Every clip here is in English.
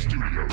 Studios.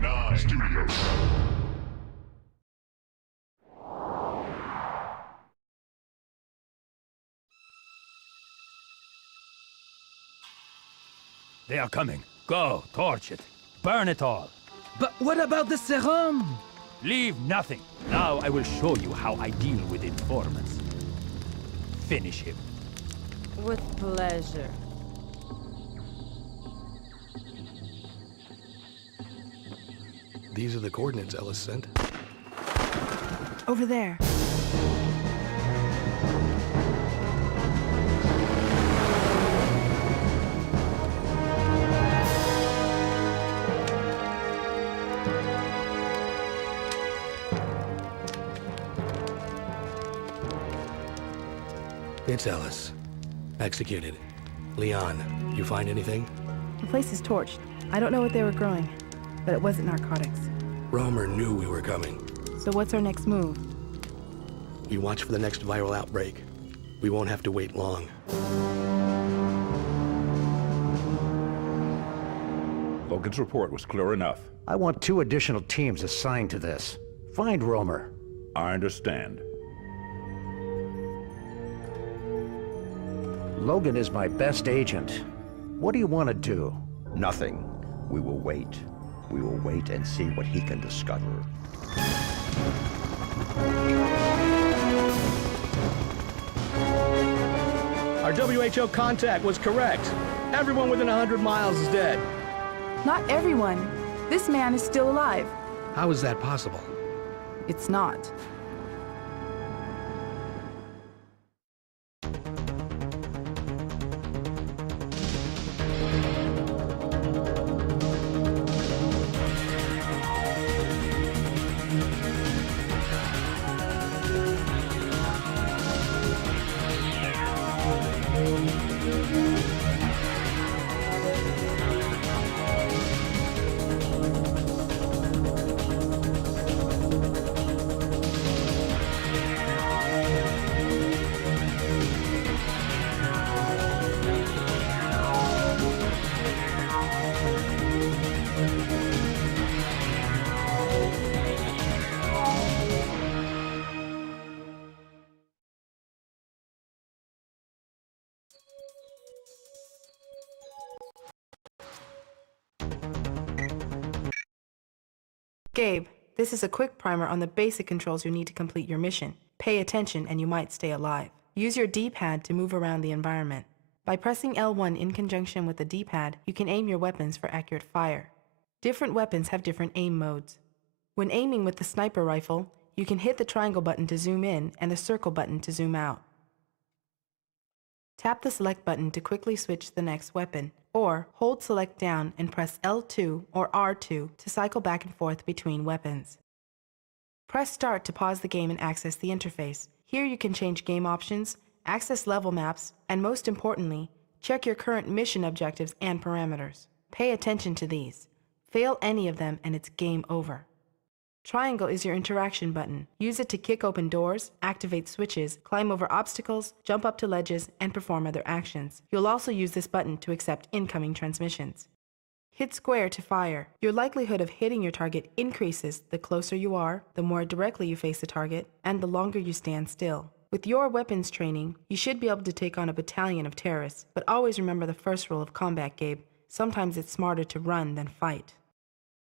Nine Studios. They are coming. Go, torch it. Burn it all. But what about the serum? Leave nothing. Now I will show you how I deal with informants. Finish him. With pleasure. These are the coordinates Ellis sent. Over there. It's Ellis. Executed. Leon, you find anything? The place is torched. I don't know what they were growing, but it wasn't narcotics. Romer knew we were coming. So what's our next move? We watch for the next viral outbreak. We won't have to wait long. Logan's report was clear enough. I want 2 additional teams assigned to this. Find Romer. I understand. Logan is my best agent. What do you want to do? Nothing. We will wait. We will wait and see what he can discover. Our WHO contact was correct. Everyone within 100 miles is dead. Not everyone. This man is still alive. How is that possible? It's not. Gabe, this is a quick primer on the basic controls you need to complete your mission. Pay attention and you might stay alive. Use your D-pad to move around the environment. By pressing L1 in conjunction with the D-pad, you can aim your weapons for accurate fire. Different weapons have different aim modes. When aiming with the sniper rifle, you can hit the triangle button to zoom in and the circle button to zoom out. Tap the select button to quickly switch to the next weapon, or hold select down and press L2 or R2 to cycle back and forth between weapons. Press start to pause the game and access the interface. Here you can change game options, access level maps, and most importantly, check your current mission objectives and parameters. Pay attention to these. Fail any of them and it's game over. Triangle is your interaction button. Use it to kick open doors, activate switches, climb over obstacles, jump up to ledges, and perform other actions. You'll also use this button to accept incoming transmissions. Hit square to fire. Your likelihood of hitting your target increases the closer you are, the more directly you face the target, and the longer you stand still. With your weapons training, you should be able to take on a battalion of terrorists, but always remember the first rule of combat, Gabe. Sometimes it's smarter to run than fight.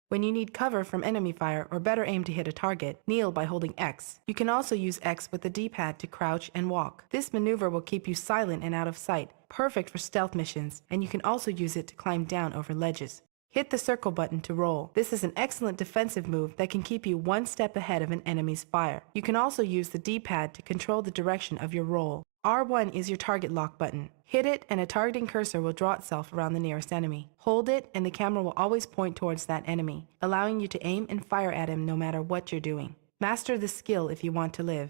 When you need cover from enemy fire or better aim to hit a target, kneel by holding X. You can also use X with the D-pad to crouch and walk. This maneuver will keep you silent and out of sight, perfect for stealth missions, and you can also use it to climb down over ledges. Hit the circle button to roll. This is an excellent defensive move that can keep you one step ahead of an enemy's fire. You can also use the D-pad to control the direction of your roll. R1 is your target lock button. Hit it and a targeting cursor will draw itself around the nearest enemy. Hold it and the camera will always point towards that enemy, allowing you to aim and fire at him no matter what you're doing. Master this skill if you want to live.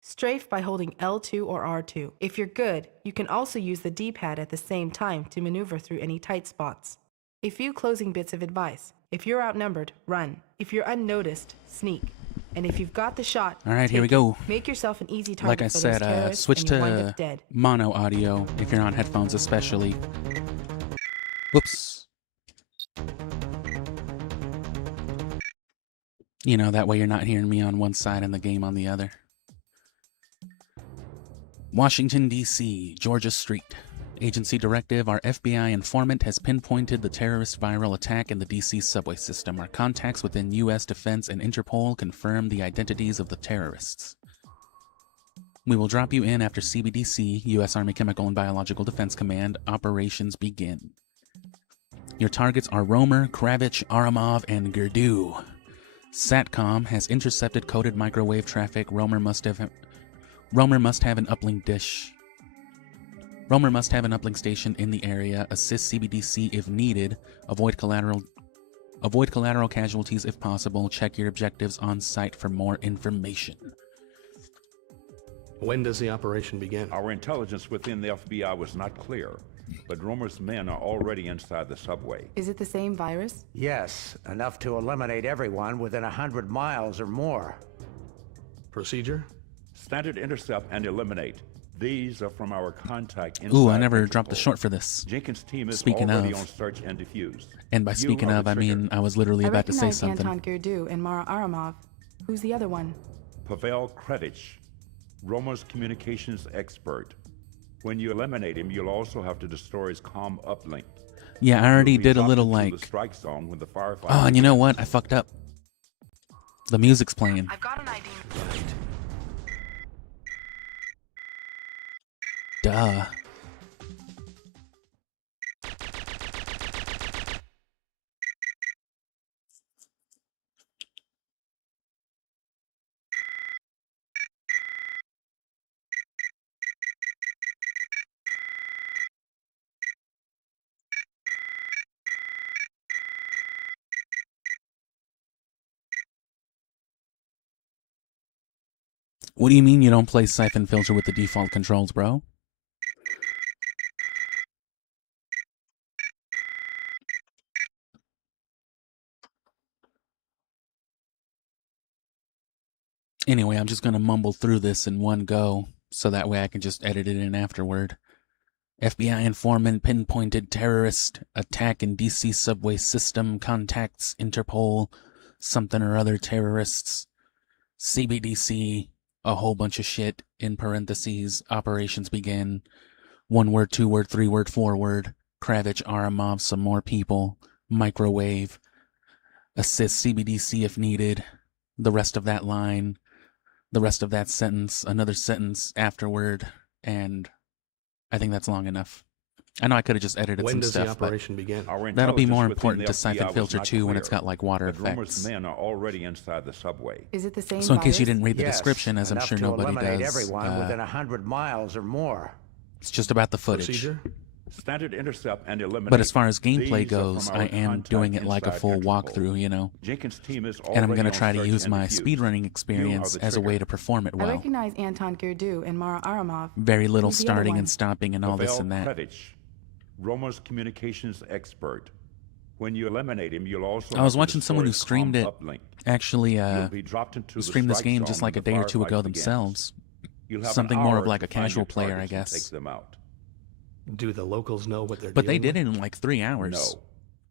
Strafe by holding L2 or R2. If you're good, you can also use the D-pad at the same time to maneuver through any tight spots. A few closing bits of advice. If you're outnumbered, run. If you're unnoticed, sneak. And if you've got the shot, all right, here we go. Make yourself an easy target. Like I said, switch to mono audio if you're on headphones especially. Whoops. You know, that way you're not hearing me on one side and the game on the other. Washington, D.C., Georgia Street. Agency directive, our FBI informant has pinpointed the terrorist viral attack in the D.C. subway system. Our contacts within U.S. Defense and Interpol confirm the identities of the terrorists. We will drop you in after CBDC, U.S. Army Chemical and Biological Defense Command, operations begin. Your targets are Romer, Kravich, Aramov, and Gerdu. SATCOM has intercepted coded microwave traffic. Romer must have an uplink dish. Romer must have an uplink station in the area. Assist CBDC if needed. Avoid collateral casualties if possible. Check your objectives on site for more information. When does the operation begin? Our intelligence within the FBI was not clear, but Romer's men are already inside the subway. Is it the same virus? Yes, enough to eliminate everyone within 100 miles or more. Procedure? Standard intercept and eliminate. These are from our contact inside. Ooh, I never dropped the short for this. Jenkins' team is Speaking already of, on search and defuse. And by speaking of, I mean I was literally about to say something. I recognize Anton Gerdu and Mara Aramov. Who's the other one? Pavel Kravich, Romer's communications expert. When you eliminate him, you'll also have to destroy his comm uplink. Yeah, I already did a little like. The strike zone when the firefighter. Oh, and you know what? I fucked up. The music's playing. I've got an idea. Duh. What do you mean you don't play Syphon filter with the default controls, bro? Anyway, I'm just going to mumble through this in one go, so that way I can just edit it in afterward. FBI informant pinpointed terrorist attack in DC subway system, contacts Interpol, something or other terrorists, CBDC, a whole bunch of shit, in parentheses, operations begin, 1 word, 2 word, 3 word, 4 word, Kravich, Aramov, some more people, microwave, assist CBDC if needed, the rest of that line, the rest of that sentence, another sentence afterward, and I think that's long enough. I know I could have just edited some stuff, the operation begin? That'll be more important to Syphon filter too when it's got like water effects. Romer's men are already inside the subway. Is it the same So in case you virus? didn't read the Yes, description, as I'm enough sure to nobody eliminate does, everyone within 100 miles or more. It's just about the footage. Procedure? Standard intercept and eliminate. But as far as gameplay These are goes, from our I am contact doing it like a inside full Interpol. walkthrough, you know. Jenkins' team is And I'm already going to on try to search use and my defuse. speedrunning You experience are the as a way trigger. to perform it I well. recognize Anton Girdu and Mara Aramov. Very little Who's the other starting one? and stopping and all this Pavel and that. Kretich, Roma's communications expert. When you eliminate him, you'll also I was have to watching someone who destroy streamed his it, comm uplink. actually You'll be dropped into the streamed this strike game zone just when like a the day or two firefight ago begins. themselves. You'll have Something an more hour of like to a find your casual player, I targets and guess. take them out. Do the locals know what they're But they dealing did it with? in like 3 hours. No.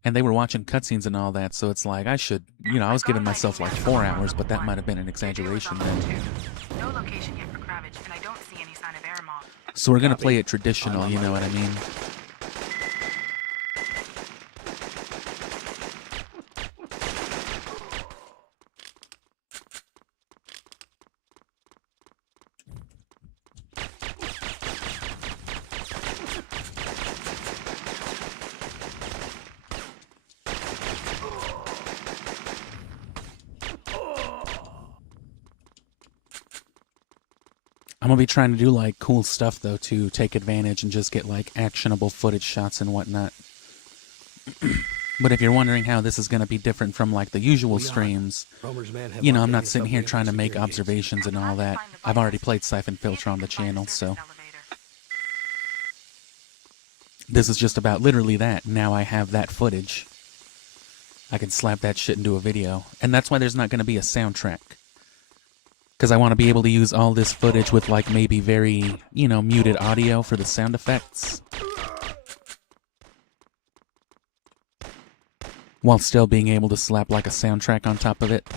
And they were watching cutscenes and all that, so it's like I should, you know, I was giving myself like 4 hours, but that might have been an exaggeration then. No location yet for Kravich, and I don't see any sign of Aramov. So we're gonna play it traditional, you know what I mean? I'm gonna be trying to do like cool stuff though to take advantage and just get like actionable footage shots and whatnot. But if you're wondering how this is gonna be different from like the usual streams, Romer's men have you know, I'm locked not any sitting here subway trying to make security gates. observations and all that. I've already played Syphon Filter on the channel, so this is just about literally that. Now I have that footage. I can slap that shit into a video. And that's why there's not gonna be a soundtrack. Because I want to be able to use all this footage with like maybe very, you know, muted audio for the sound effects. While still being able to slap like a soundtrack on top of it.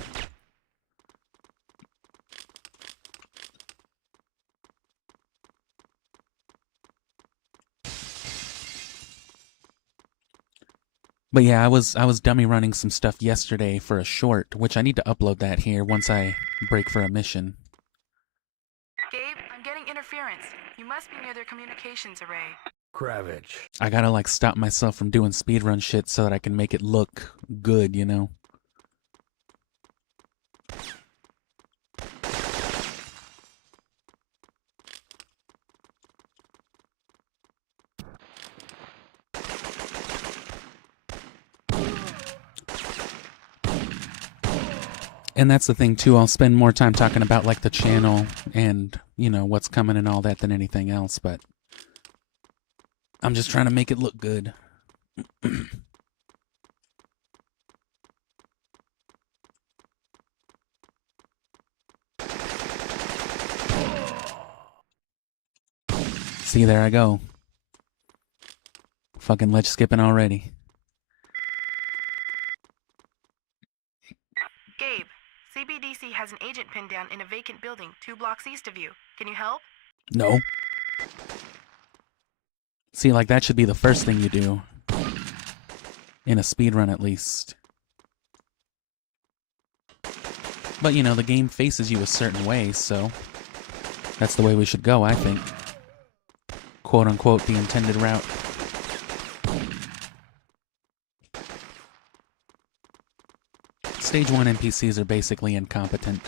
But yeah, I was dummy running some stuff yesterday for a short, which I need to upload that here once I break for a mission. Gabe, I'm getting interference. You must be near their communications array. Kravich. I gotta like stop myself from doing speedrun shit so that I can make it look good, you know? And that's the thing too, I'll spend more time talking about like the channel and, you know, what's coming and all that than anything else, but I'm just trying to make it look good. See, there I go. Fucking ledge skipping already. Gabe, CBDC has an agent pinned down in a vacant building 2 blocks east of you. Can you help? No. See, like that should be the first thing you do. In a speedrun at least. But you know, the game faces you a certain way, so that's the way we should go, I think. Quote unquote, the intended route. Stage 1 NPCs are basically incompetent.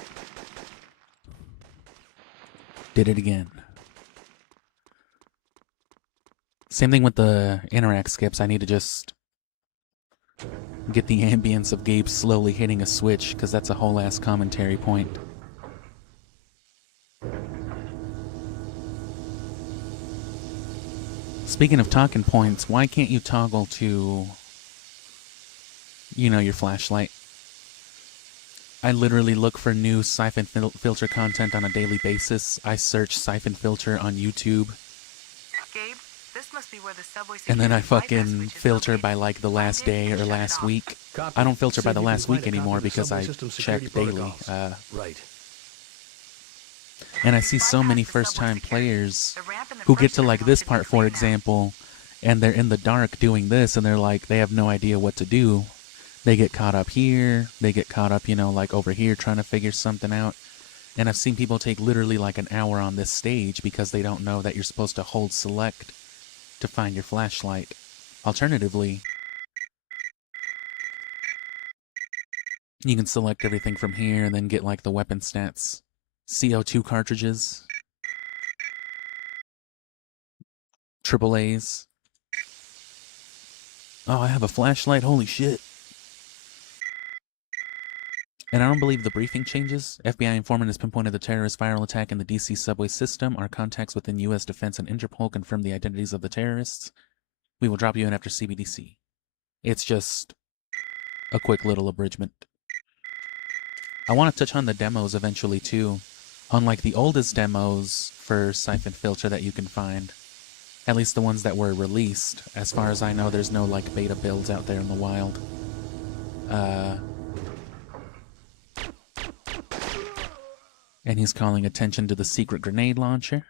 Did it again. Same thing with the interact skips. I need to just get the ambience of Gabe slowly hitting a switch, because that's a whole ass commentary point. Speaking of talking points, why can't you toggle to, you know, your flashlight? I literally look for new Syphon Filter content on a daily basis. I search Syphon Filter on YouTube. Gabe, this must be where the subway And then I security bypass fucking switch is filter located. by like the last day or last week. Copy. I don't filter by See the if you last can week find a anymore copy of the because subway I system check security daily. protocols. Right. And I see so many first-time players who get to like this part, for example, and they're in the dark doing this, and they're like, they have no idea what to do. They get caught up here, they get caught up, you know, like over here trying to figure something out. And I've seen people take literally like an hour on this stage because they don't know that you're supposed to hold select to find your flashlight. Alternatively, you can select everything from here and then get like the weapon stats. CO2 cartridges. triple A's. Oh, I have a flashlight. Holy shit. And I don't believe the briefing changes. FBI informant has pinpointed the terrorist viral attack in the DC subway system. Our contacts within U.S. Defense and Interpol confirm the identities of the terrorists. We will drop you in after CBDC. It's just a quick little abridgment. I want to touch on the demos eventually too. Unlike the oldest demos for Syphon Filter that you can find, at least the ones that were released, as far as I know, there's no like beta builds out there in the wild. And he's calling attention to the secret grenade launcher.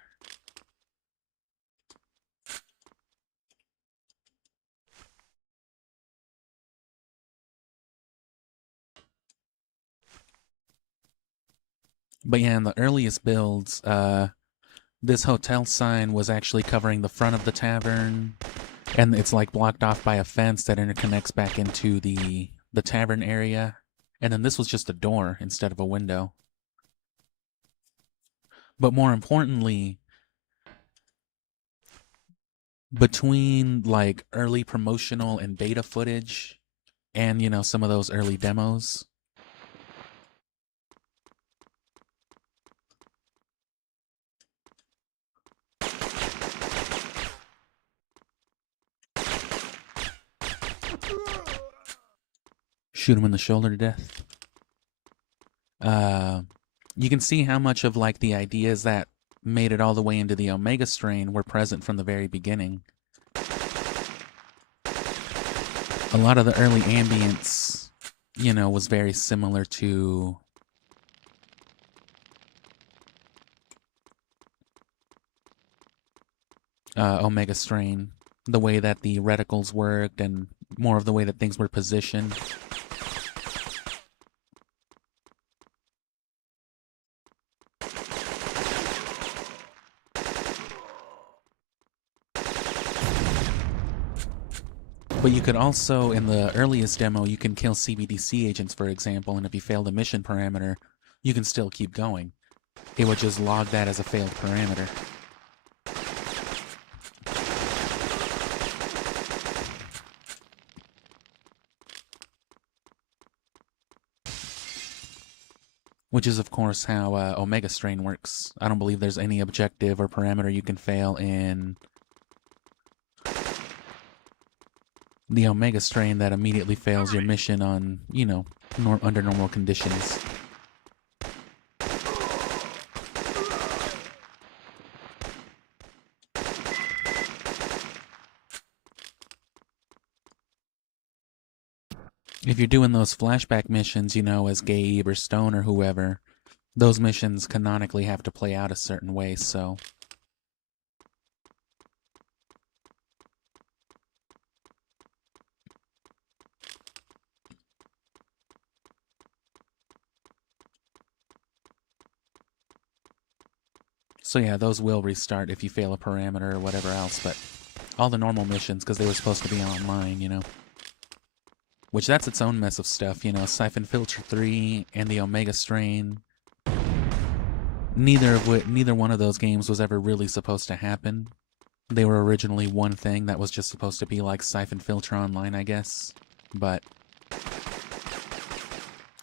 But yeah, in the earliest builds, this hotel sign was actually covering the front of the tavern, and it's like blocked off by a fence that interconnects back into the tavern area. And then this was just a door instead of a window. But more importantly, between like early promotional and beta footage and, you know, some of those early demos, shoot him in the shoulder to death. You can see how much of like the ideas that made it all the way into the Omega strain were present from the very beginning. A lot of the early ambience, you know, was very similar to Omega strain. The way that the reticles worked and more of the way that things were positioned. But you could also, in the earliest demo, you can kill CBDC agents, for example, and if you fail the mission parameter, you can still keep going. It would just log that as a failed parameter. Which is, of course, how Omega Strain works. I don't believe there's any objective or parameter you can fail in the Omega Strain that immediately fails your mission on, you know, under normal conditions. If you're doing those flashback missions, you know, as Gabe or Stone or whoever, those missions canonically have to play out a certain way, so... So yeah, those will restart if you fail a parameter or whatever else, but all the normal missions, because they were supposed to be online, you know. Which that's its own mess of stuff, you know, Syphon Filter 3 and the Omega Strain. Neither one of those games was ever really supposed to happen. They were originally one thing that was just supposed to be like Syphon Filter Online, I guess. But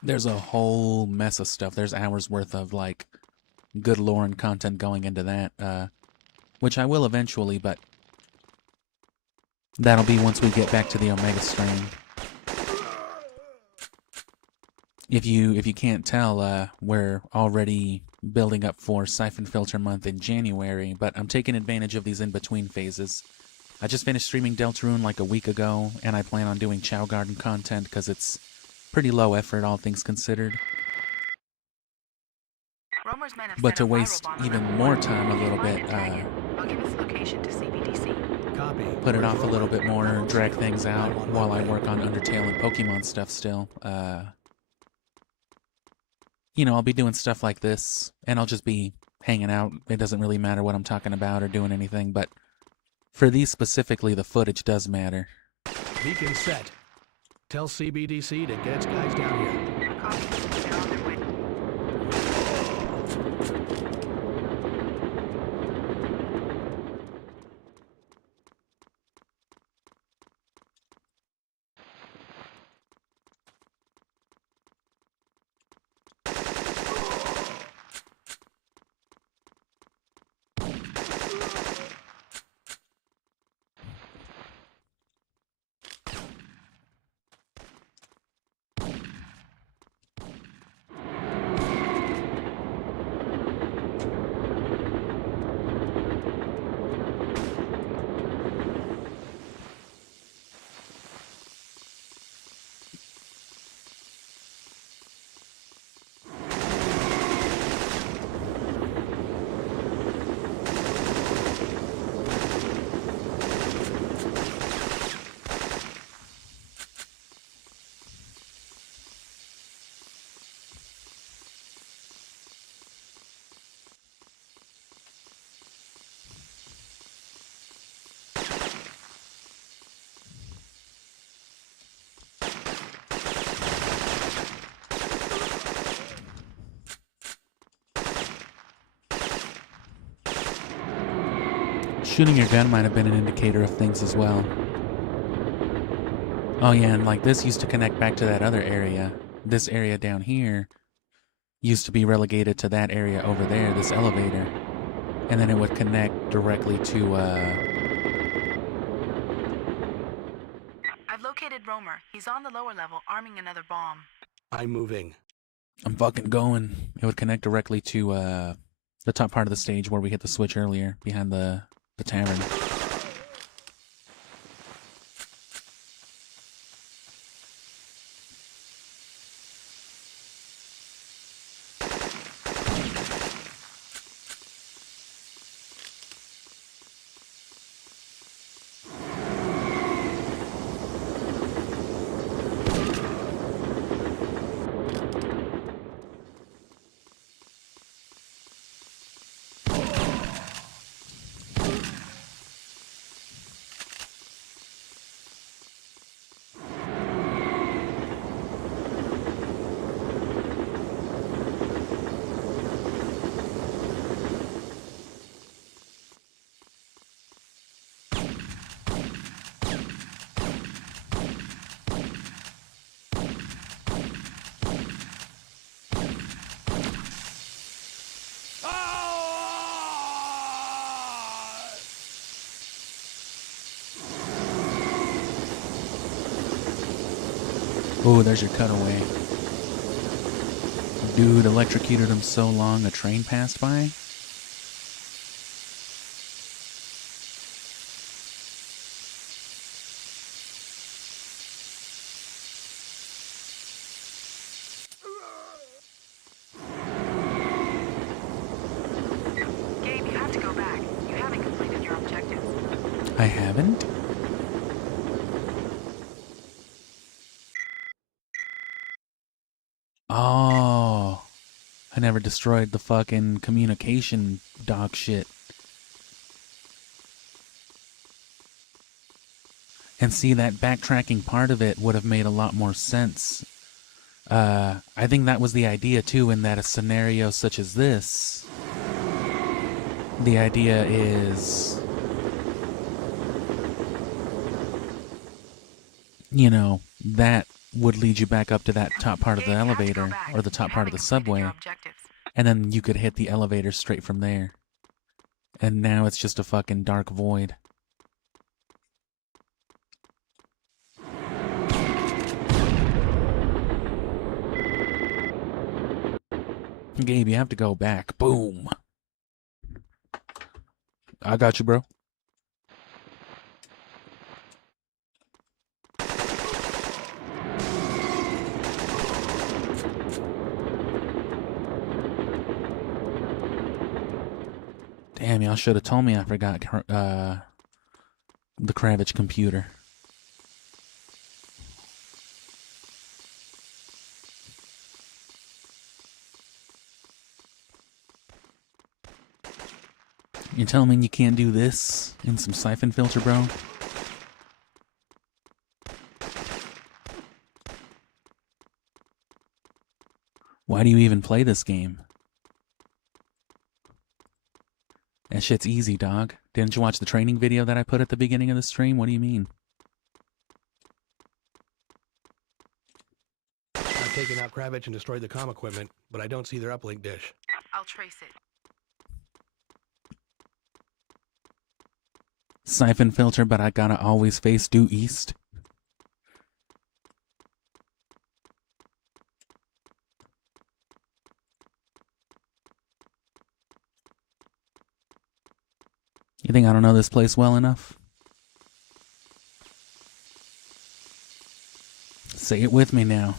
there's a whole mess of stuff. There's hours worth of, like, good lore and content going into that, which I will eventually, but that'll be once we get back to the Omega Strain. If you can't tell, we're already building up for Syphon Filter month in January, but I'm taking advantage of these in-between phases. I just finished streaming Deltarune like a week ago, and I plan on doing Chao Garden content because it's pretty low effort, all things considered. But to waste even more time a little bit, put it off a little bit more, drag things out while I work on Undertale and Pokemon stuff still. You know, I'll be doing stuff like this, and I'll just be hanging out. It doesn't really matter what I'm talking about or doing anything, but for these specifically, the footage does matter. Beacon set. Tell CBDC to get its guys down here. They're on their way. Shooting your gun might have been an indicator of things as well. Oh yeah, and like this used to connect back to that other area. This area down here used to be relegated to that area over there, this elevator. And then it would connect directly to, I've located Romer. He's on the lower level, arming another bomb. I'm moving. I'm fucking going. It would connect directly to, the top part of the stage where we hit the switch earlier, behind the tavern. Oh, there's your cutaway. Dude electrocuted him so long a train passed by. Gabe, you have to go back. You haven't completed your objectives. I haven't? Oh, I never destroyed the fucking communication dog shit. And see, that backtracking part of it would have made a lot more sense. I think that was the idea too, in that a scenario such as this, the idea is, you know, that would lead you back up to that top part of the elevator, or the top part of the subway, and then you could hit the elevator straight from there. And now it's just a fucking dark void. Gabe, you have to go back. Boom. I got you, bro. Damn, y'all should have told me I forgot the Kravitz computer. You telling me you can't do this in some Syphon filter, bro? Why do you even play this game? That shit's easy, dog. Didn't you watch the training video that I put at the beginning of the stream? What do you mean? I've taken out Kravitz and destroyed the comm equipment, but I don't see their uplink dish. I'll trace it. Syphon filter, but I gotta always face due east. You think I don't know this place well enough? Say it with me now.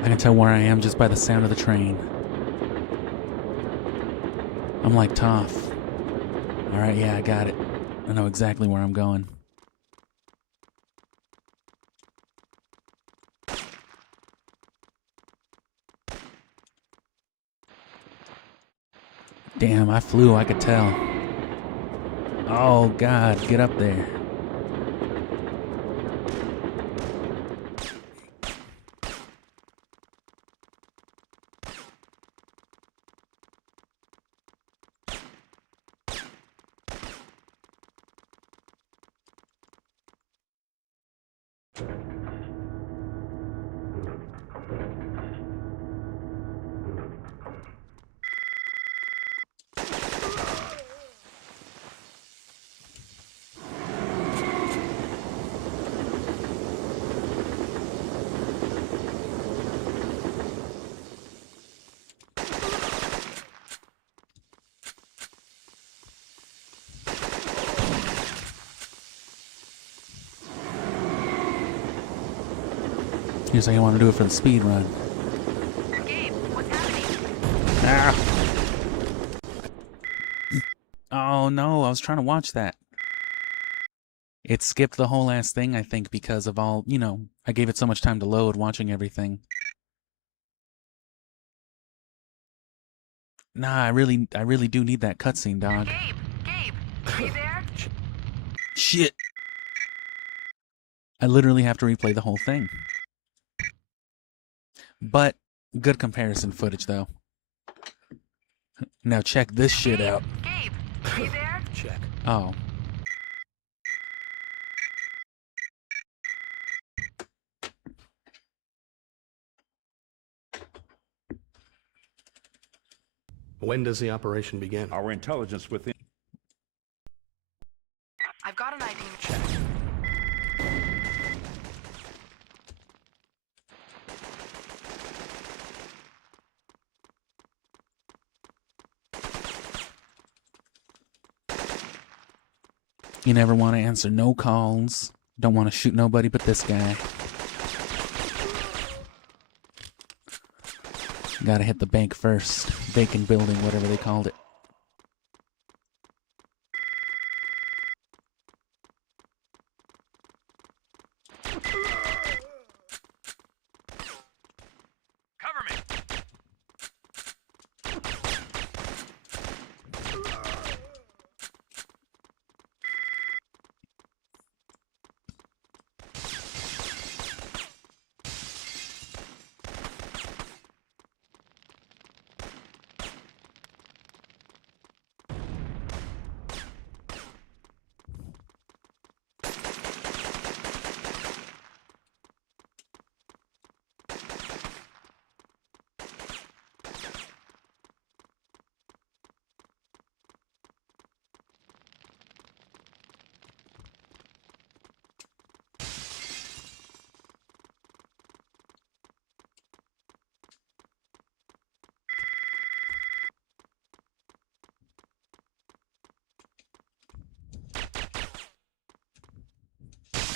I can tell where I am just by the sound of the train. I'm like Toph. Alright, yeah, I got it. I know exactly where I'm going. Damn, I flew, I could tell. Oh, God, get up there. You're saying I want to do it for the speed run. Gabe, what's happening? Oh no, I was trying to watch that. It skipped the whole ass thing, I think, because of all, you know, I gave it so much time to load watching everything. Nah, I really do need that cutscene, dog. Gabe, are you there? Shit. I literally have to replay the whole thing. But good comparison footage, though. Now check this shit out. Gabe, are you there? Check. Oh. When does the operation begin? Our intelligence within. I've got an ID. Check. You never want to answer no calls. Don't want to shoot nobody but this guy. Gotta hit the bank first. Bacon building, whatever they called it. Cover me!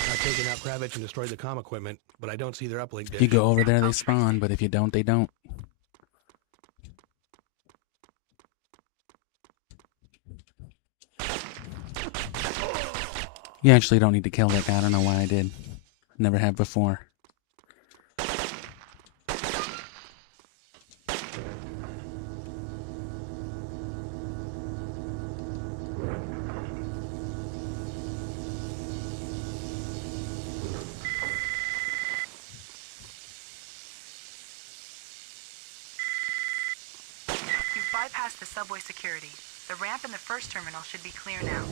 I've taken out Kravitz and destroyed the comm equipment, but I don't see their uplink dish. If you go over there, they spawn, but if you don't, they don't. You actually don't need to kill that guy. I don't know why I did. Never have before. You've bypassed the subway security. The ramp in the first terminal should be clear now.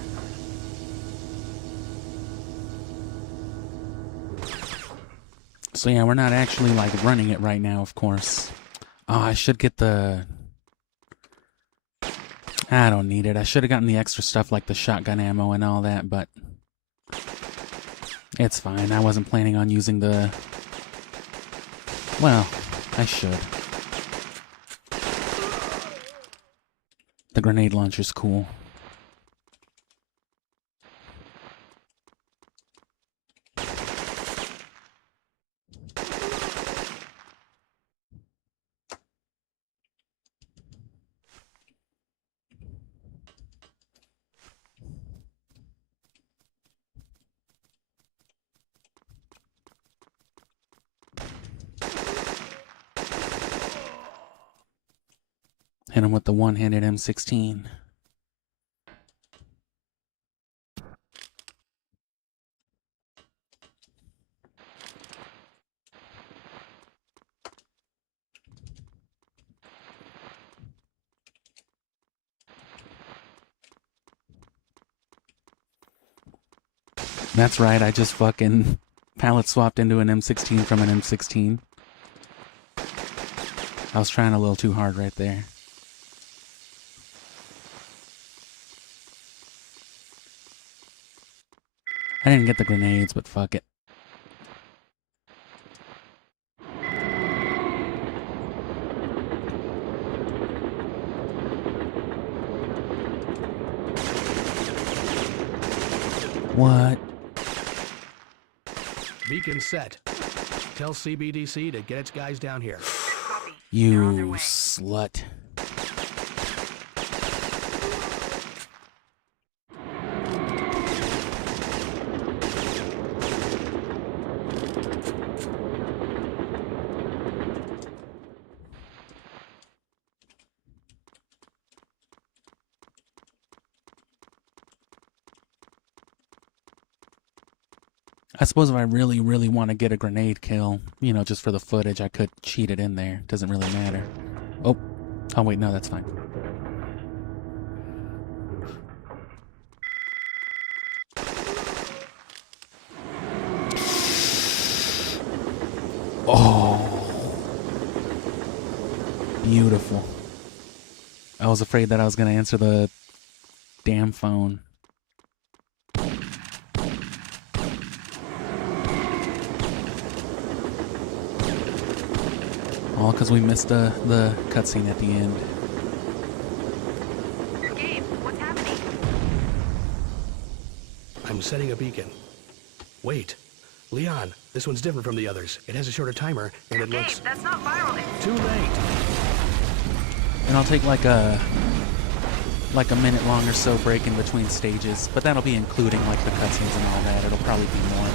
So yeah, we're not actually like running it right now, of course. Oh, I should get the... I don't need it. I should have gotten the extra stuff like the shotgun ammo and all that, but... It's fine. I wasn't planning on using the... Well, I should. The grenade launcher's cool. Hit him with the one-handed M16. That's right, I just fucking Palette swapped into an M16 from an M16. I was trying a little too hard right there. I didn't get the grenades, but fuck it. What? Beacon set. Tell CBDC to get its guys down here. You slut. I suppose if I really, really want to get a grenade kill, you know, just for the footage, I could cheat it in there. Doesn't really matter. Oh. Oh, wait, no, that's fine. Oh. Beautiful. I was afraid that I was going to answer the damn phone. All because we missed the cutscene at the end. Gabe, what's happening? I'm setting a beacon. Wait. Leon, this one's different from the others. It has a shorter timer, and it looks... Gabe, that's not viral. It's too late. And I'll take like a minute long or so break in between stages, but that'll be including like the cutscenes and all that. It'll probably be more.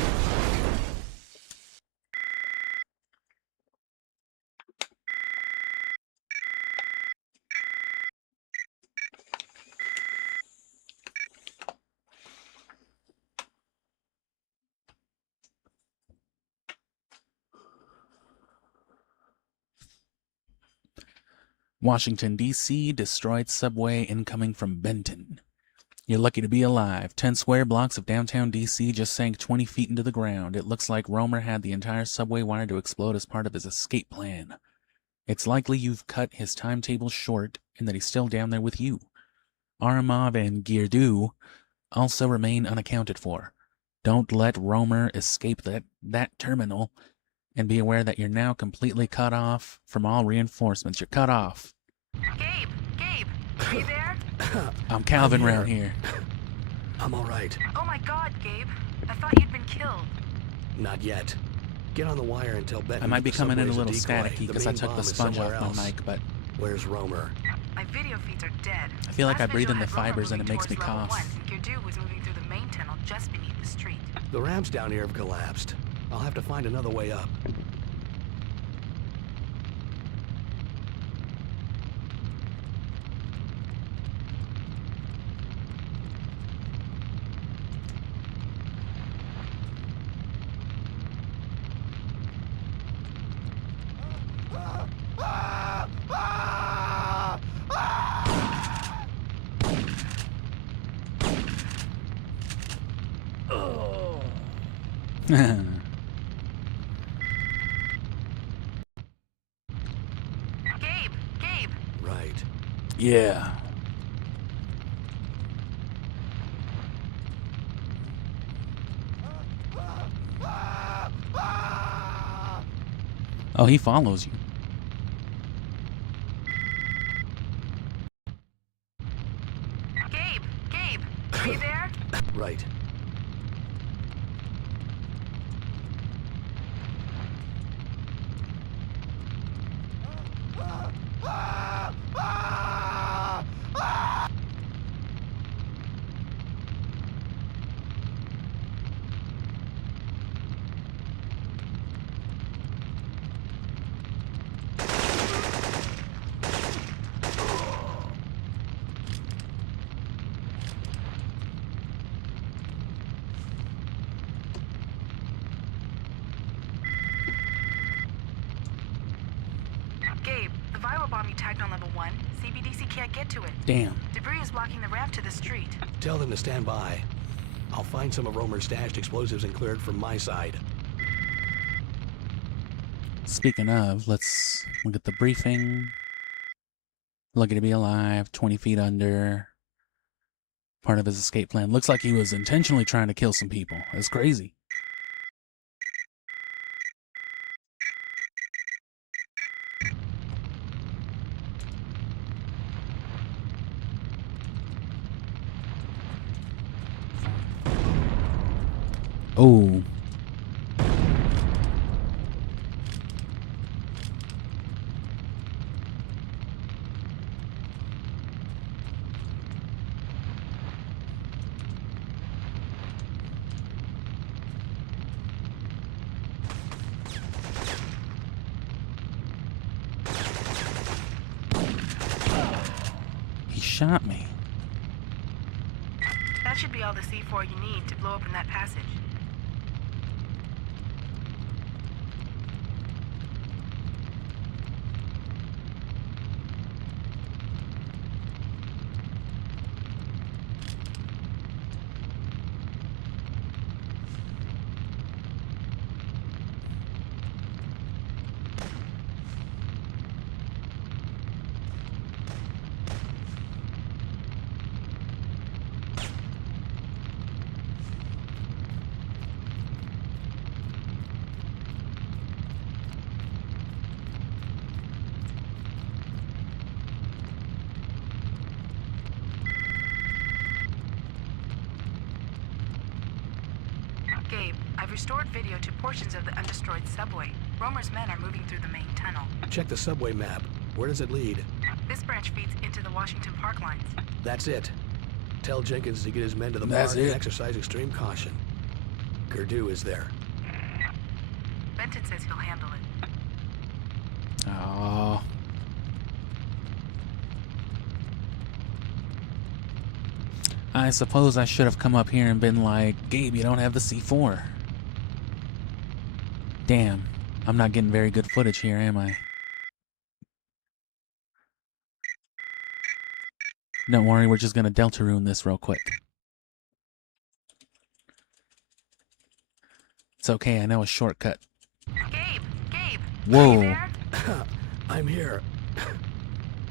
Washington, D.C. destroyed subway incoming from Benton. You're lucky to be alive. 10 square blocks of downtown D.C. just sank 20 feet into the ground. It looks like Romer had the entire subway wired to explode as part of his escape plan. It's likely you've cut his timetable short and that he's still down there with you. Aramov and Girdu also remain unaccounted for. Don't let Romer escape that terminal, and be aware that you're now completely cut off from all reinforcements. You're cut off. Gabe, are you there? I'm Calvin round here. I'm all right. Oh my God, Gabe. I thought you'd been killed. Not yet. Get on the wire and tell Benton. I might be coming in a little decoy. staticky The because I main took the bomb is sponge off somewhere my else. mic, but Where's Romer? My video feeds are dead. I feel like I Last breathe in visual the had Romer fibers and it moving makes me towards level cough. 1, and Girdu was moving through the main tunnel just beneath the street. The ramps down here have collapsed. I'll have to find another way up. Gabe! Right. Yeah. Oh, he follows you. Gabe! Are you there? Right. Gabe, the viral bomb you tagged on level 1, CBDC can't get to it. Damn. Debris is blocking the ramp to the street. Tell them to stand by. I'll find some of Romer's stashed explosives and clear it from my side. Speaking of, let's look at the briefing. Lucky to be alive, 20 feet under. Part of his escape plan. Looks like he was intentionally trying to kill some people. That's crazy. Oh. He shot me. That should be all the C4 you need to blow open that passage. Gabe, I've restored video to portions of the undestroyed subway. Romer's men are moving through the main tunnel. Check the subway map. Where does it lead? This branch feeds into the Washington Park lines. That's it. Tell Jenkins to get his men to the That's park and it. exercise extreme caution. Gurdu is there. Benton says he'll handle it. Oh. I suppose I should have come up here and been like, Gabe, you don't have the C4. Damn. I'm not getting very good footage here, am I? Don't worry, we're just gonna Deltarune this real quick. It's okay, I know a shortcut. Gabe! Gabe! Whoa. Are you there? I'm here.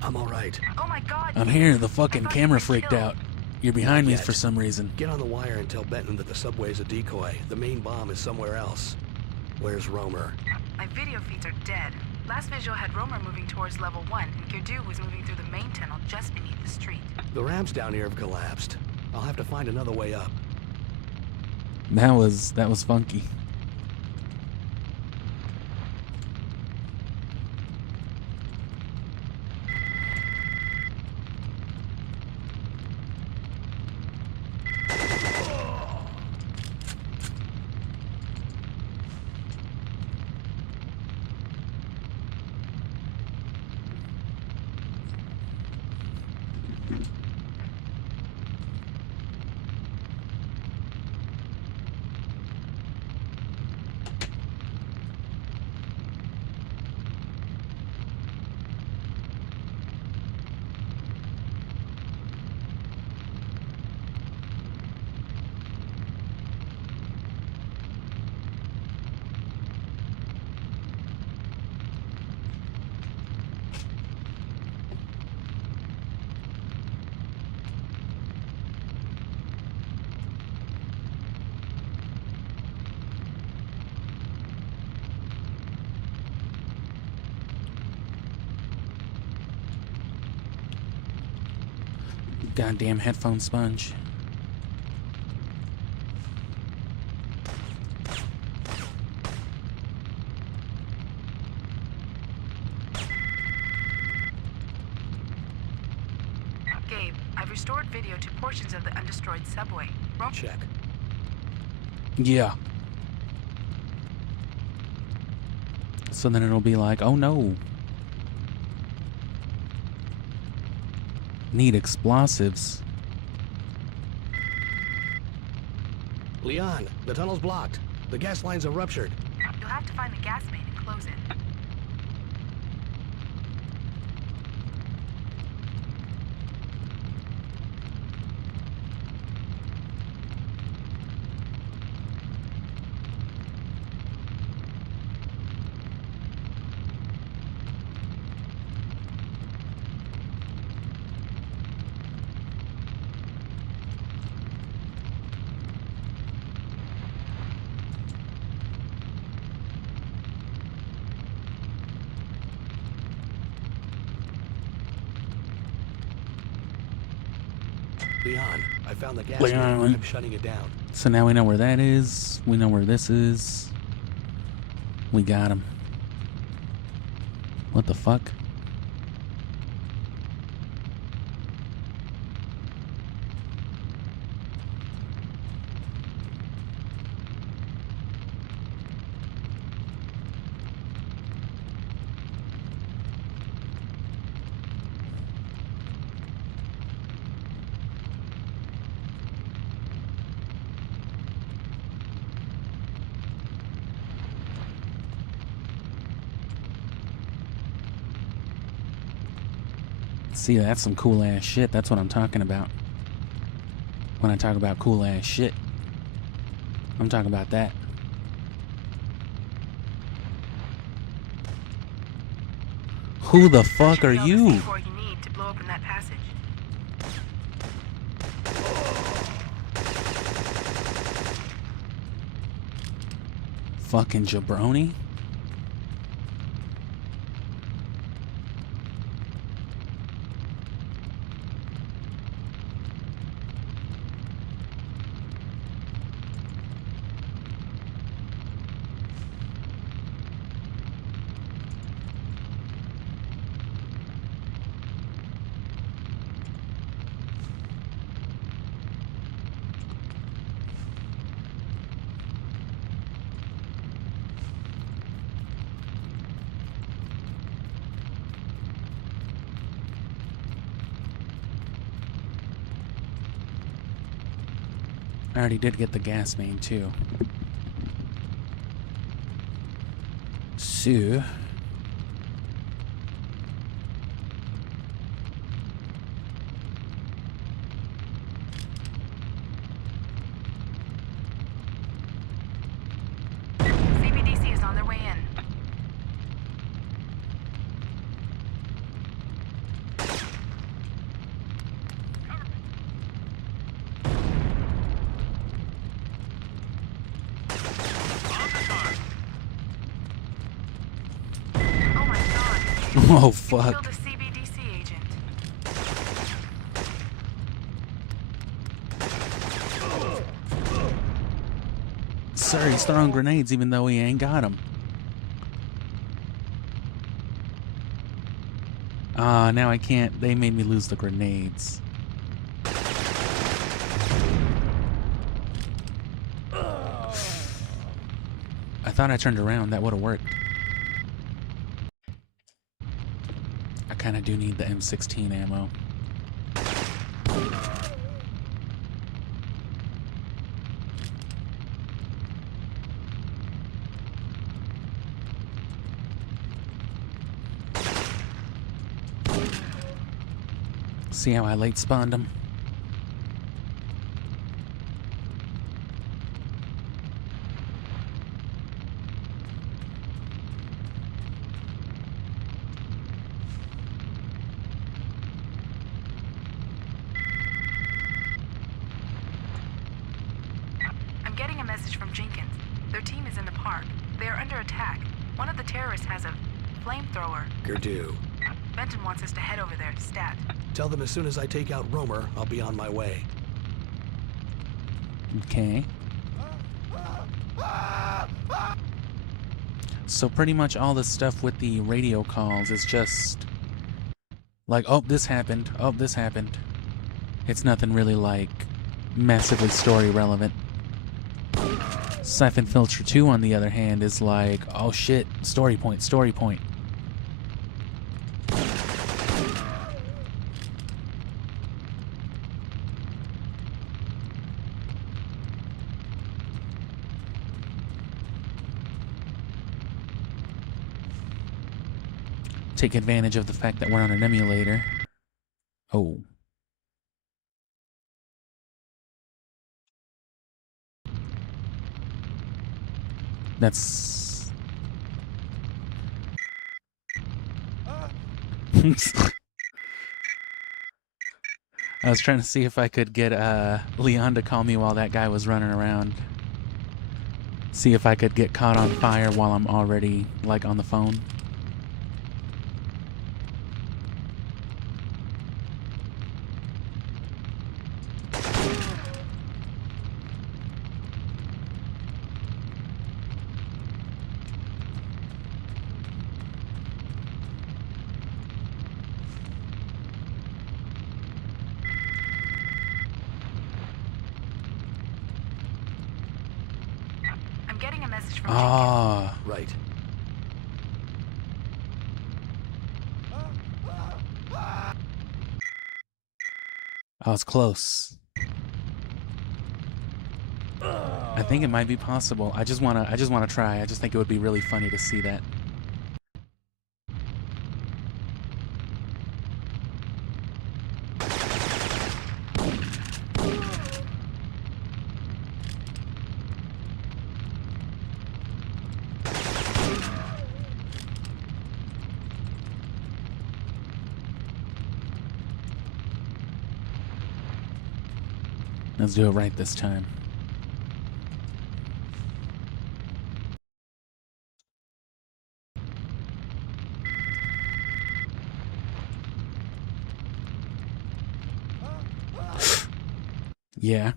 I'm all right. Oh my god! I'm Gabe. here, the I fucking thought camera you were freaked killed. out. You're behind me Not for yet. some reason. Get on the wire and tell Benton that the subway is a decoy. The main bomb is somewhere else. Where's Romer? My video feeds are dead. Last visual had Romer moving towards level 1, and Gurdu was moving through the main tunnel just beneath the street. The ramps down here have collapsed. I'll have to find another way up. That was funky. Goddamn headphone sponge. Gabe, I've restored video to portions of the undestroyed subway. Check. Yeah. So then it'll be like, oh no. Need explosives. Leon, the tunnel's blocked. The gas lines are ruptured. You'll have to find the gas main and close it. Leon, I found the gas Leon. main. I'm shutting it down. So now we know where that is. We know where this is. We got him. What the fuck? See, that's some cool ass shit. That's what I'm talking about. When I talk about cool ass shit, I'm talking about that. Who the fuck are you? Before you need to blow open that passage. Fucking jabroni? I already did get the gas main too. So CBDC is on their way in. oh fuck. Killed a CBDC agent. Sir, he's throwing grenades even though he ain't got them. Ah, now I can't. They made me lose the grenades. I thought I turned around. That would have worked. I kind of do need the M16 ammo. See how I late spawned him? I'm getting a message from Jenkins. Their team is in the park. They are under attack. One of the terrorists has a flamethrower. Gerdu. Benton wants us to head over there, stat. Tell them as soon as I take out Romer, I'll be on my way. Okay. So pretty much all the stuff with the radio calls is just like, oh, this happened. Oh, this happened. It's nothing really like massively story relevant. Syphon Filter 2, on the other hand, is like, oh shit, story point, story point. Take advantage of the fact that we're on an emulator. Oh. That's... I was trying to see if I could get Leon to call me while that guy was running around. See if I could get caught on fire while I'm already, like, on the phone. message from Ah, Right. I was close. I think it might be possible. I just wanna try. I just think it would be really funny to see that. Let's do it right this time. Yeah.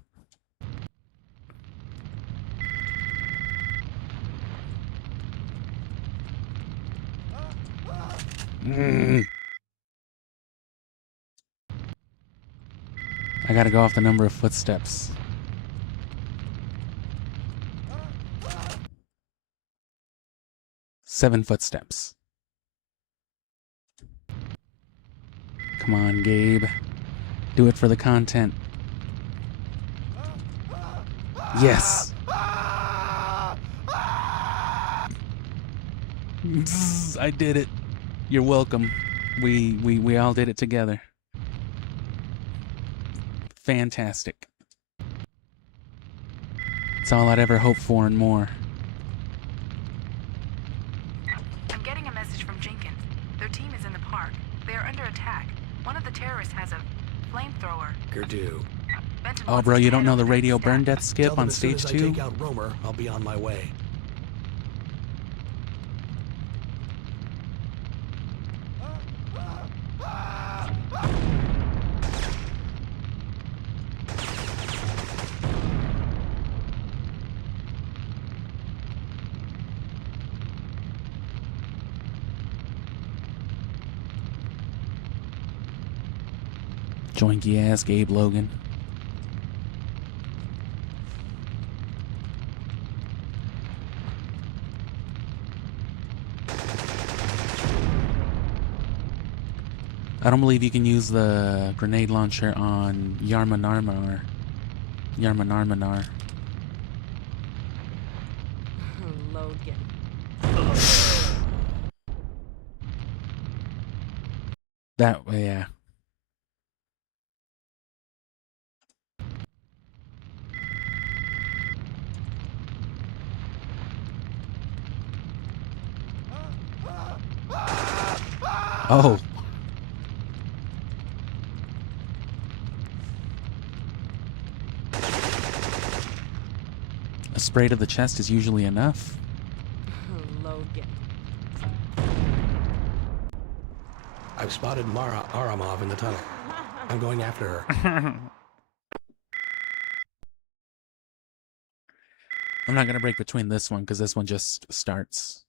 I gotta go off the number of footsteps. Seven footsteps. Come on, Gabe. Do it for the content. Yes. I did it. You're welcome. We all did it together. Fantastic. It's all I'd ever hoped for and more. I'm getting a message from Jenkins. Their team is in the park. They are under attack. One of the terrorists has a flamethrower. Gurdu. Benton Oh, wants bro, us to you don't head know over the to radio stack. burn death Tell skip them on as soon stage as 2? I take out Romer, I'll be on my way. Joinky ass Gabe Logan. I don't believe you can use the grenade launcher on Yarmanarmanar. Yarmanarmanar. Logan. That way, yeah. Oh. A spray to the chest is usually enough. Logan. I've spotted Mara Aramov in the tunnel. I'm going after her. I'm not gonna break between this one because this one just starts.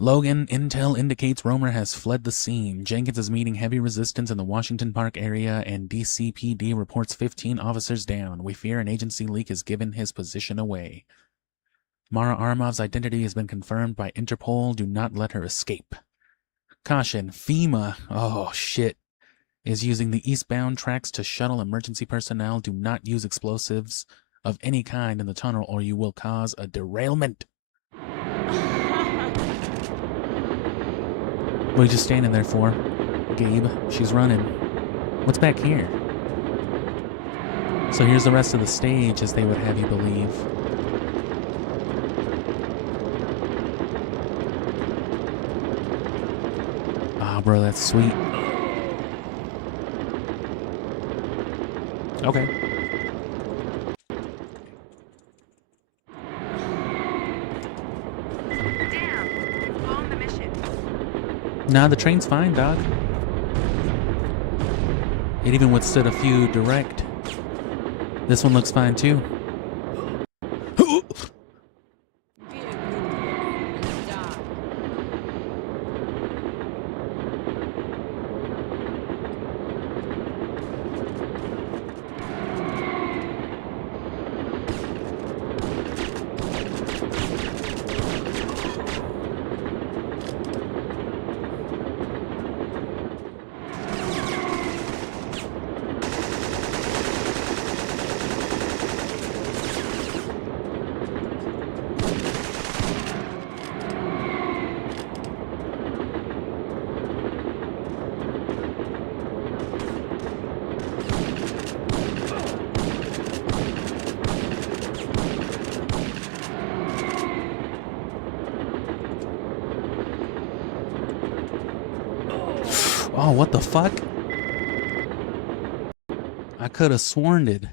Logan, intel indicates Romer has fled the scene. Jenkins is meeting heavy resistance in the Washington Park area, and DCPD reports 15 officers down. We fear an agency leak has given his position away. Mara Aramov's identity has been confirmed by Interpol. Do not let her escape. Caution, FEMA, oh shit, is using the eastbound tracks to shuttle emergency personnel. Do not use explosives of any kind in the tunnel or you will cause a derailment. What are you just standing there for? Gabe, she's running. What's back here? So here's the rest of the stage, as they would have you believe. Ah, bro, that's sweet. Okay. Nah, the train's fine, dog. It even withstood a few direct. This one looks fine, too. Be a good girl and die. Oh, what the fuck? I could have sworn it.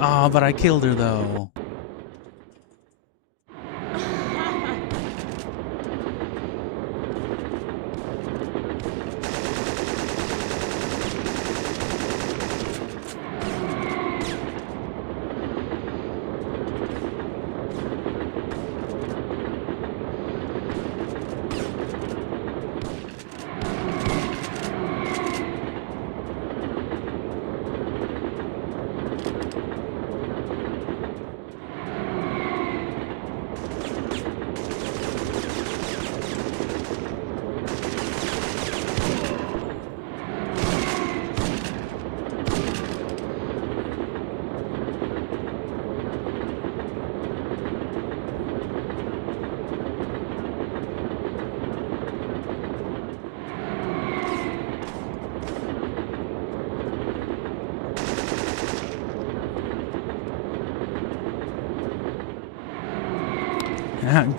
Oh, but I killed her though.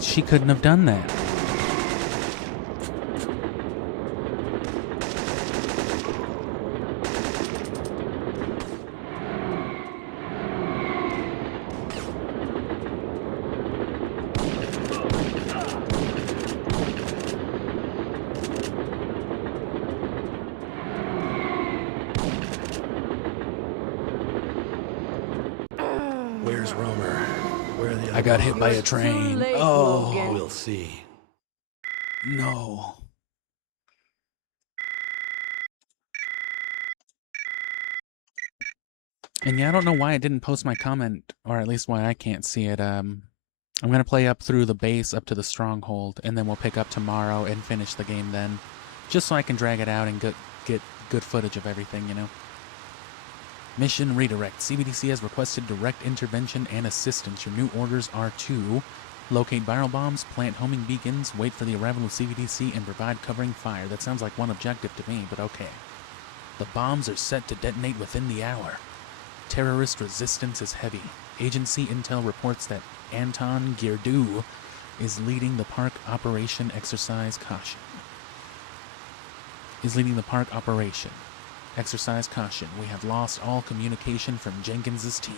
She couldn't have done that. Where's Romer? Where are the other I got hit by a It's too train. late, Oh, Logan. We'll see. no. And yeah, I don't know why I didn't post my comment, or at least why I can't see it. I'm gonna play up through the base up to the stronghold, and then we'll pick up tomorrow and finish the game then, just so I can drag it out and get good footage of everything, you know. Mission redirect. CBDC has requested direct intervention and assistance. Your new orders are to locate viral bombs, plant homing beacons, wait for the arrival of CBDC, and provide covering fire. That sounds like one objective to me, but okay. The bombs are set to detonate within the hour. Terrorist resistance is heavy. Agency intel reports that Anton Girdu is leading the park operation. Exercise caution. Exercise caution. We have lost all communication from Jenkins's team.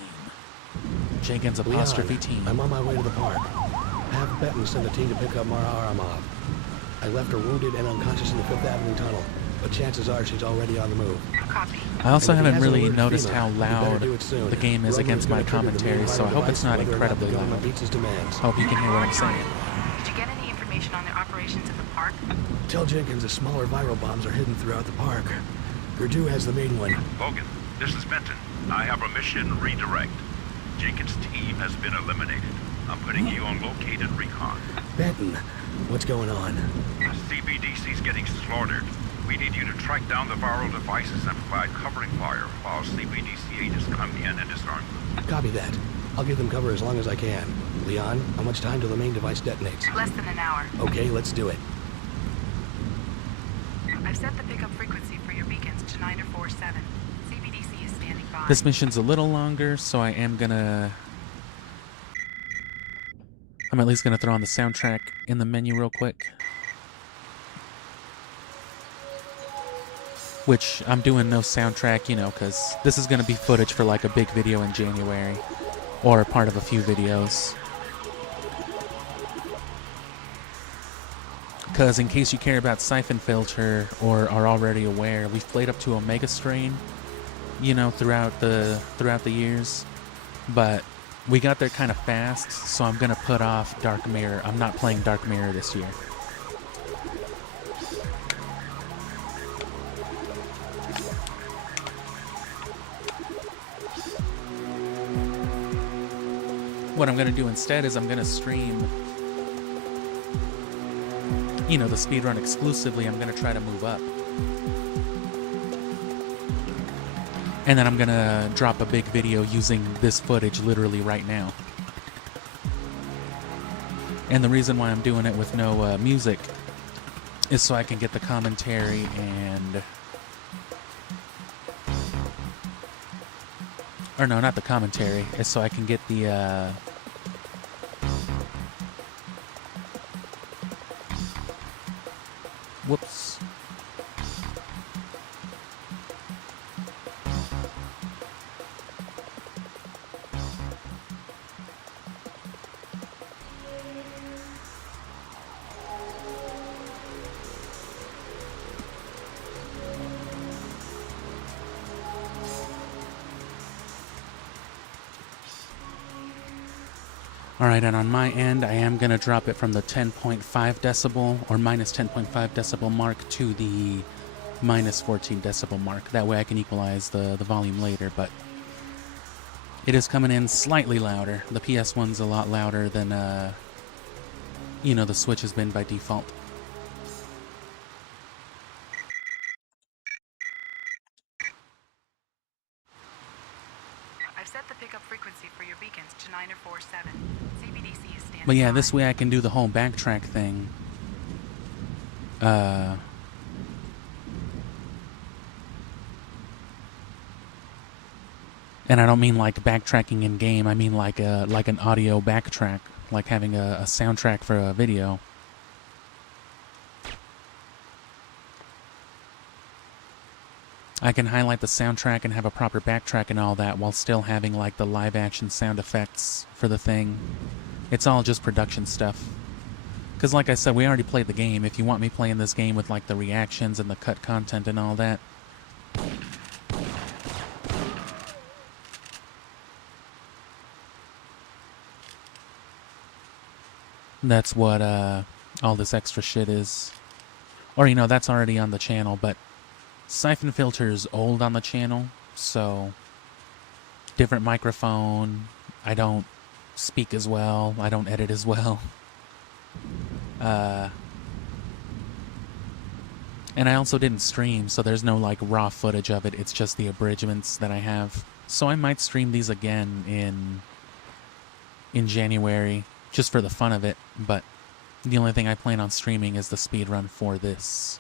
Jenkins apostrophe team. I'm on my way to the park. Have Benton send a team to pick up Mara Aramov. I left her wounded and unconscious in the Fifth Avenue tunnel, but chances are she's already on the move. Copy. I also And if he haven't hasn't really alerted noticed FEMA, how he better loud do it soon. the game is Romer against my gonna trigger the commentary, so I main hope it's not device whether or incredibly the government loud. meets his demands. Hope you can hear what I'm saying. Did you get any information on their operations at the park? Tell Jenkins the smaller viral bombs are hidden throughout the park. Girdu has the main one. Logan, this is Benton. I have a mission redirect. Jenkins' team has been eliminated. I'm putting you on located recon. Benton, what's going on? CBDC's getting slaughtered. We need you to track down the viral devices and provide covering fire while CBDC agents come in and disarm them. Copy that. I'll give them cover as long as I can. Leon, how much time till the main device detonates? Less than an hour. Okay, let's do it. I've set the pickup frequency for your beacons to 9447. CBDC is standing by. This mission's a little longer, so I'm at least gonna throw on the soundtrack in the menu real quick. Which I'm doing no soundtrack, you know, because this is gonna be footage for like a big video in January, or part of a few videos. Because in case you care about Syphon filter or are already aware, we've played up to Omega Strain, you know, throughout the years, but we got there kind of fast, so I'm gonna put off Dark Mirror. I'm not playing Dark Mirror this year. What I'm gonna do instead is I'm gonna stream, you know, the speedrun exclusively. I'm gonna try to move up. And then I'm gonna drop a big video using this footage literally right now. And the reason why I'm doing it with no music is so I can get the commentary and Or no, not the commentary. It's so I can get the, whoops. Alright, and on my end, I am going to drop it from the 10.5 decibel or minus 10.5 decibel mark to the minus 14 decibel mark. That way I can equalize the volume later, but it is coming in slightly louder. The PS1's a lot louder than, you know, the Switch has been by default. I've set the pickup frequency for your beacons to 947. CBDC is standing But yeah, by. this way I can do the whole backtrack thing. And I don't mean like backtracking in game. I mean like an audio backtrack, like having a soundtrack for a video. I can highlight the soundtrack and have a proper backtrack and all that while still having like the live action sound effects for the thing. It's all just production stuff. Because like I said, we already played the game. If you want me playing this game with like the reactions and the cut content and all that, that's what all this extra shit is. Or, you know, that's already on the channel, but Syphon filter's old on the channel, so different microphone. I don't speak as well. I don't edit as well. And I also didn't stream, so there's no like raw footage of it. It's just the abridgements that I have. So I might stream these again in January, just for the fun of it, but the only thing I plan on streaming is the speedrun for this.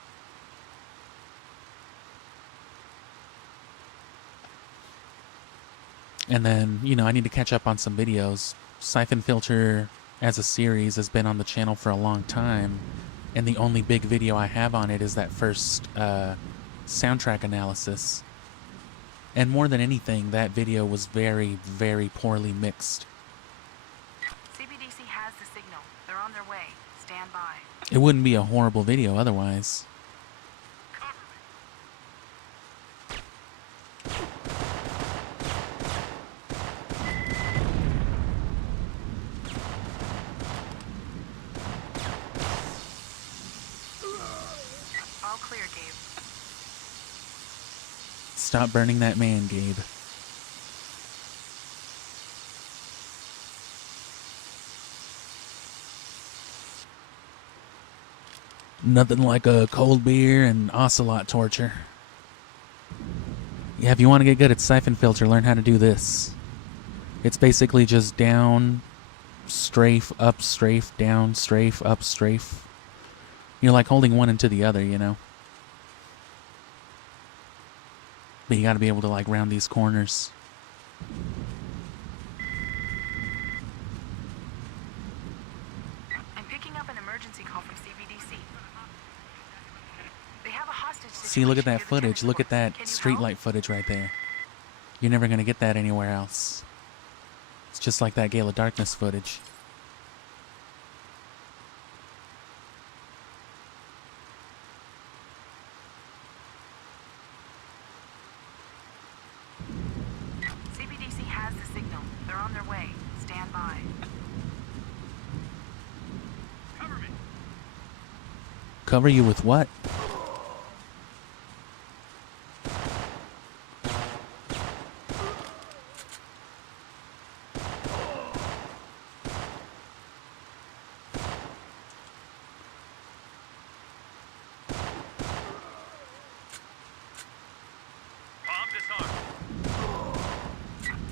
And then, you know, I need to catch up on some videos. Syphon Filter as a series has been on the channel for a long time, and the only big video I have on it is that first soundtrack analysis. And more than anything, that video was very, very poorly mixed. CBDC has the signal. They're on their way. Stand by. It wouldn't be a horrible video otherwise. All clear, Gabe. Stop burning that man, Gabe. Nothing like a cold beer and ocelot torture. Yeah, if you want to get good at Syphon Filter, learn how to do this. It's basically just down, strafe, up, strafe, down, strafe, up, strafe. You're like holding one into the other, you know? But you gotta be able to like round these corners. I'm picking up an emergency call from CBDC. They have a hostage See, look at that situation near the footage. tennis Look at courts. that Can you streetlight help? footage right there. You're never gonna get that anywhere else. It's just like that Gale of Darkness footage. CBDC has the signal. They're on their way. Stand by. Cover me. Cover you with what? Bomb disarmed.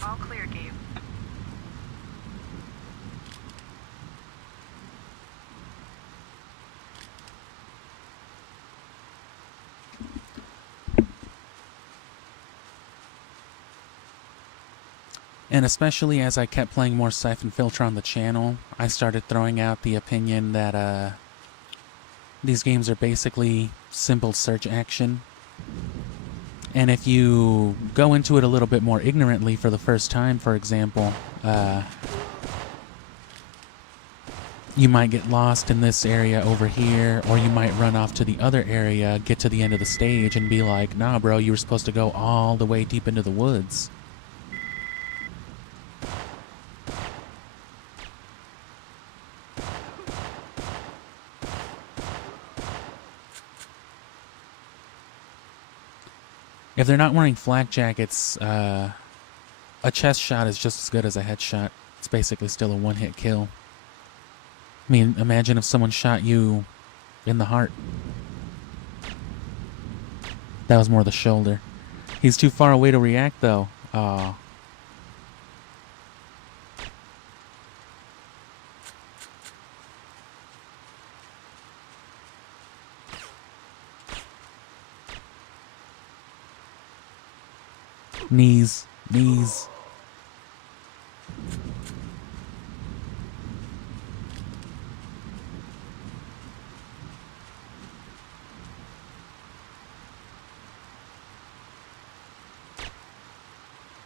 All clear, Gabe. And especially as I kept playing more Syphon Filter on the channel, I started throwing out the opinion that these games are basically simple search action. And if you go into it a little bit more ignorantly for the first time, for example, you might get lost in this area over here, or you might run off to the other area, get to the end of the stage, and be like, nah, bro, you were supposed to go all the way deep into the woods. If they're not wearing flak jackets, a chest shot is just as good as a headshot. It's basically still a one-hit kill. I mean, imagine if someone shot you in the heart. That was more the shoulder. He's too far away to react, though. Aw. Knees. Knees.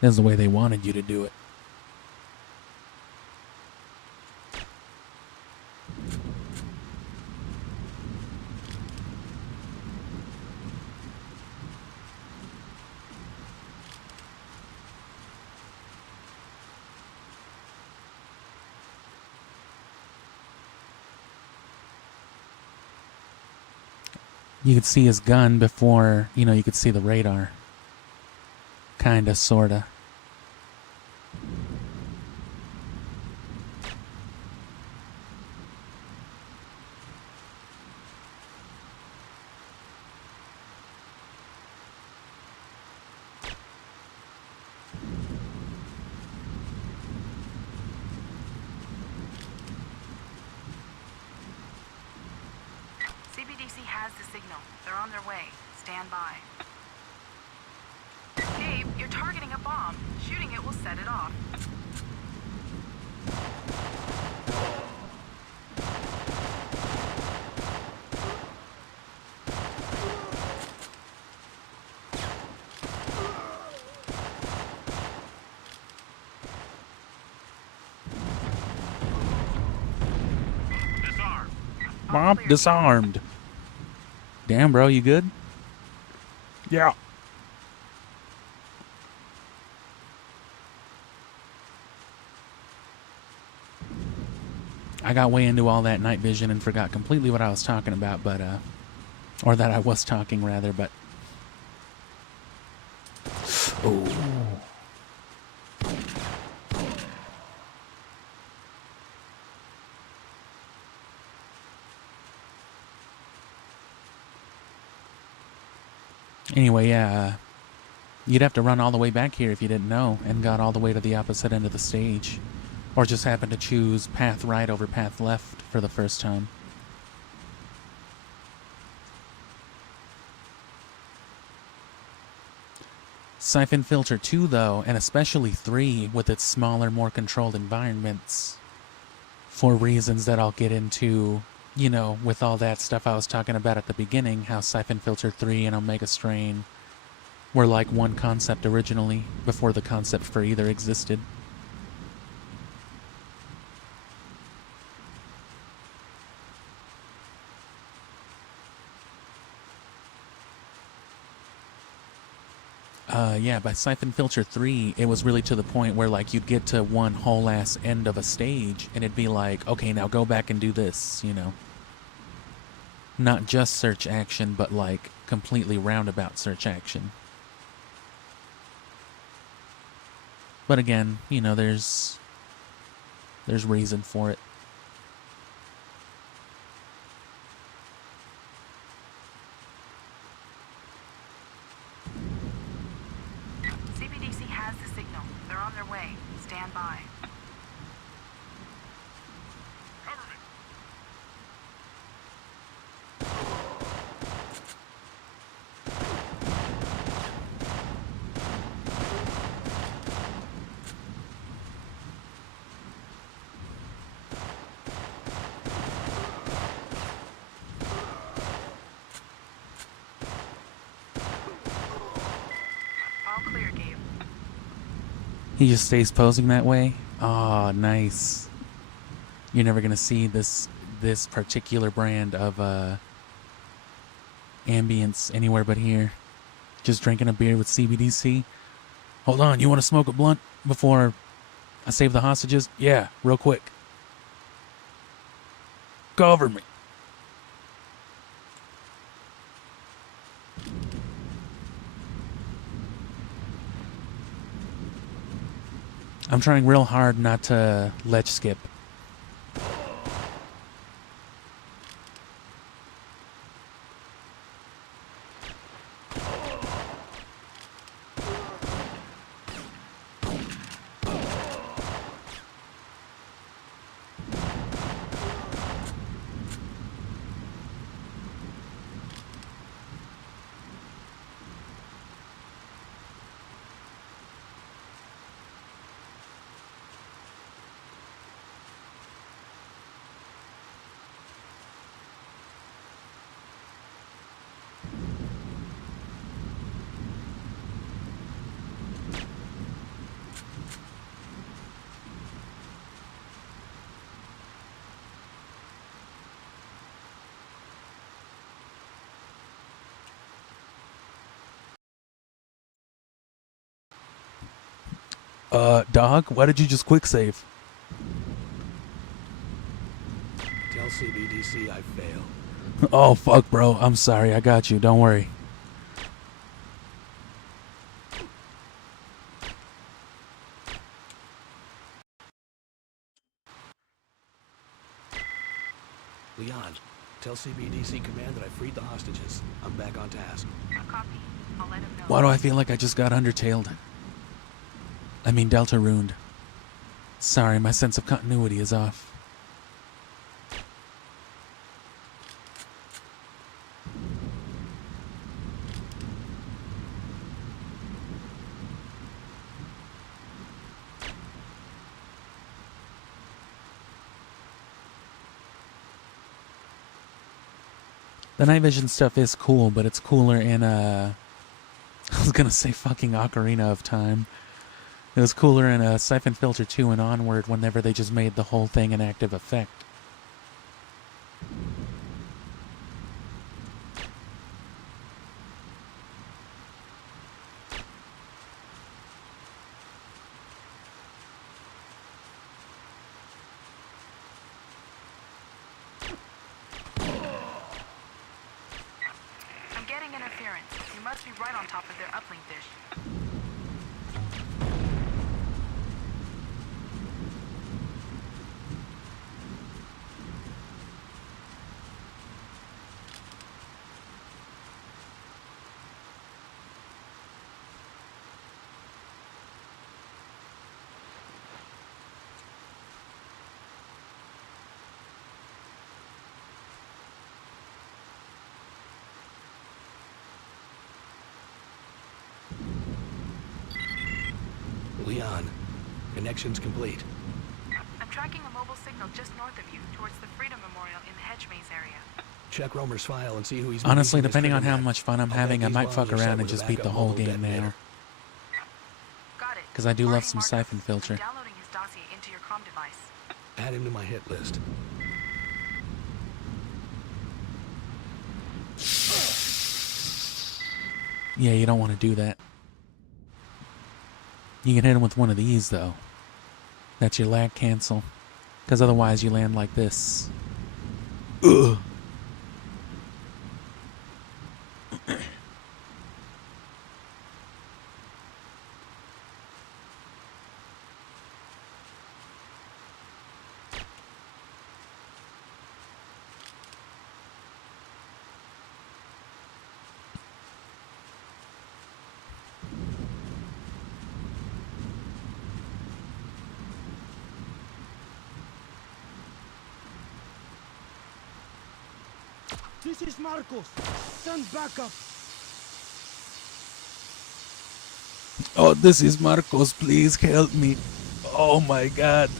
This is the way they wanted you to do it. You could see his gun before, you know, you could see the radar. Kinda, sorta. CBDC has the signal. They're on their way. Stand by. Gabe, you're targeting a bomb. Shooting it will set it off. Bomb disarmed. Damn, bro, you good? Yeah. I got way into all that night vision and forgot completely what I was talking about, but, or that I was talking, rather, but... Oh. Anyway, yeah, you'd have to run all the way back here if you didn't know, and got all the way to the opposite end of the stage. Or just happened to choose path right over path left for the first time. Syphon Filter 2, though, and especially 3, with its smaller, more controlled environments, for reasons that I'll get into, you know, with all that stuff I was talking about at the beginning, how Syphon Filter 3 and Omega Strain were like one concept originally, before the concept for either existed. Yeah, by Syphon Filter 3, it was really to the point where, like, you'd get to one whole-ass end of a stage, and it'd be like, okay, now go back and do this, you know. Not just search action, but, like, completely roundabout search action. But again, you know, there's reason for it. CBDC has the signal. They're on their way. Stand by. Cover me. He just stays posing that way. Oh, nice. You're never gonna see this particular brand of ambience anywhere but here. Just drinking a beer with CBDC. Hold on, you want to smoke a blunt before I save the hostages? Yeah, real quick. Cover me. I'm trying real hard not to ledge skip. Dog, why did you just quick save? Tell CBDC I failed. Oh, fuck, bro. I'm sorry. I got you. Don't worry. Leon, tell CBDC Command that I freed the hostages. I'm back on task. Copy. I'll let him know. Why do I feel like I just got undertailed? I mean, Deltarune. Sorry, my sense of continuity is off. The night vision stuff is cool, but it's cooler in I was gonna say fucking Ocarina of Time. It was cooler in a Syphon Filter 2 and onward whenever they just made the whole thing an active effect. I'm getting interference. You must be right on top of their uplink dish. Leon, connection's complete. I'm tracking a mobile signal just north of you, towards the Freedom Memorial in the hedge maze area. Check Romer's file and see who he's been Honestly, using as depending on trigger how man. much fun I'm I'll having, bet I these might bombs fuck are set around and with a just beat the backup whole mobile game detonator. there. Got it. Because I do love Marty some Marcus. Syphon Filter. I'm downloading his dossier into your comm device. Add him to my hit list. Yeah, you don't want to do that. You can hit him with one of these, though. That's your lag cancel. Because otherwise you land like this. Ugh. This is Marcos. Send backup. Oh, this is Marcos. Please help me. Oh my god.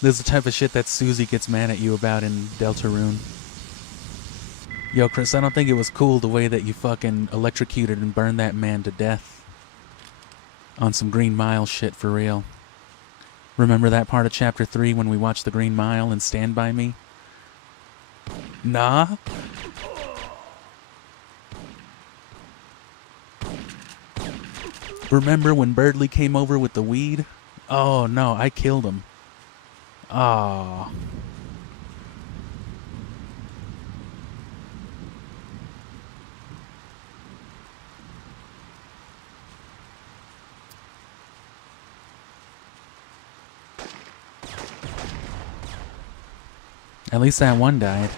This is the type of shit that Susie gets mad at you about in Deltarune. Yo, Chris, I don't think it was cool the way that you fucking electrocuted and burned that man to death. On some Green Mile shit, for real. Remember that part of Chapter 3 when we watched The Green Mile and Stand By Me? Nah? Remember when Birdley came over with the weed? Oh, no, I killed him. Oh. At least that one died.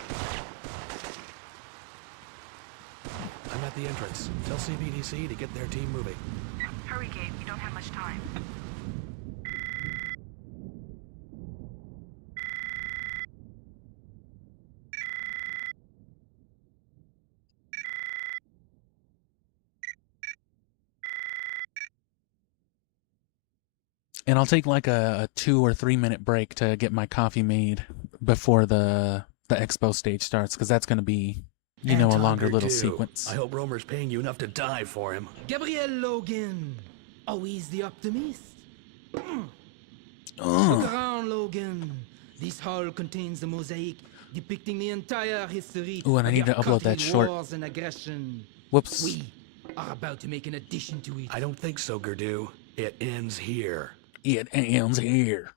I'm at the entrance. Tell CBDC to get their team moving. Hurry, Gabe. You don't have much time. And I'll take like a 2 or 3 minute break to get my coffee made before the expo stage starts, because that's going to be, you know, a longer little sequence. I hope Romer's paying you enough to die for him. Gabriel Logan, always the optimist. Look around, Logan. This hall contains the mosaic depicting the entire history Ooh, and I of need to your upload that country's short. wars and aggression. Whoops. We are about to make an addition to it. I don't think so, Gerdu. It ends here. It ends here.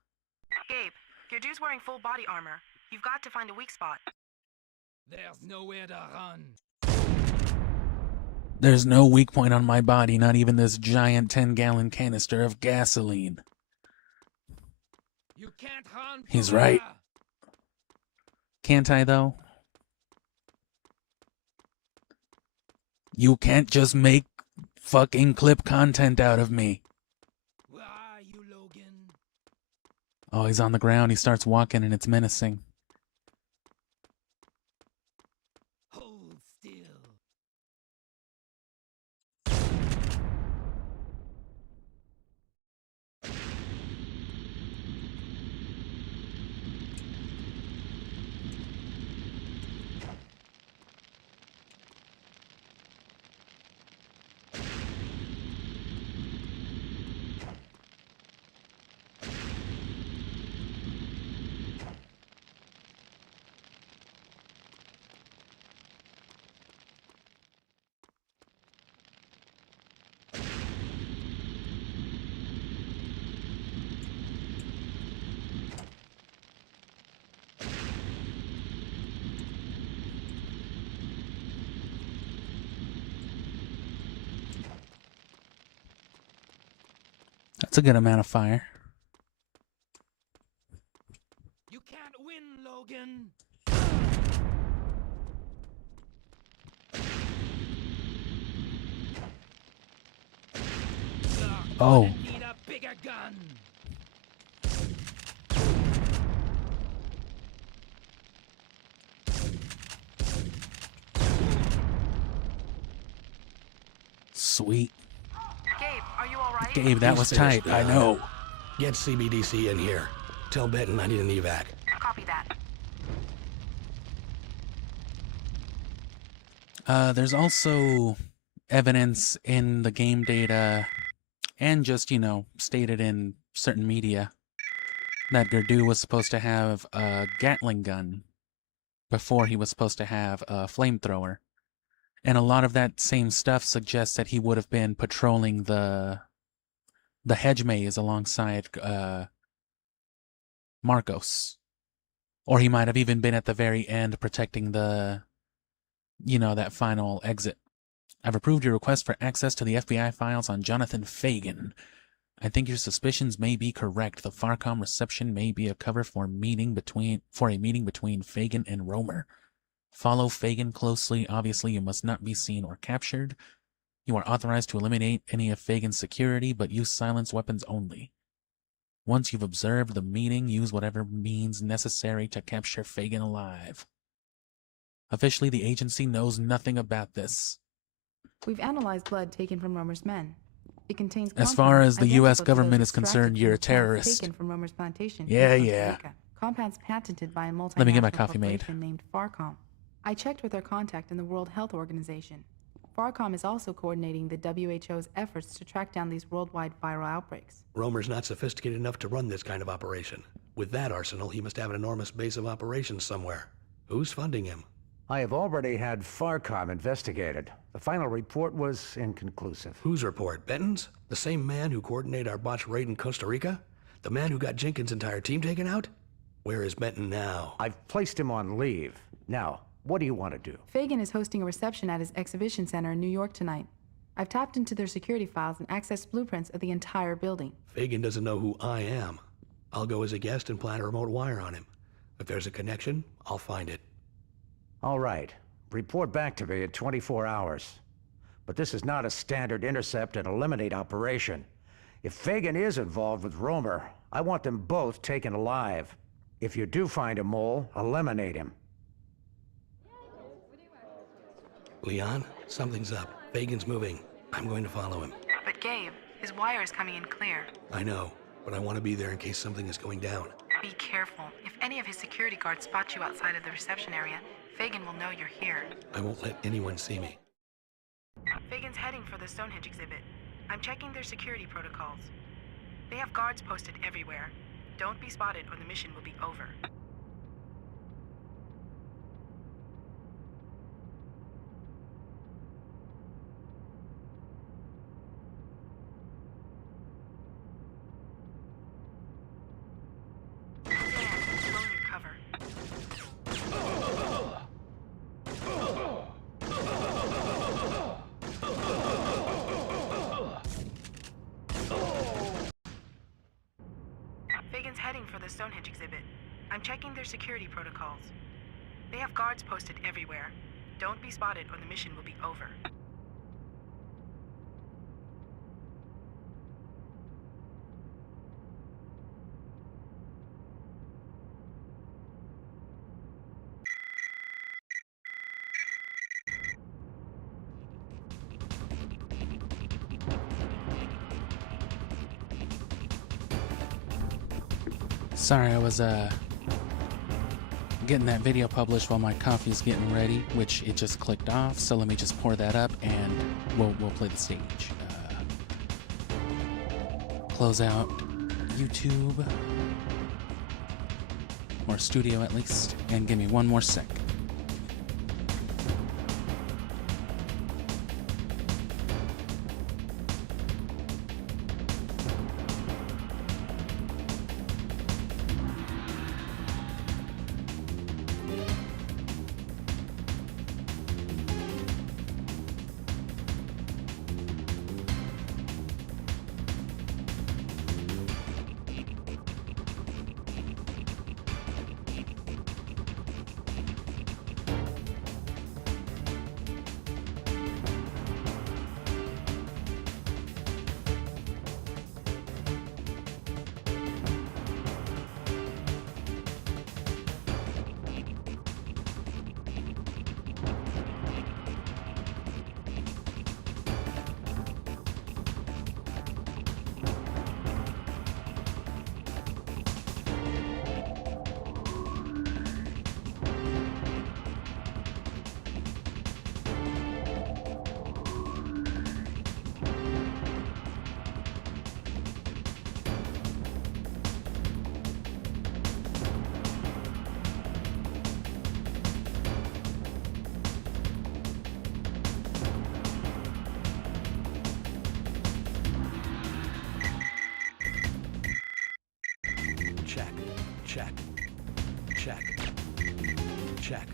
Gabe, your dude's wearing full body armor. You've got to find a weak spot. There's nowhere to run. There's no weak point on my body, not even this giant 10-gallon canister of gasoline. You can't run. He's forever. right. Can't I, though? You can't just make fucking clip content out of me. Where are you, Logan? Oh, he's on the ground. He starts walking, and it's menacing. Hold still. That's a good amount of fire. You can't win, Logan. Oh. I need a bigger gun. Sweet. Gabe, are you all right? Gabe, that He's was finished tight. I now. know. Get CBDC in here. Tell Benton I need an evac. Copy that. There's also evidence in the game data and just, you know, stated in certain media that Gerdu was supposed to have a Gatling gun before he was supposed to have a flamethrower. And a lot of that same stuff suggests that he would have been patrolling the hedge maze alongside Marcos. Or he might have even been at the very end protecting the, you know, that final exit. I've approved your request for access to the FBI files on Jonathan Fagan. I think your suspicions may be correct. The Farcom reception may be a cover for a meeting between Fagan and Romer. Follow Fagan closely. Obviously, you must not be seen or captured. You are authorized to eliminate any of Fagan's security, but use silence weapons only. Once you've observed the meeting, use whatever means necessary to capture Fagan alive. Officially, the agency knows nothing about this. We've analyzed blood taken from Romer's men. It contains As far compounds as the U.S. identical to government those is concerned, extracted you're a from the plants terrorist. taken from Romer's plantation in Yeah, Costa yeah. Rica. Compounds patented by a multinational Let me get my coffee made. corporation named Farcom. I checked with our contact in the World Health Organization. Farcom is also coordinating the WHO's efforts to track down these worldwide viral outbreaks. Romer's not sophisticated enough to run this kind of operation. With that arsenal, he must have an enormous base of operations somewhere. Who's funding him? I have already had Farcom investigated. The final report was inconclusive. Whose report? Benton's? The same man who coordinated our botched raid in Costa Rica? The man who got Jenkins' entire team taken out? Where is Benton now? I've placed him on leave. Now, what do you want to do? Fagan is hosting a reception at his exhibition center in New York tonight. I've tapped into their security files and accessed blueprints of the entire building. Fagan doesn't know who I am. I'll go as a guest and plant a remote wire on him. If there's a connection, I'll find it. All right. Report back to me in 24 hours. But this is not a standard intercept and eliminate operation. If Fagan is involved with Romer, I want them both taken alive. If you do find a mole, eliminate him. Leon, something's up. Fagan's moving. I'm going to follow him. But Gabe, his wire is coming in clear. I know, but I want to be there in case something is going down. Be careful. If any of his security guards spot you outside of the reception area, Fagan will know you're here. I won't let anyone see me. Fagan's heading for the Stonehenge exhibit. I'm checking their security protocols. They have guards posted everywhere. Don't be spotted or the mission will be over. Fagan's heading for the Stonehenge exhibit. I'm checking their security protocols. They have guards posted everywhere. Don't be spotted or the mission will be over. Sorry, I was getting that video published while my coffee's getting ready, which it just clicked off. So let me just pour that up, and we'll play the stage. Close out YouTube or Studio at least, and give me one more sec. Check. Check. Check.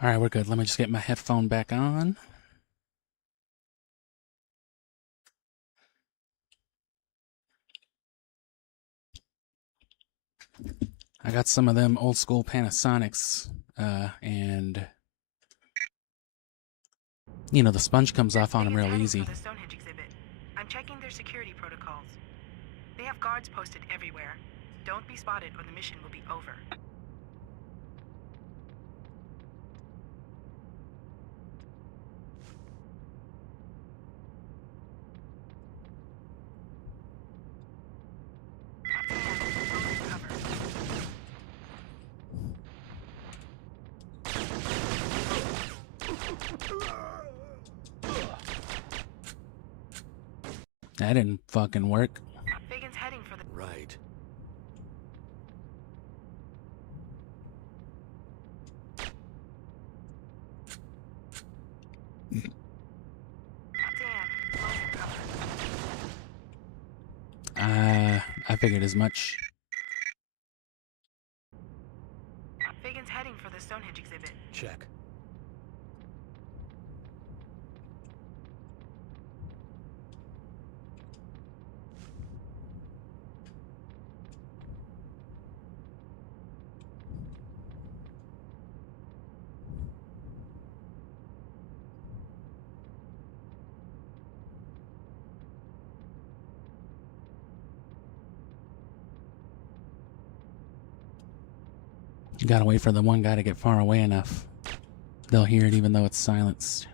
All right, we're good. Let me just get my headphone back on. I got some of them old school Panasonics, and you know, the sponge comes off on them real easy. The Stonehenge exhibit. Checking their security protocols. They have guards posted everywhere. Don't be spotted or the mission will be over. That didn't fucking work. Fagan's heading for the... Right. I figured as much. Fagan's heading for the Stonehenge exhibit. Check. You gotta wait for the one guy to get far away enough. They'll hear it even though it's silenced.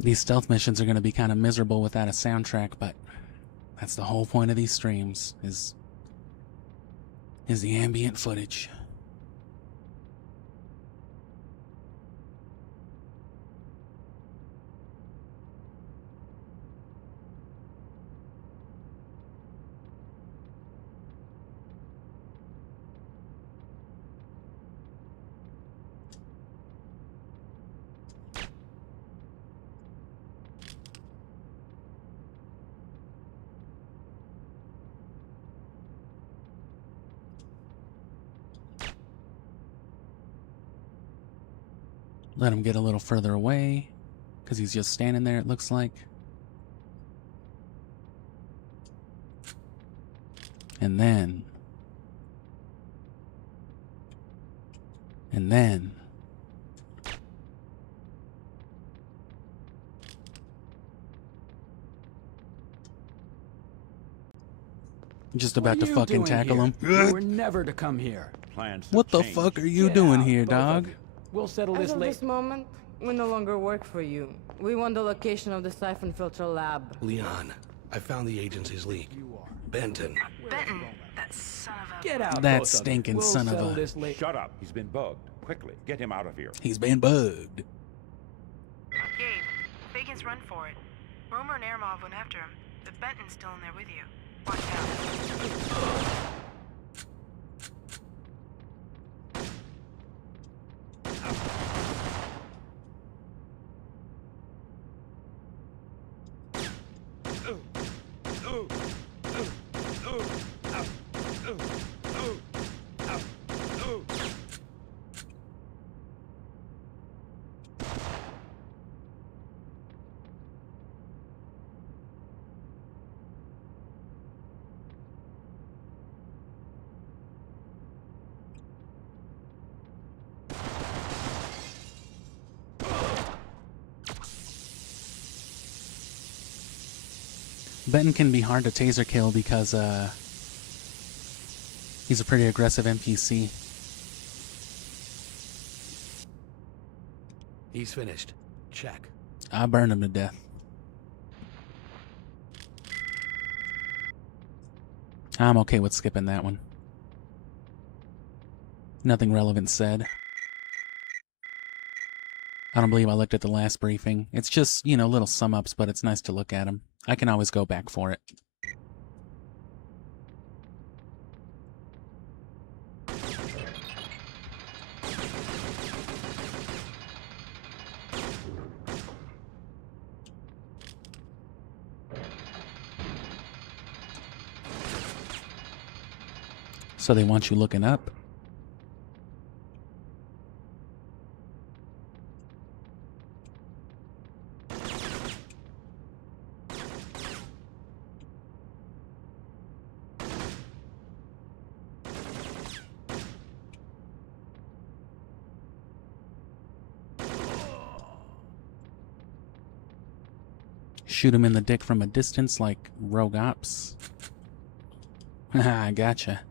These stealth missions are going to be kind of miserable without a soundtrack, but that's the whole point of these streams, is the ambient footage. Let him get a little further away, because he's just standing there, it looks like. And then... just about to fucking tackle him. You were never to come here. Plans What the changed. fuck are you Get doing out, here, both of dog? you. We'll settle As this of later. this moment, we no longer work for you. We want the location of the Syphon filter lab. Leon, I found the agency's leak. Benton. Benton, that son of a... Get out, That both of you. stinking We'll son of settle a- this later. Shut up. He's been bugged. Quickly, get him out of here. He's been bugged. Gabe, Fagan's run for it. Romer and Aramov went after him, but Benton's still in there with you. Watch out. Benton can be hard to taser kill because he's a pretty aggressive NPC. He's finished. Check. I burned him to death. I'm okay with skipping that one. Nothing relevant said. I don't believe I looked at the last briefing. It's just, you know, little sum-ups, but it's nice to look at them. I can always go back for it. So they want you looking up. Shoot him in the dick from a distance like rogue ops. Haha, I gotcha.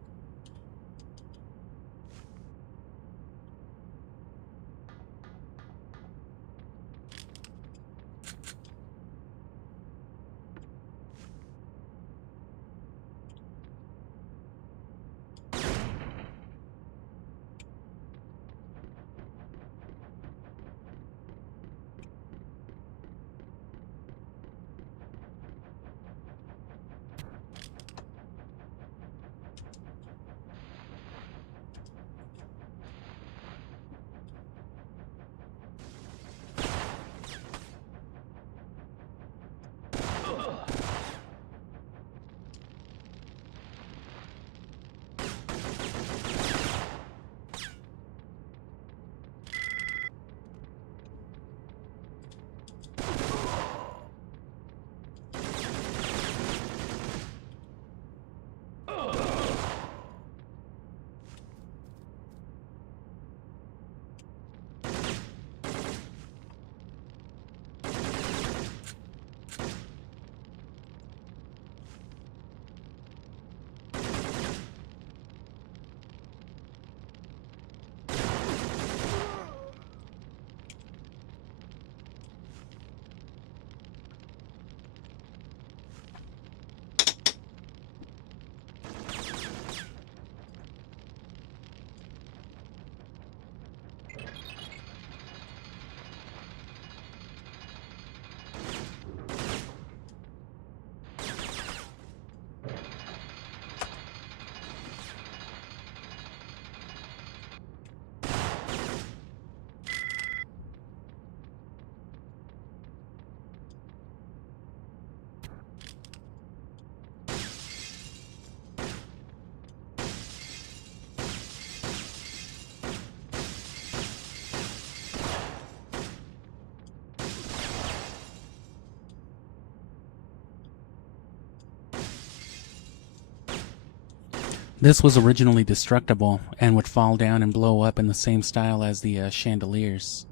This was originally destructible and would fall down and blow up in the same style as the chandeliers.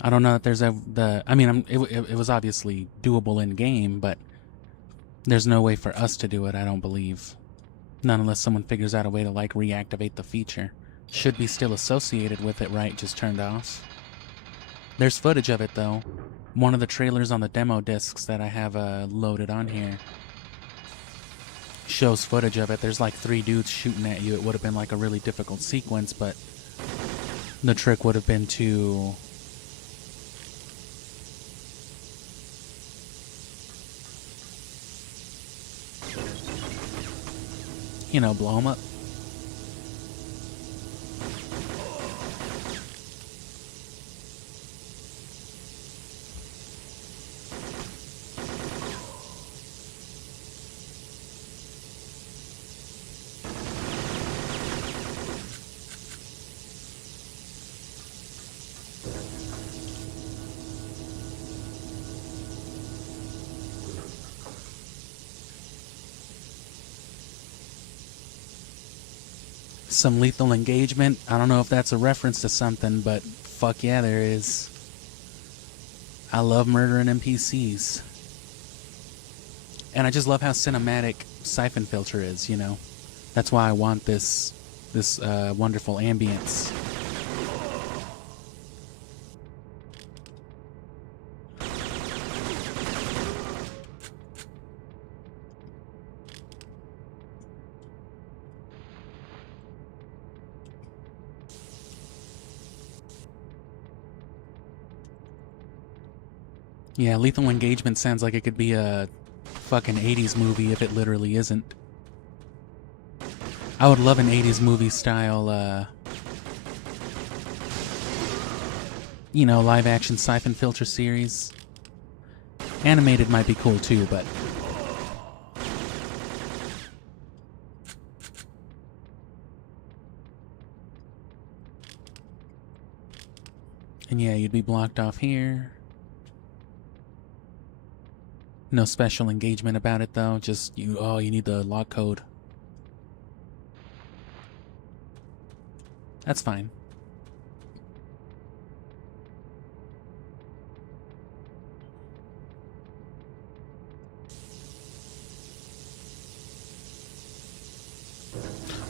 I don't know if there's it was obviously doable in game, but there's no way for us to do it, I don't believe. Not unless someone figures out a way to like reactivate the feature. Should be still associated with it, right? Just turned off. There's footage of it though. One of the trailers on the demo discs that I have loaded on here shows footage of it. There's like 3 dudes shooting at you. It would have been like a really difficult sequence, but the trick would have been to blow them up. Some Lethal Engagement. I don't know if that's a reference to something, but fuck yeah, there is. I love murdering NPCs. And I just love how cinematic Syphon Filter is, you know. That's why I want this wonderful ambience. Yeah, Lethal Engagement sounds like it could be a fucking 80s movie if it literally isn't. I would love an 80s movie style, live action Syphon Filter series. Animated might be cool too, but And yeah, you'd be blocked off here. No special engagement about it though, just you need the log code. That's fine.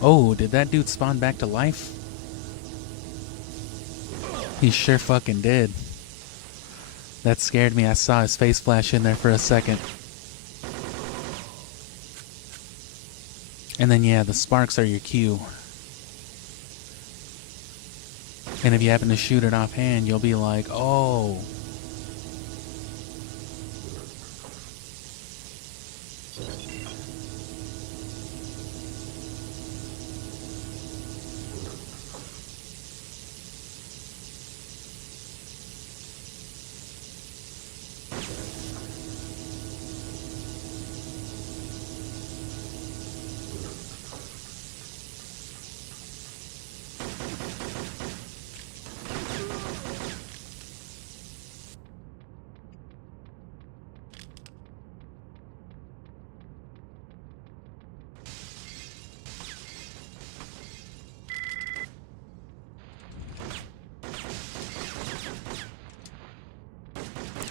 Oh, did that dude spawn back to life? He sure fucking did. That scared me. I saw his face flash in there for a second. And then yeah, the sparks are your cue. And if you happen to shoot it offhand, you'll be like, oh.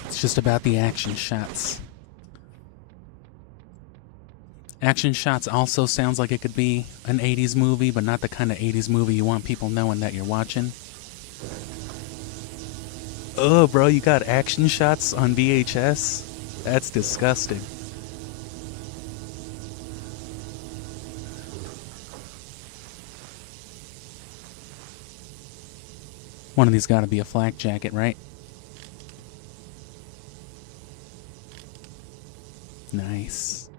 It's just about the action shots. Action shots also sounds like it could be an 80s movie, but not the kind of 80s movie you want people knowing that you're watching. Oh, bro, you got action shots on VHS? That's disgusting. One of these gotta be a flak jacket, right? Nice.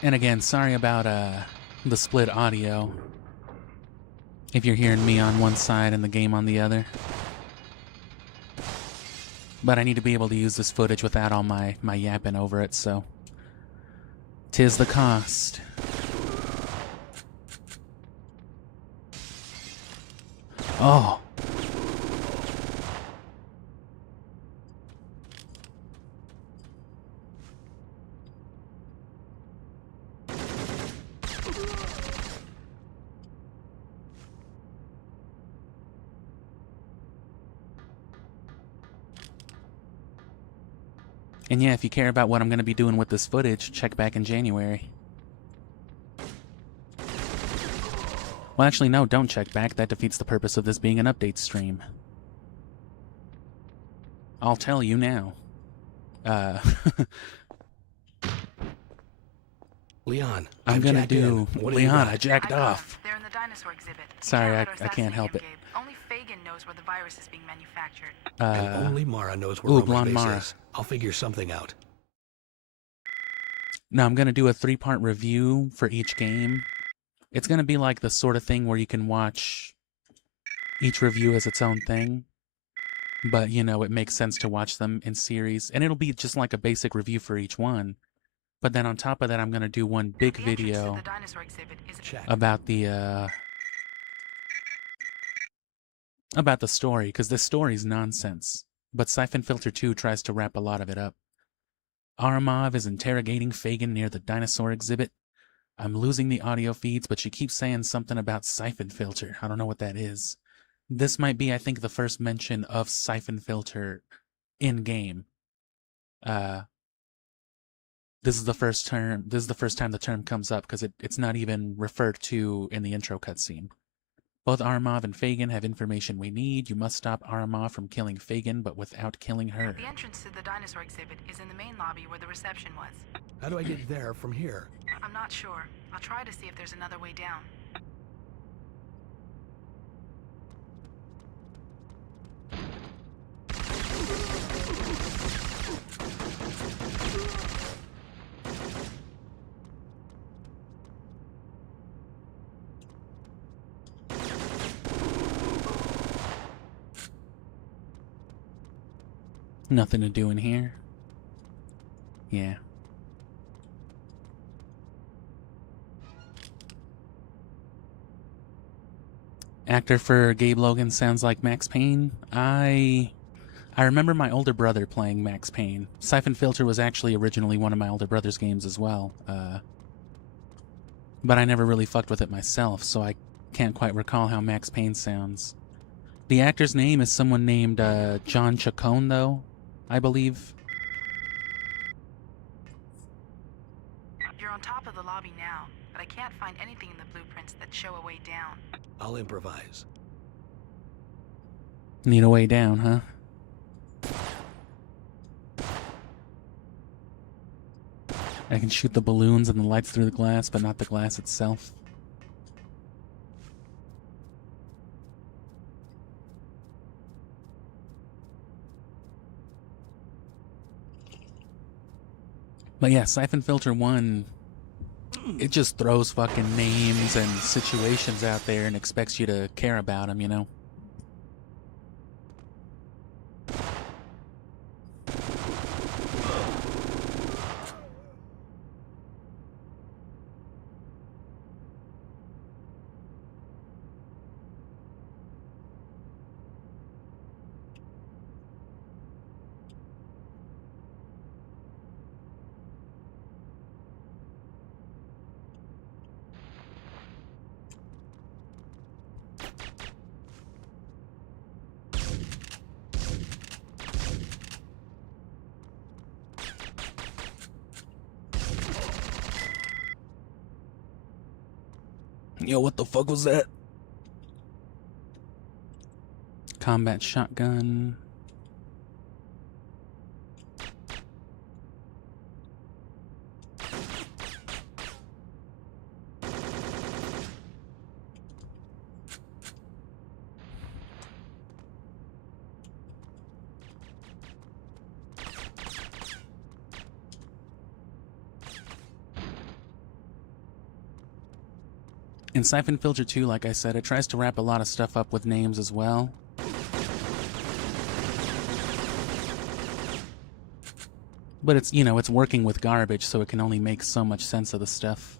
And again, sorry about the split audio. If you're hearing me on one side and the game on the other. But I need to be able to use this footage without all my yapping over it, so 'tis the cost. Oh. And yeah, if you care about what I'm going to be doing with this footage, check back in January. Well, actually, no, don't check back. That defeats the purpose of this being an update stream. I'll tell you now. Leon, I'm going to jacked in. do... What do you Leon, got? I jacked off. They're in the dinosaur exhibit. Sorry, I can't help it. Only Fagin knows where the virus is being manufactured. And only Mara knows where ooh, Roman's blonde base Mara. is. I'll figure something out. Now, I'm going to do a 3-part review for each game. It's going to be like the sort of thing where you can watch each review as its own thing. But, you know, it makes sense to watch them in series. And it'll be just like a basic review for each one. But then on top of that, I'm going to do one big video about the story, because this story's nonsense. But Syphon Filter 2 tries to wrap a lot of it up. Aramov is interrogating Fagin near the dinosaur exhibit. I'm losing the audio feeds, but she keeps saying something about Syphon Filter. I don't know what that is. This might be, I think, the first mention of Syphon Filter in-game. This is the first time the term comes up, because it's not even referred to in the intro cutscene. Both Aramov and Fagin have information we need. You must stop Aramov from killing Fagin, but without killing her. The entrance to the dinosaur exhibit is in the main lobby where the reception was. How do I get there from here? I'm not sure. I'll try to see if there's another way down. Nothing to do in here. Yeah. Actor for Gabe Logan sounds like Max Payne. I remember my older brother playing Max Payne. Syphon Filter was actually originally one of my older brother's games as well. But I never really fucked with it myself, so I can't quite recall how Max Payne sounds. The actor's name is someone named John Chacon, though, I believe. You're on top of the lobby now, but I can't find anything in the blueprints that show a way down. I'll improvise. Need a way down, huh? I can shoot the balloons and the lights through the glass, but not the glass itself. But yeah, Syphon Filter 1, it just throws fucking names and situations out there and expects you to care about them, you know? Yo, what the fuck was that? Combat shotgun. In Syphon Filter 2, like I said, it tries to wrap a lot of stuff up with names as well. But it's, you know, it's working with garbage, so it can only make so much sense of the stuff.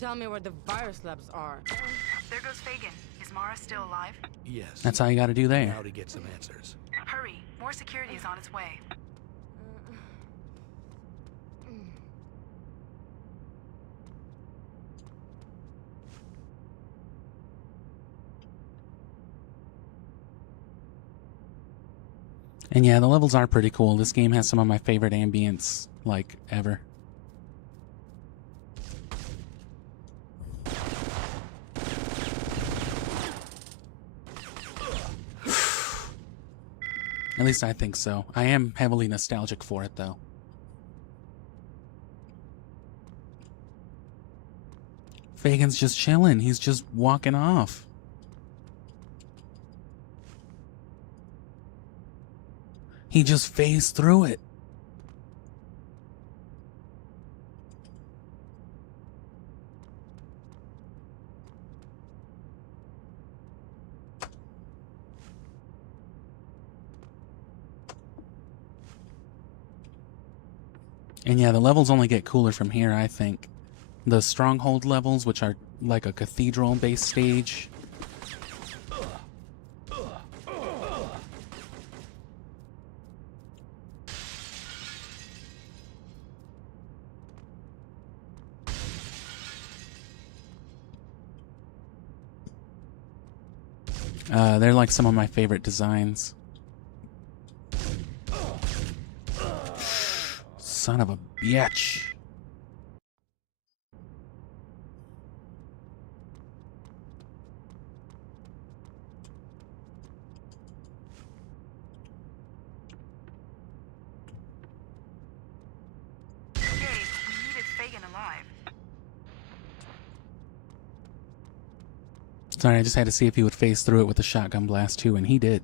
Tell me where the virus labs are. There goes Fagin. Is Mara still alive? Yes. That's all you gotta do there. Now to get some answers. Hurry. More security is on its way. And yeah, the levels are pretty cool. This game has some of my favorite ambience, like, ever. At least I think so. I am heavily nostalgic for it, though. Fagin's just chilling. He's just walking off. He just phased through it. And yeah, the levels only get cooler from here, I think. The Stronghold levels, which are like a cathedral-based stage. They're like some of my favorite designs. Son of a bitch. Sorry, I just had to see if he would phase through it with the shotgun blast too, and he did.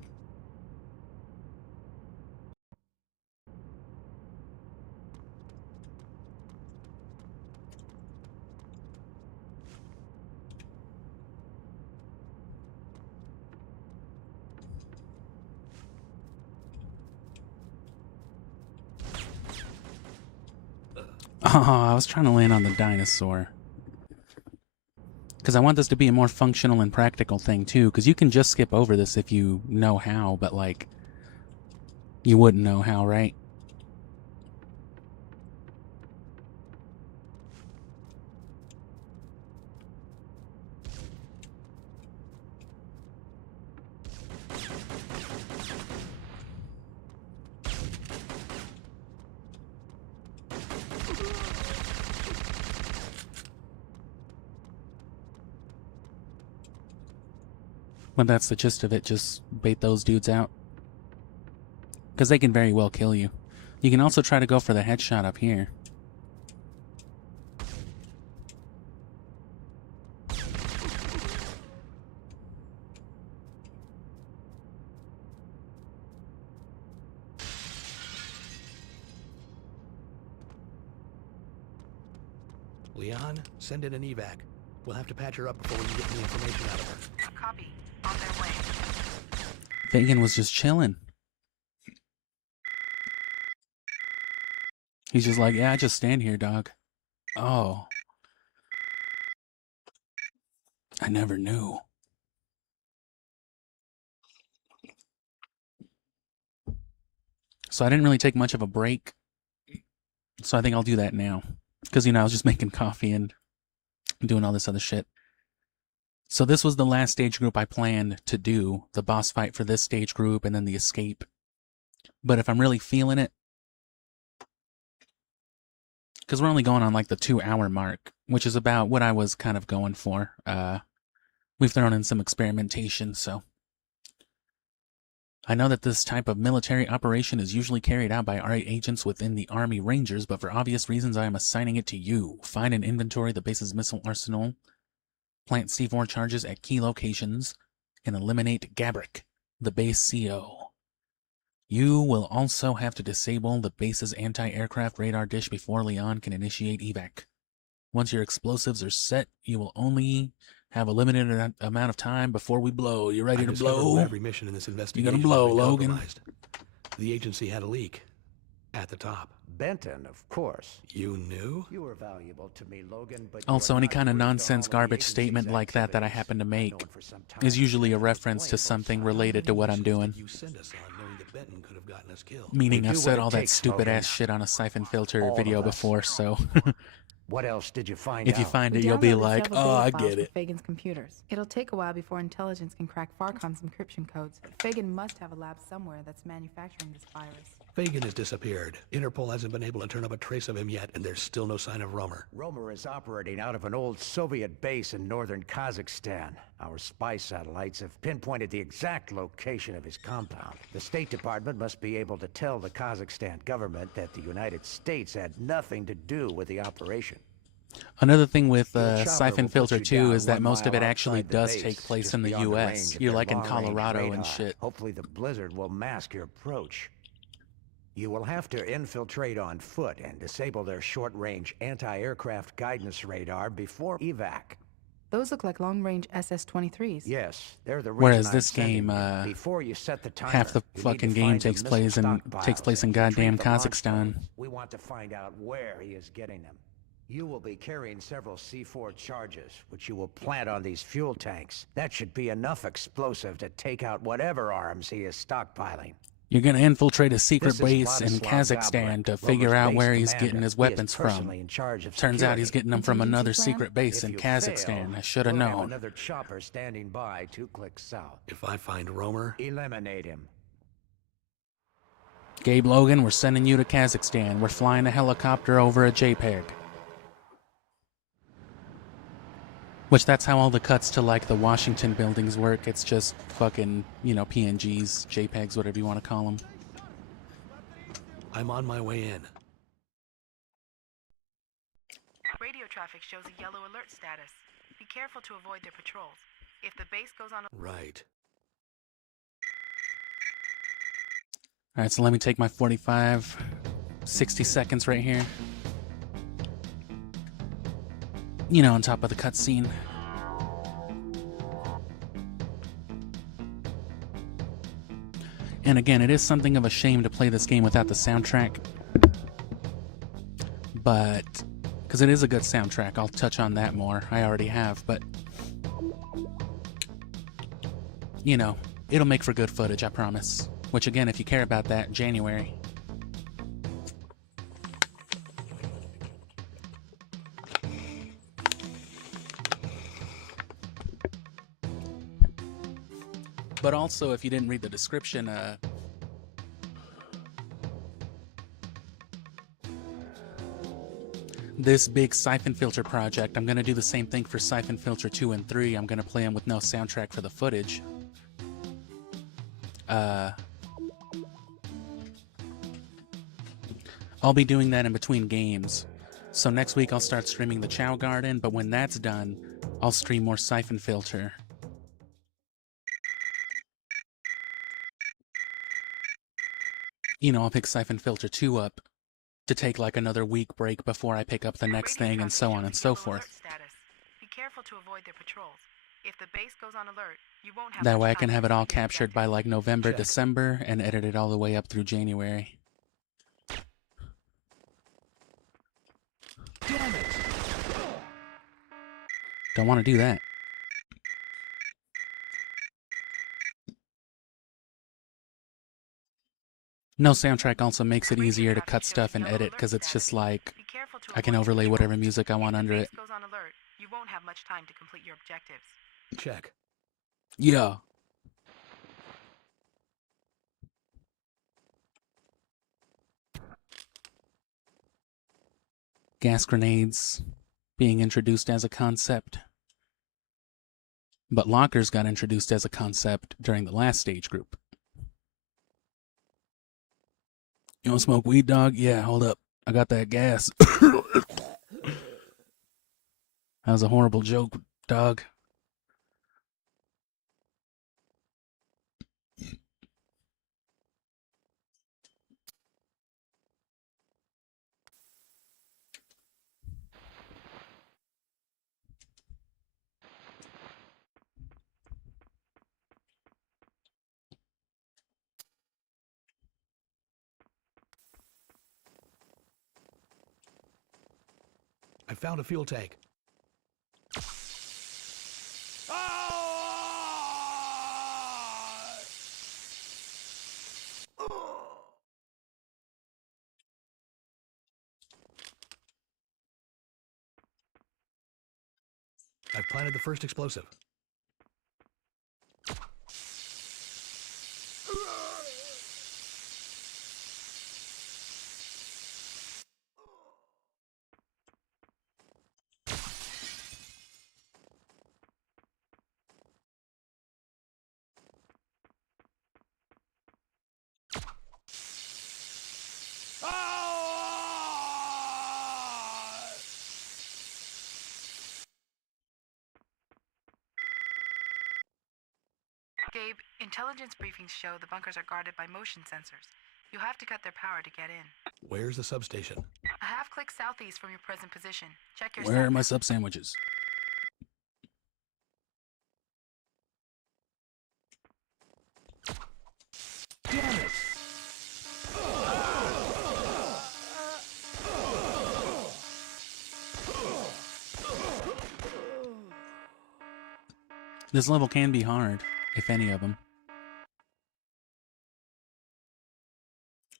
Oh, I was trying to land on the dinosaur. Because I want this to be a more functional and practical thing, too. Because you can just skip over this if you know how, but, like, you wouldn't know how, right? But that's the gist of it, just bait those dudes out. Because they can very well kill you. You can also try to go for the headshot up here. Leon, send in an evac. We'll have to patch her up before we can get any information out of her. Copy. On their way. Fagin was just chilling. He's just like, yeah, just stand here, dog. Oh. I never knew. So I didn't really take much of a break. So I think I'll do that now. Because, you know, I was just making coffee and doing all this other shit. So this was the last stage group I planned to do. The boss fight for this stage group and then the escape. But if I'm really feeling it, because we're only going on like the 2-hour mark, which is about what I was kind of going for. We've thrown in some experimentation, so. I know that this type of military operation is usually carried out by our agents within the Army Rangers, but for obvious reasons I am assigning it to you. Find and inventory the base's missile arsenal, plant C4 charges at key locations, and eliminate Gabrick, the base CO. You will also have to disable the base's anti-aircraft radar dish before Leon can initiate evac. Once your explosives are set, you will only have a limited amount of time before we blow. You ready to blow? Every mission in this investigation You gonna blow, has been Logan? compromised. The agency had a leak. At the top. Benton, of course. You knew? You were valuable to me, Logan, but Also, any kind of nonsense garbage statement like that I happen to make is usually a reference to something related to what I'm doing. You sent us on knowing that Benton could have gotten us killed. Meaning I've said what it all that takes, stupid Logan. ass shit on a Syphon filter All video of us. before, so What else did you find if out? you find We it, you'll be downloaded like, several oh, data I files get from it. Fagin's computers. It'll take a while before intelligence can crack Farcom's encryption codes. Fagin must have a lab somewhere that's manufacturing this virus. Fagin has disappeared. Interpol hasn't been able to turn up a trace of him yet, and there's still no sign of Romer. Romer is operating out of an old Soviet base in northern Kazakhstan. Our spy satellites have pinpointed the exact location of his compound. The State Department must be able to tell the Kazakhstan government that the United States had nothing to do with the operation. Another thing with Your chopper Syphon will put filter you too down is that 1 most of mile it actually outside the does base, take place just in the beyond the US. range of You're their like in long-range Colorado and radar. shit. Hopefully the blizzard will mask your approach. You will have to infiltrate on foot and disable their short-range anti-aircraft guidance radar before evac. Those look like long-range SS-23s. Yes, they're the reason Whereas I'm this sending game, you. Before you set the timer, half the you need to fucking game find the takes missile place in stockpiles and goddamn retrieve the launch Kazakhstan. codes. We want to find out where he is getting them. You will be carrying several C4 charges, which you will plant on these fuel tanks. That should be enough explosive to take out whatever arms he is stockpiling. You're gonna infiltrate a secret This is base in Vladislav Kazakhstan Gabrick, to figure Romer's out base where he's commander. getting his He is weapons from. personally in charge of Turns out he's security. getting them from Contingency another plan? secret base If in you Kazakhstan. fail, I should have we'll have known. another chopper standing by 2 clicks south. If I find Romer, Eliminate him. Gabe Logan, we're sending you to Kazakhstan. We're flying a helicopter over a JPEG. Which that's how all the cuts to like the Washington buildings work. It's just fucking, you know, PNGs, JPEGs, whatever you want to call them. I'm on my way in. Radio traffic shows a yellow alert status. Be careful to avoid their patrols. If the base goes on... Right. All right, so let me take my 45, 60 seconds right here. You know, on top of the cutscene. And again, it is something of a shame to play this game without the soundtrack. But, because it is a good soundtrack, I'll touch on that more. I already have, but, you know, it'll make for good footage, I promise. Which again, if you care about that, January. But also, if you didn't read the description, this big Syphon Filter project, I'm going to do the same thing for Syphon Filter 2 and 3. I'm going to play them with no soundtrack for the footage. I'll be doing that in between games. So next week I'll start streaming the Chao Garden, but when that's done, I'll stream more Syphon Filter. You know, I'll pick Syphon Filter 2 up to take like another week break before I pick up the next thing, and so on and so forth. Be careful to avoid their patrols. If the base goes on alert, you won't have That way I can have it all captured by like November, Check. December, and edit it all the way up through January. Damn it! Don't want to do that. No soundtrack also makes it easier to cut stuff and edit, because it's just like, I can overlay whatever music I want under it. Goes on alert, you won't have much time to complete your objectives. Check. Yeah. Gas grenades being introduced as a concept. But lockers got introduced as a concept during the last stage group. You want to smoke weed, dog? Yeah, hold up. I got that gas. That was a horrible joke, dog. I found a fuel tank. I've planted the first explosive. Gabe, intelligence briefings show the bunkers are guarded by motion sensors. You'll have to cut their power to get in. Where's the substation? A half-click southeast from your present position. Check your Where are my sub sandwiches? Damn it! This level can be hard, if any of them.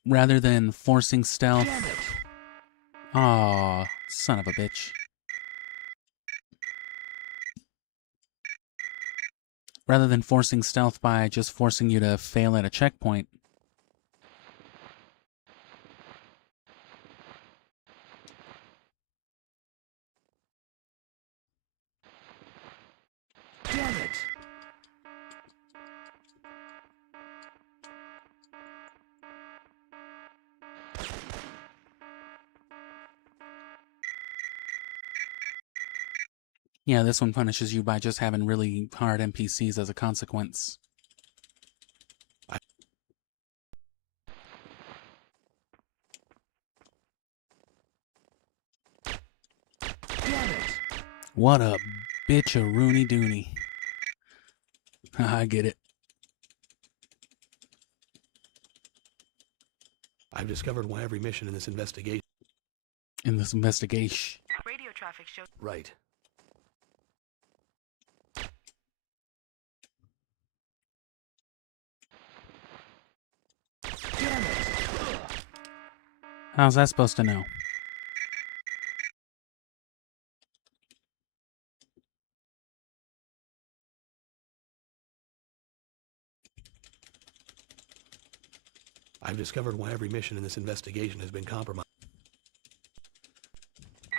Rather than forcing stealth... Aw, son of a bitch. Rather than forcing stealth by just forcing you to fail at a checkpoint. Damn it! Yeah, this one punishes you by just having really hard NPCs as a consequence. What a bitch a Rooney Dooney. I get it. I've discovered why every mission in this investigation... Radio traffic shows... Right. How's that supposed to know? I've discovered why every mission in this investigation has been compromised.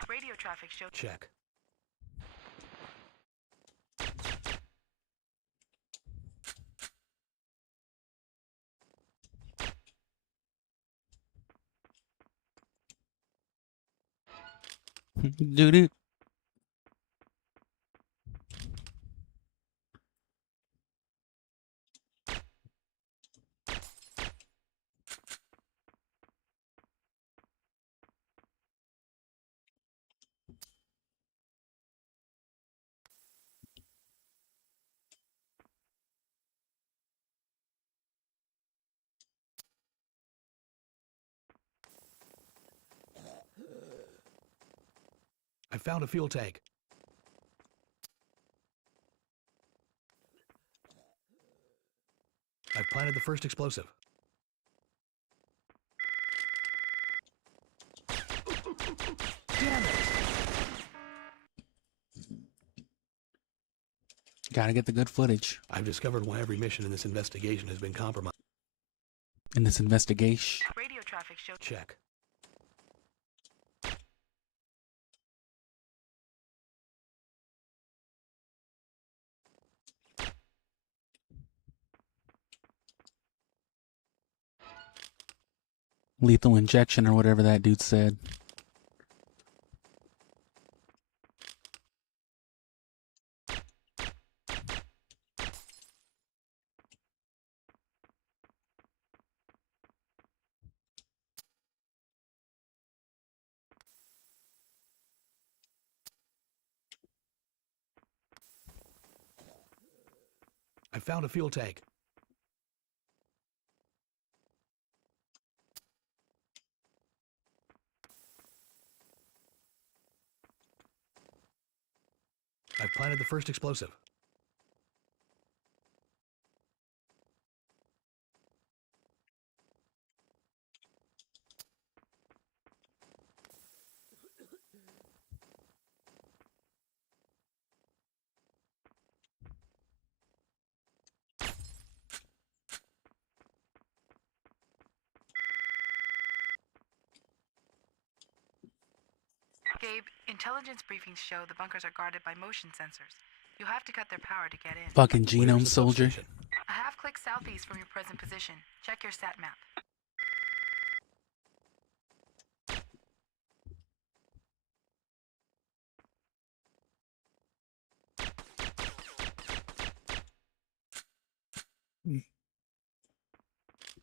Radio traffic shows... Check. Doo-doo. I found a fuel tank. I've planted the first explosive. Damn it! Gotta get the good footage. I've discovered why every mission in this investigation has been compromised. In this investigation. Radio traffic shows... Check. Lethal injection or whatever that dude said. I found a fuel tank. I've planted the first explosive. Gabe, intelligence briefings show the bunkers are guarded by motion sensors. You'll have to cut their power to get in. Fucking genome Where's the soldier. substation? A half-click southeast from your present position. Check your sat map.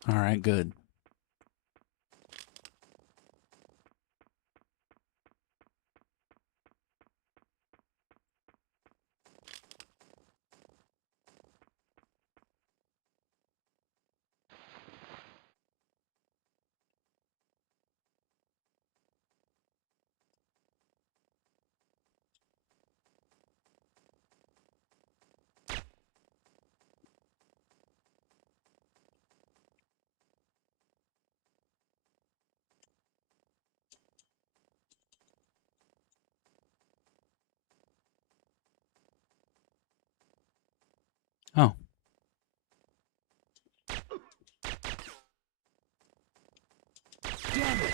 All right, good. Oh. Damn it!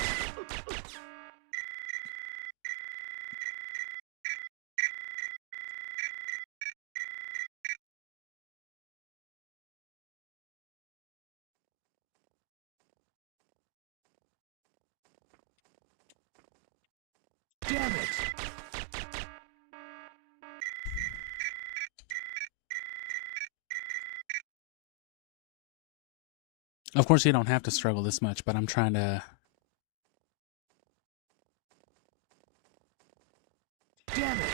Damn it! Of course, you don't have to struggle this much, but I'm trying to... Damn it!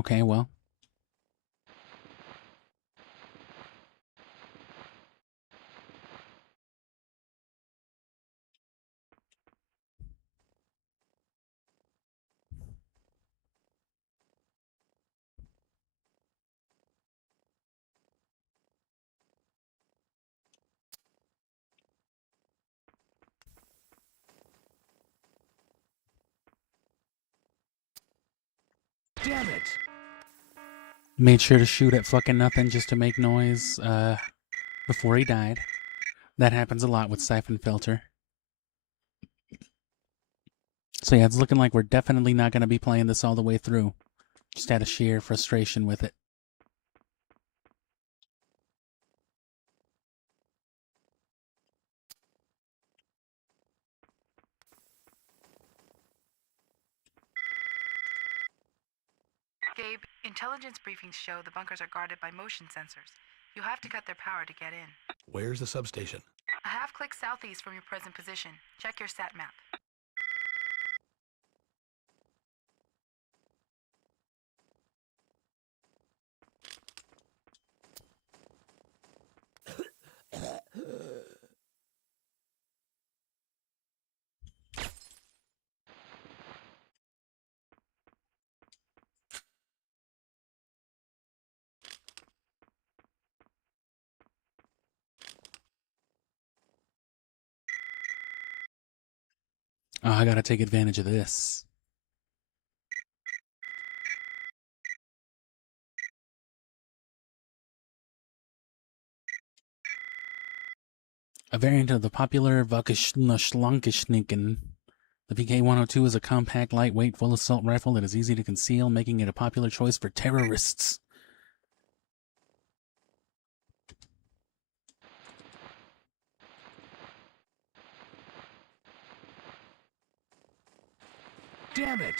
Okay, well. Damn it! Made sure to shoot at fucking nothing just to make noise before he died. That happens a lot with Syphon Filter. So yeah, it's looking like we're definitely not going to be playing this all the way through. Just out of sheer frustration with it. Gabe, intelligence briefings show the bunkers are guarded by motion sensors. You'll have to cut their power to get in. Where's the substation? A half-click southeast from your present position. Check your sat map. Oh, I gotta take advantage of this. A variant of the popular Vakishnaschlankishniken. The VK-102 is a compact, lightweight, full assault rifle that is easy to conceal, making it a popular choice for terrorists. Damn it!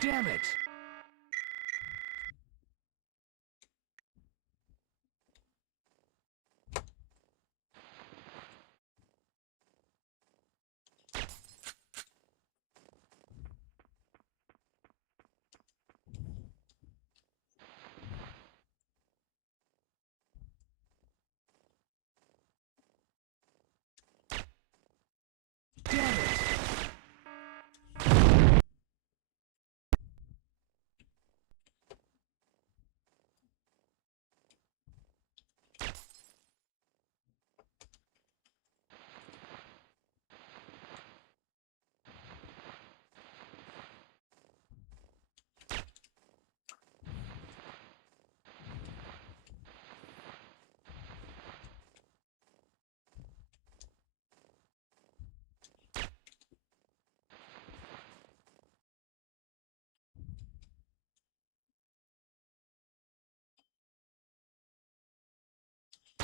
Damn it! Damn it!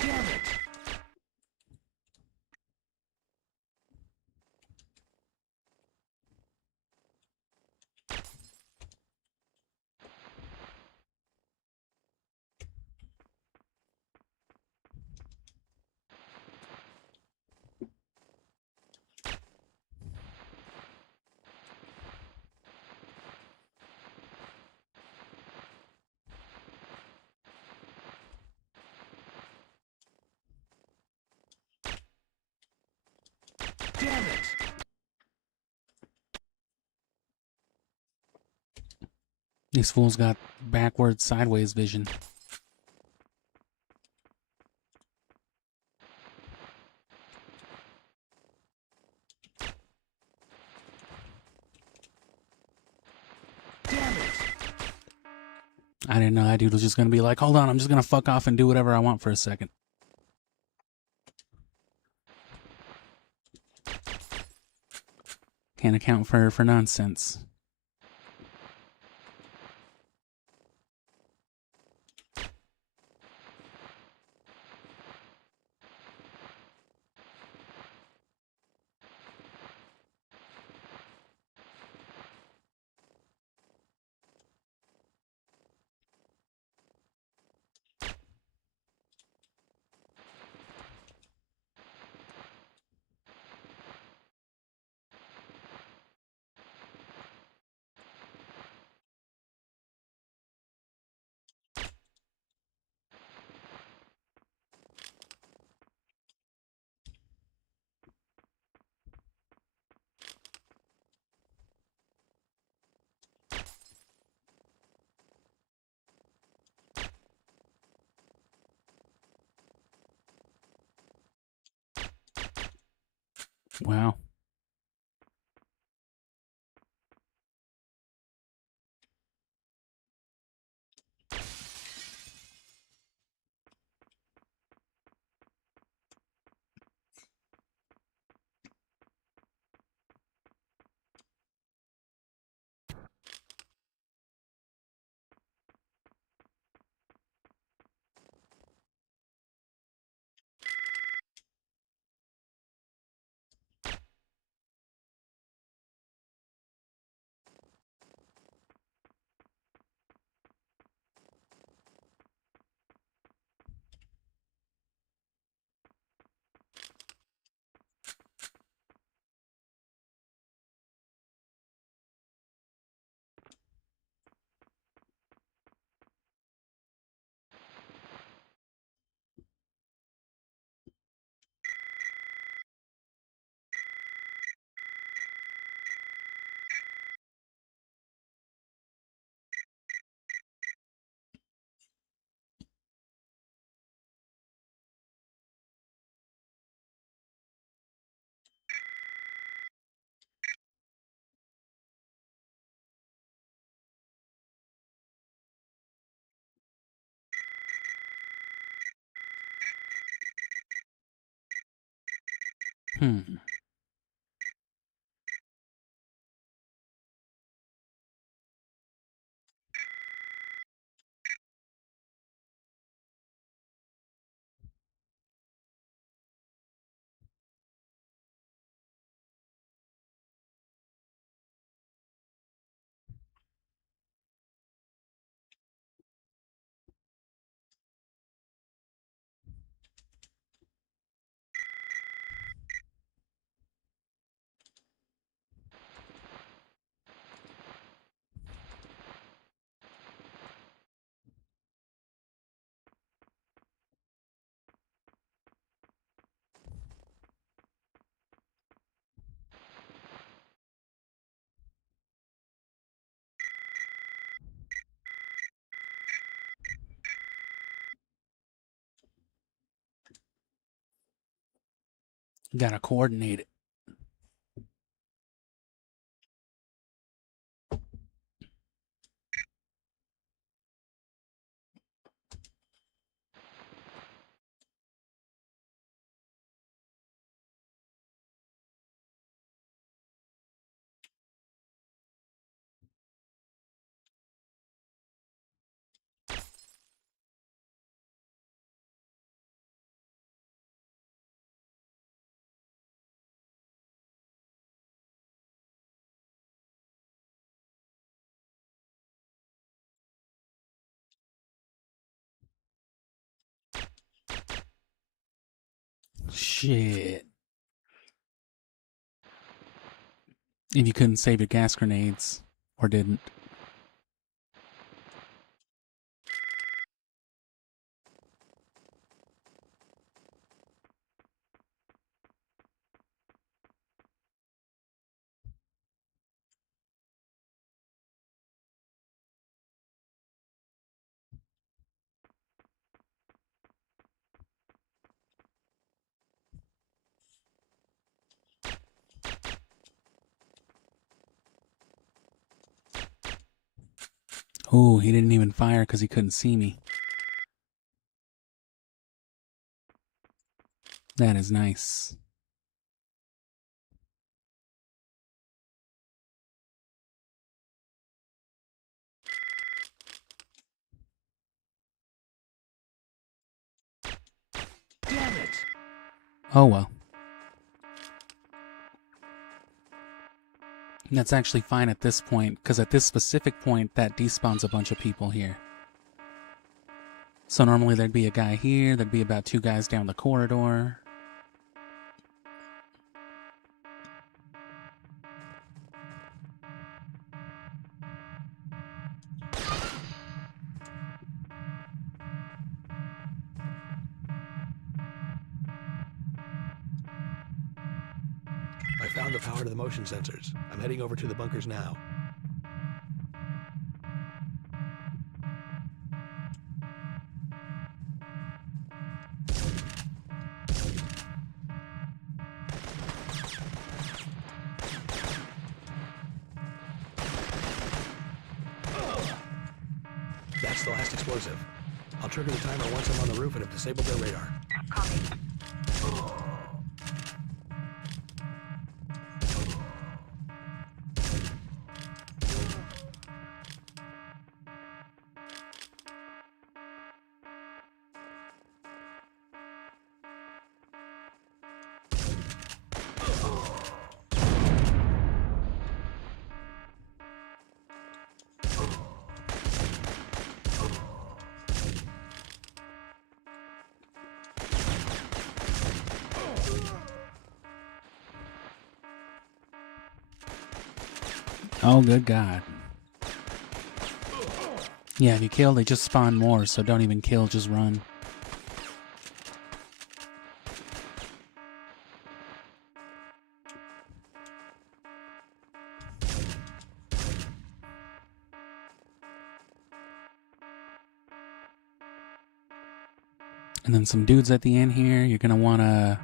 Damn it! Damn it! These fools got backwards, sideways vision. I didn't know that dude was just gonna be like, hold on, I'm just gonna fuck off and do whatever I want for a second. Can't account for nonsense. Wow. Hmm. Gotta coordinate it. Shit. And you couldn't save your gas grenades. Or didn't. Ooh, he didn't even fire because he couldn't see me. That is nice. Damn it! Oh well. That's actually fine at this point, because at this specific point, that despawns a bunch of people here. So normally there'd be a guy here, there'd be about 2 guys down the corridor. I found the power to the motion sensors. I'm heading over to the bunkers now. That's the last explosive. I'll trigger the timer once I'm on the roof and have disabled their radar. Copy. Oh, good God. Yeah, if you kill, they just spawn more, so don't even kill, just run. And then some dudes at the end here, you're gonna wanna...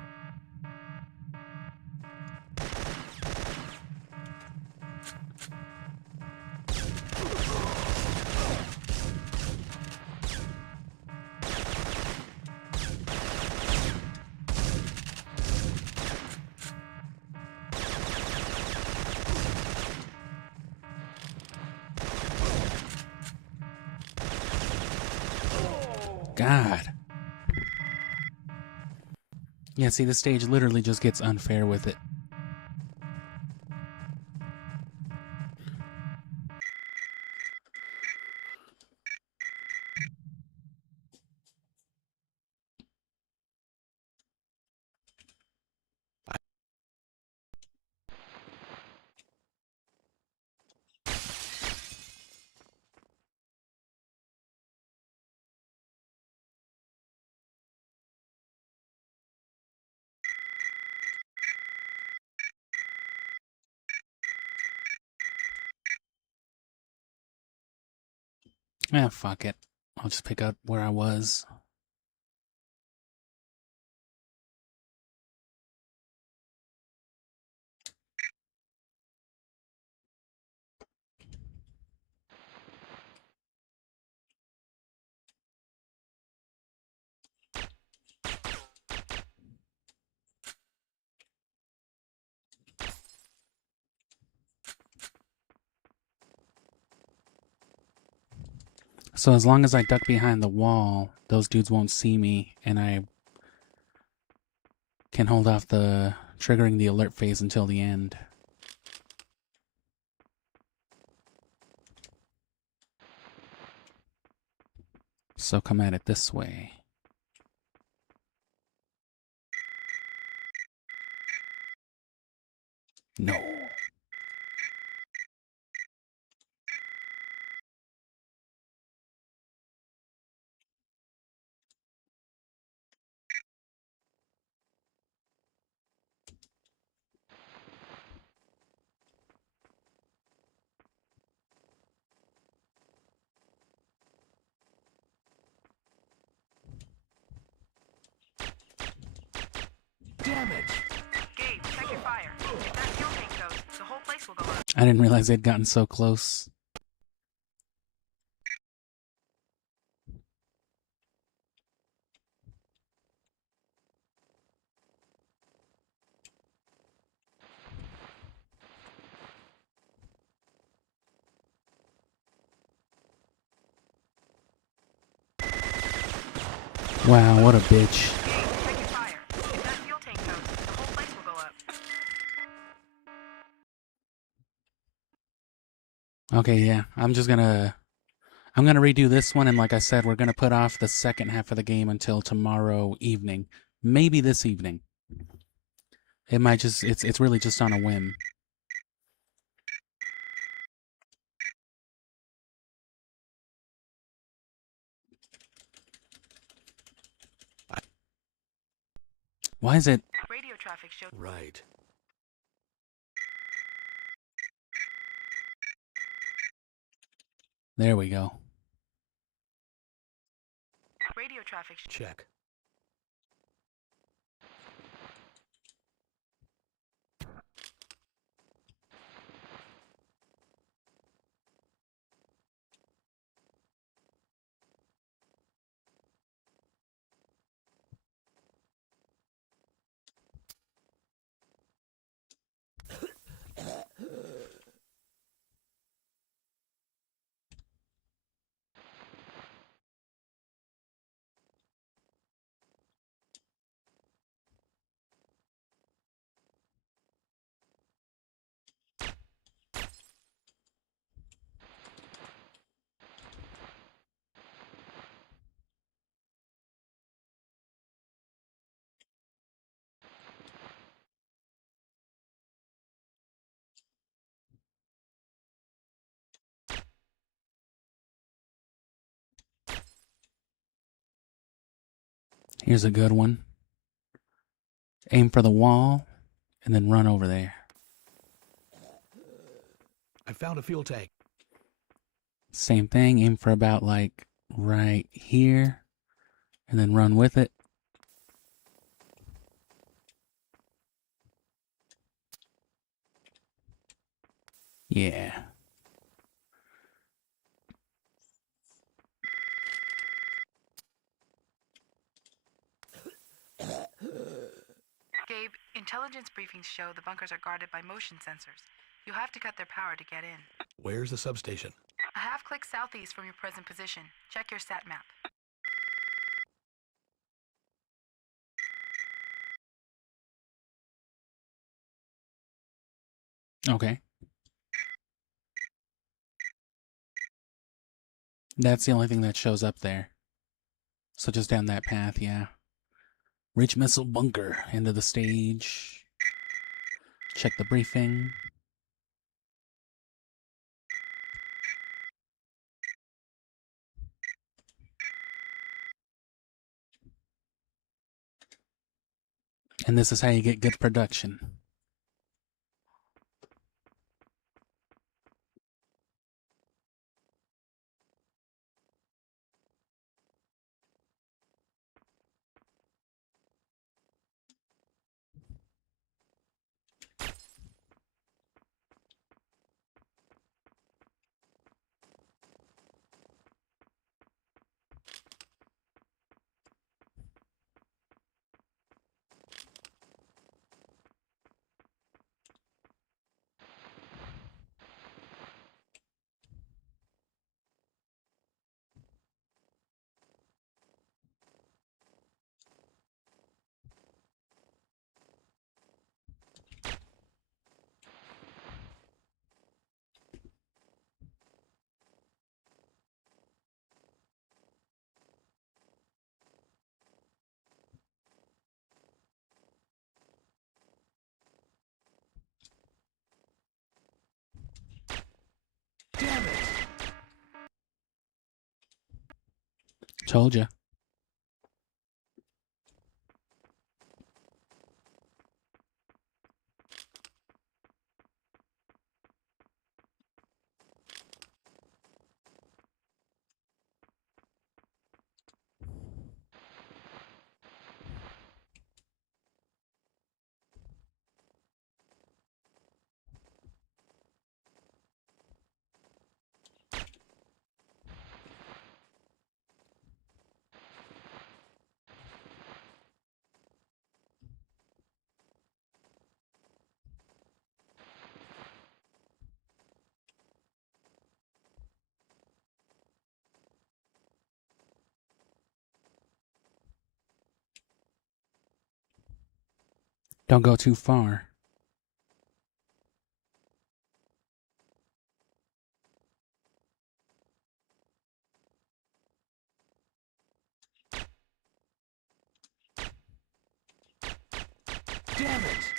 God. Yeah, see, this stage literally just gets unfair with it. Ah, fuck it. I'll just pick up where I was. So as long as I duck behind the wall, those dudes won't see me, and I can hold off the triggering the alert phase until the end. So come at it this way. No. Damn it! Gabe, check your fire. If that fuel tank goes, the whole place will go up. I didn't realize they'd gotten so close. Wow, what a bitch. Check your fire. If that fuel tank goes, the whole place will go up. Okay, yeah. I'm gonna redo this one, and like I said, we're gonna put off the second half of the game until tomorrow evening. Maybe this evening. It might just it's really just on a whim. Why is it Radio traffic shows. Right. There we go. Radio traffic. Check. Here's a good one. Aim for the wall, and then run over there. I found a fuel tank. Same thing, aim for about like right here, and then run with it. Yeah. Gabe, intelligence briefings show the bunkers are guarded by motion sensors. You have to cut their power to get in. Where's the substation? A half-click southeast from your present position. Check your sat map. Okay. That's the only thing that shows up there. So just down that path, yeah. Reach missile bunker. End of the stage. Check the briefing. And this is how you get good production. Damn it! Told ya. Don't go too far. Damn it!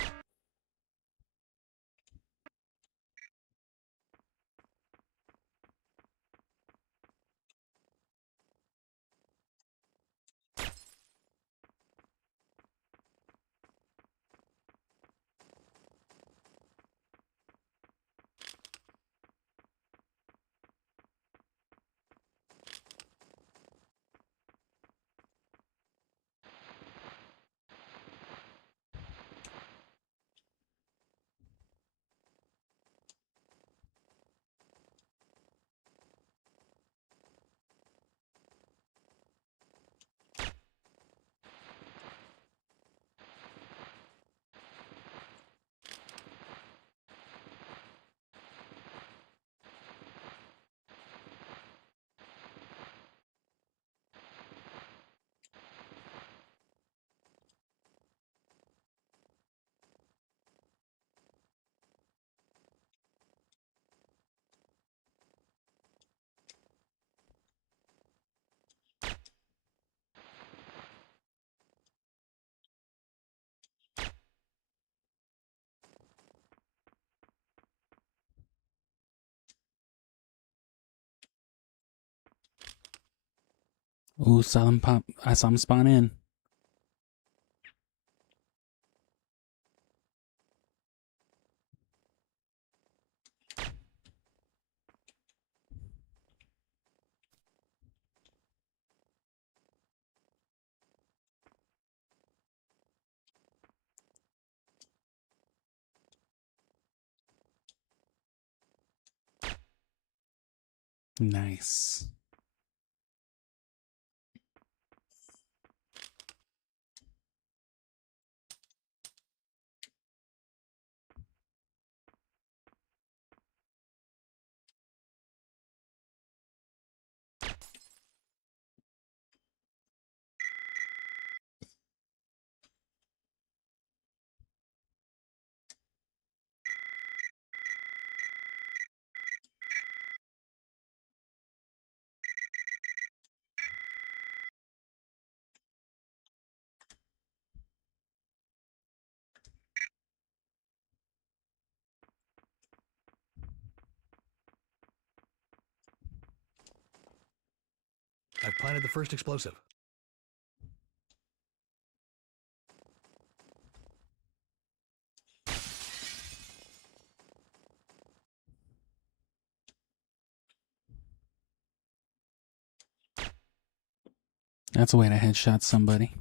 Ooh, saw him pop. I saw him spawn in. Nice. I've planted the first explosive. That's a way to headshot somebody.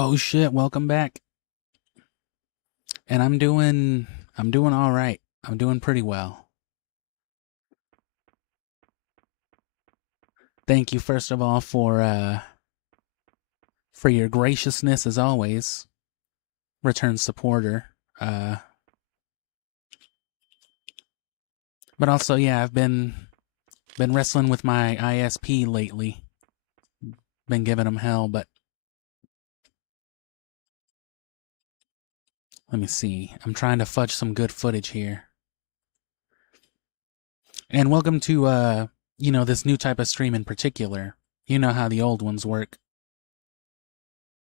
Oh shit, welcome back. And I'm doing all right. I'm doing pretty well. Thank you, first of all, for your graciousness, as always. Return supporter. But also, yeah, I've been wrestling with my ISP lately. Been giving them hell, but let me see. I'm trying to fudge some good footage here. And welcome to, you know, this new type of stream in particular. You know how the old ones work.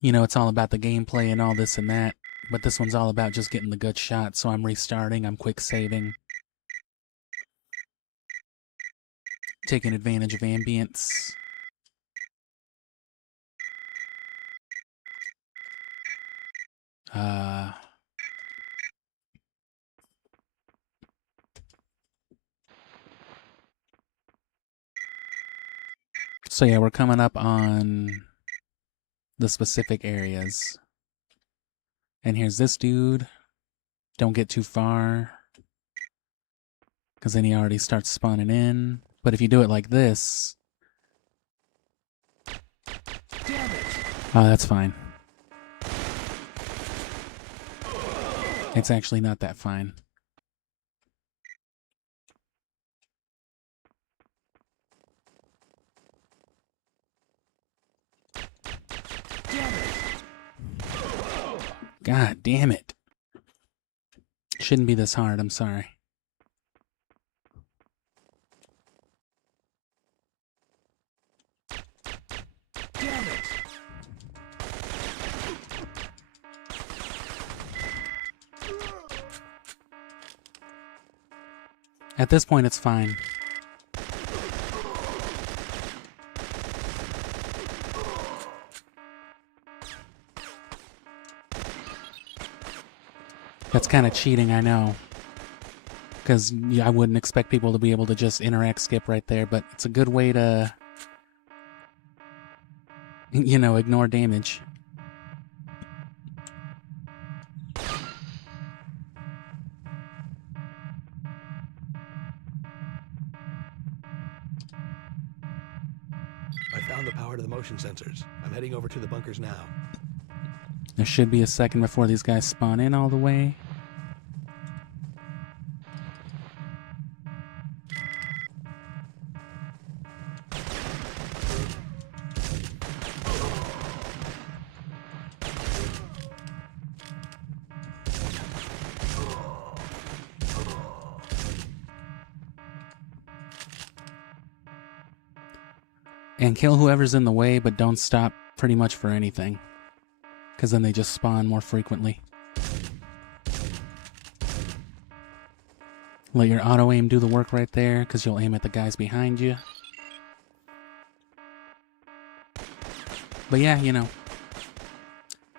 You know, it's all about the gameplay and all this and that. But this one's all about just getting the good shot, so I'm restarting, I'm quick saving. Taking advantage of ambience. So yeah, we're coming up on the specific areas. And here's this dude. Don't get too far, because then he already starts spawning in. But if you do it like this... Oh, that's fine. It's actually not that fine. God damn it. Shouldn't be this hard, I'm sorry. At this point, it's fine. That's kind of cheating, I know. Because I wouldn't expect people to be able to just interact skip right there, but it's a good way to, you know, ignore damage. I found the power to the motion sensors. I'm heading over to the bunkers now. There should be a second before these guys spawn in all the way. And kill whoever's in the way, but don't stop pretty much for anything. Because then they just spawn more frequently. Let your auto-aim do the work right there, because you'll aim at the guys behind you. But yeah, you know.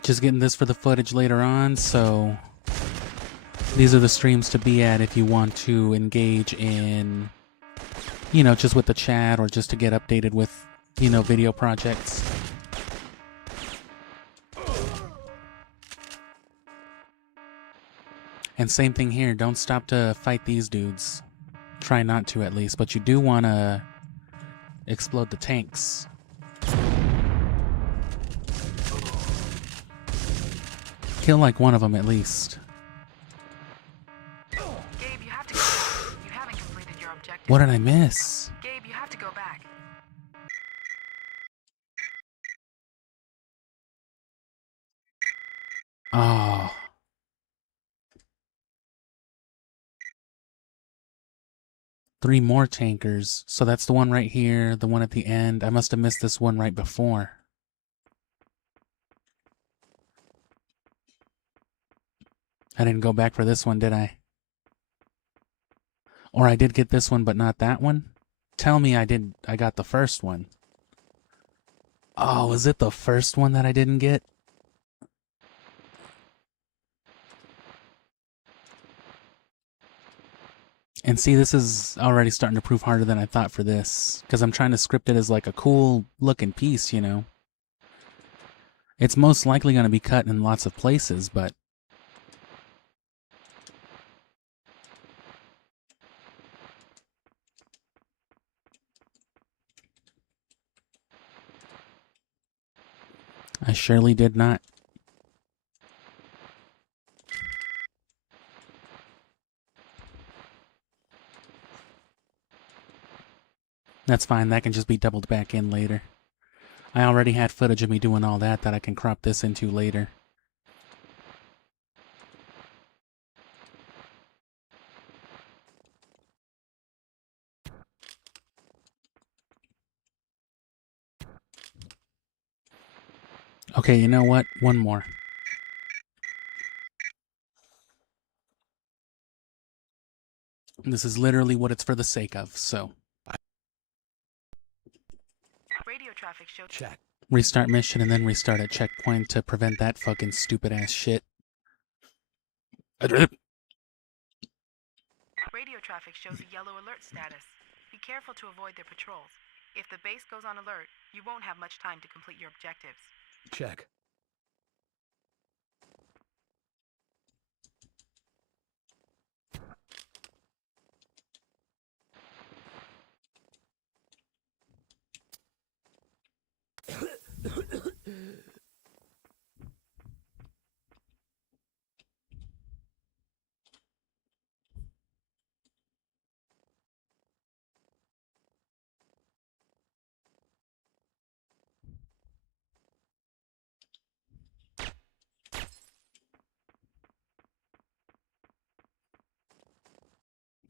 Just getting this for the footage later on, so... These are the streams to be at if you want to engage in... You know, just with the chat, or just to get updated with, you know, video projects. And same thing here, don't stop to fight these dudes. Try not to, at least, but you do want to explode the tanks. Kill like one of them at least. Gabe, you have to go back. You haven't completed your objective. What did I miss? Gabe, you have to go back. Oh. Three more tankers. So that's the one right here, the one at the end. I must have missed this one right before. I didn't go back for this one, did I? Or I did get this one, but not that one? Tell me I got the first one. Oh, was it the first one that I didn't get? And see, this is already starting to prove harder than I thought for this. Because I'm trying to script it as like a cool looking piece, you know. It's most likely going to be cut in lots of places, but... I surely did not. That's fine, that can just be doubled back in later. I already had footage of me doing all that I can crop this into later. Okay, you know what? One more. This is literally what it's for the sake of, so. Radio traffic show. Check. Restart mission and then restart at checkpoint to prevent that fucking stupid ass shit. Radio traffic shows a yellow alert status. Be careful to avoid their patrols. If the base goes on alert, you won't have much time to complete your objectives. Check.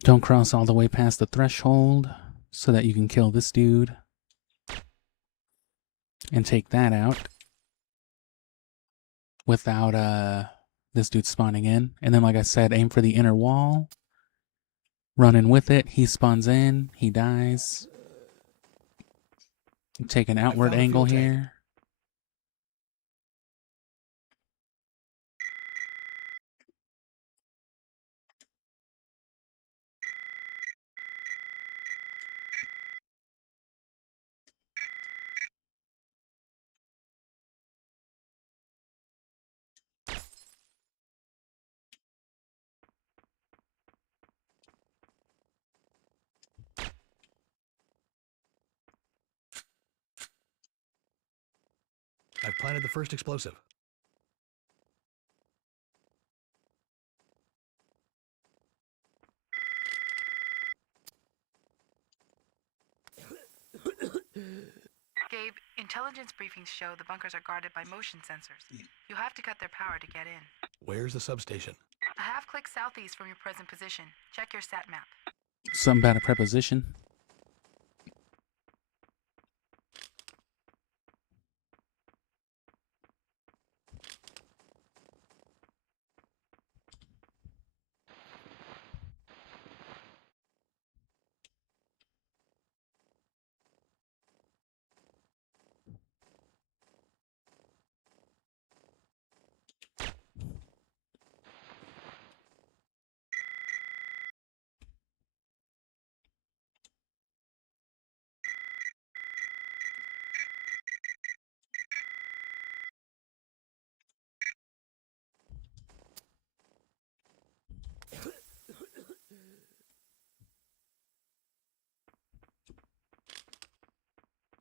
Don't cross all the way past the threshold so that you can kill this dude. And take that out. Without this dude spawning in. And then like I said, aim for the inner wall. Run in with it. He spawns in. He dies. Take an outward angle here. I've planted the first explosive. Gabe, intelligence briefings show the bunkers are guarded by motion sensors. You have to cut their power to get in. Where's the substation? A half-click southeast from your present position. Check your sat map. Something about a preposition.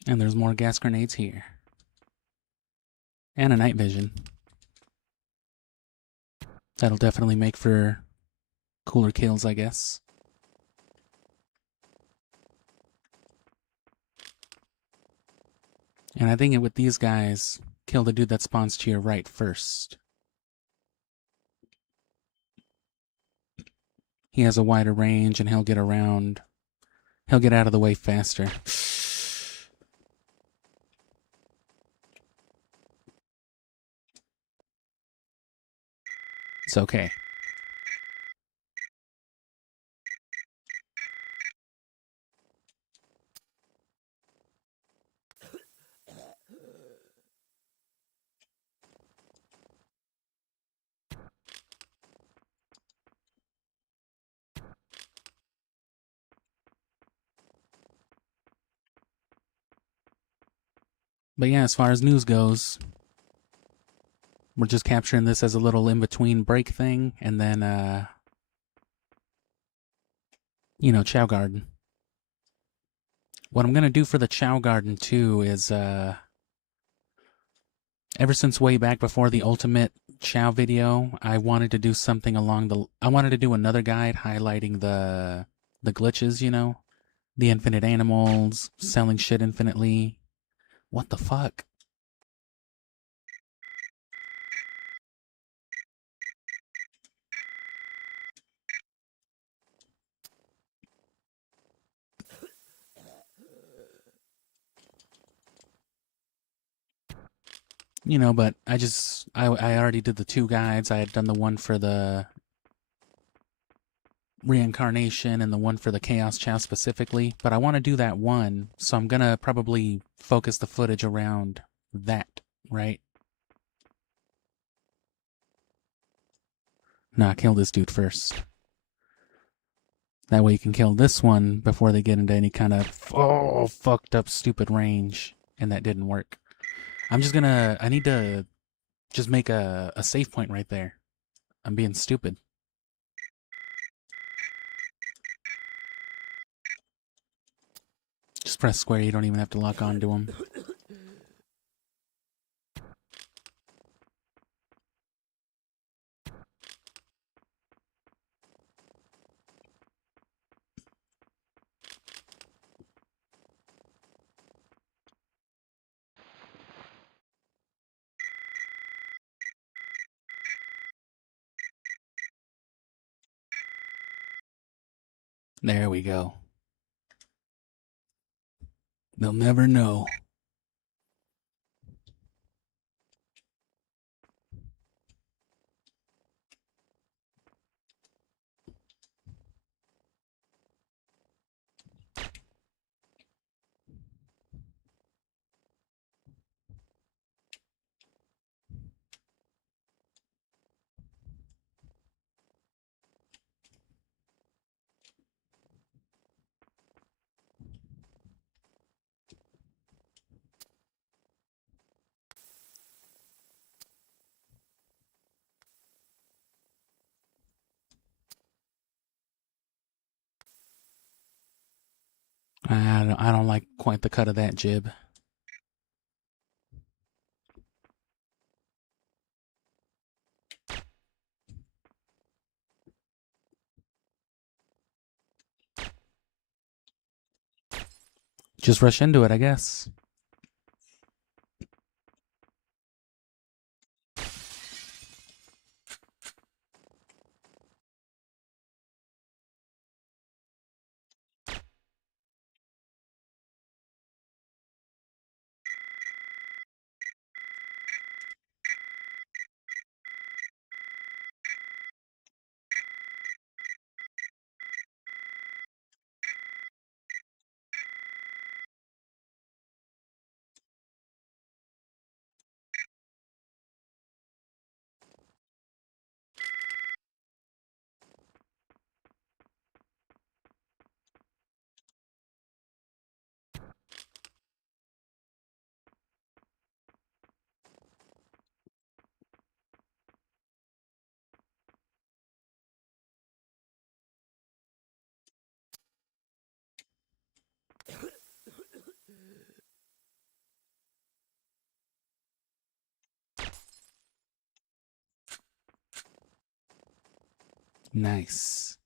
And there's more gas grenades here. And a night vision. That'll definitely make for cooler kills, I guess. And I think with these guys, kill the dude that spawns to your right first. He has a wider range and he'll get around. He'll get out of the way faster. It's okay. But yeah, as far as news goes, we're just capturing this as a little in-between break thing, and then, you know, Chao Garden. What I'm going to do for the Chao Garden, too, is, Ever since way back before the Ultimate Chao video, I wanted to do something along the... I wanted to do another guide highlighting the glitches, you know? The infinite animals, selling shit infinitely. What the fuck? You know, but I already did the 2 guides. I had done the one for the reincarnation and the one for the Chaos Chow specifically, but I want to do that one, so I'm gonna probably focus the footage around that, right? Nah, kill this dude first. That way you can kill this one before they get into any kind of fucked up stupid range, and that didn't work. I need to just make a save point right there. I'm being stupid. Just press square, you don't even have to lock onto them. There we go. They'll never know. I don't like quite the cut of that jib. Just rush into it, I guess. Nice.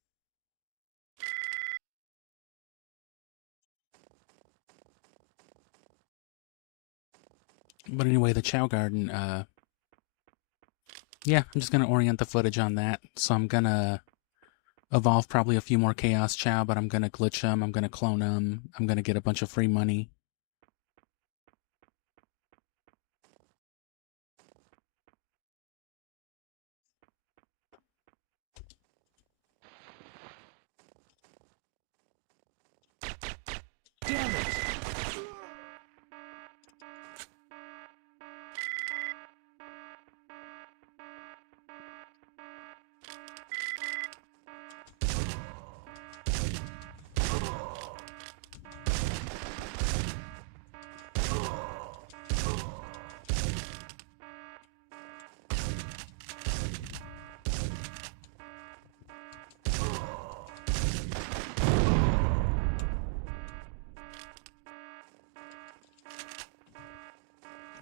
But anyway, the Chao Garden, yeah, I'm just gonna orient the footage on that. So I'm gonna evolve probably a few more Chaos Chao, but I'm gonna glitch them, I'm gonna clone them, I'm gonna get a bunch of free money. Damn it!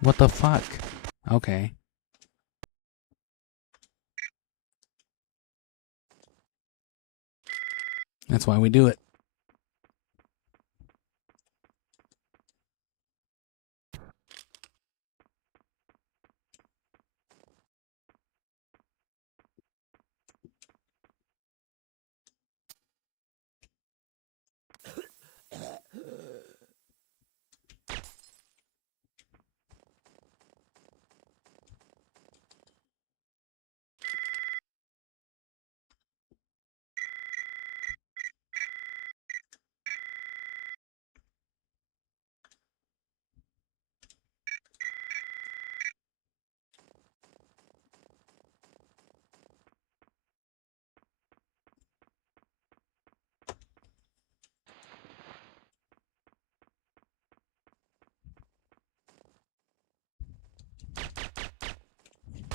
What the fuck? Okay. That's why we do it.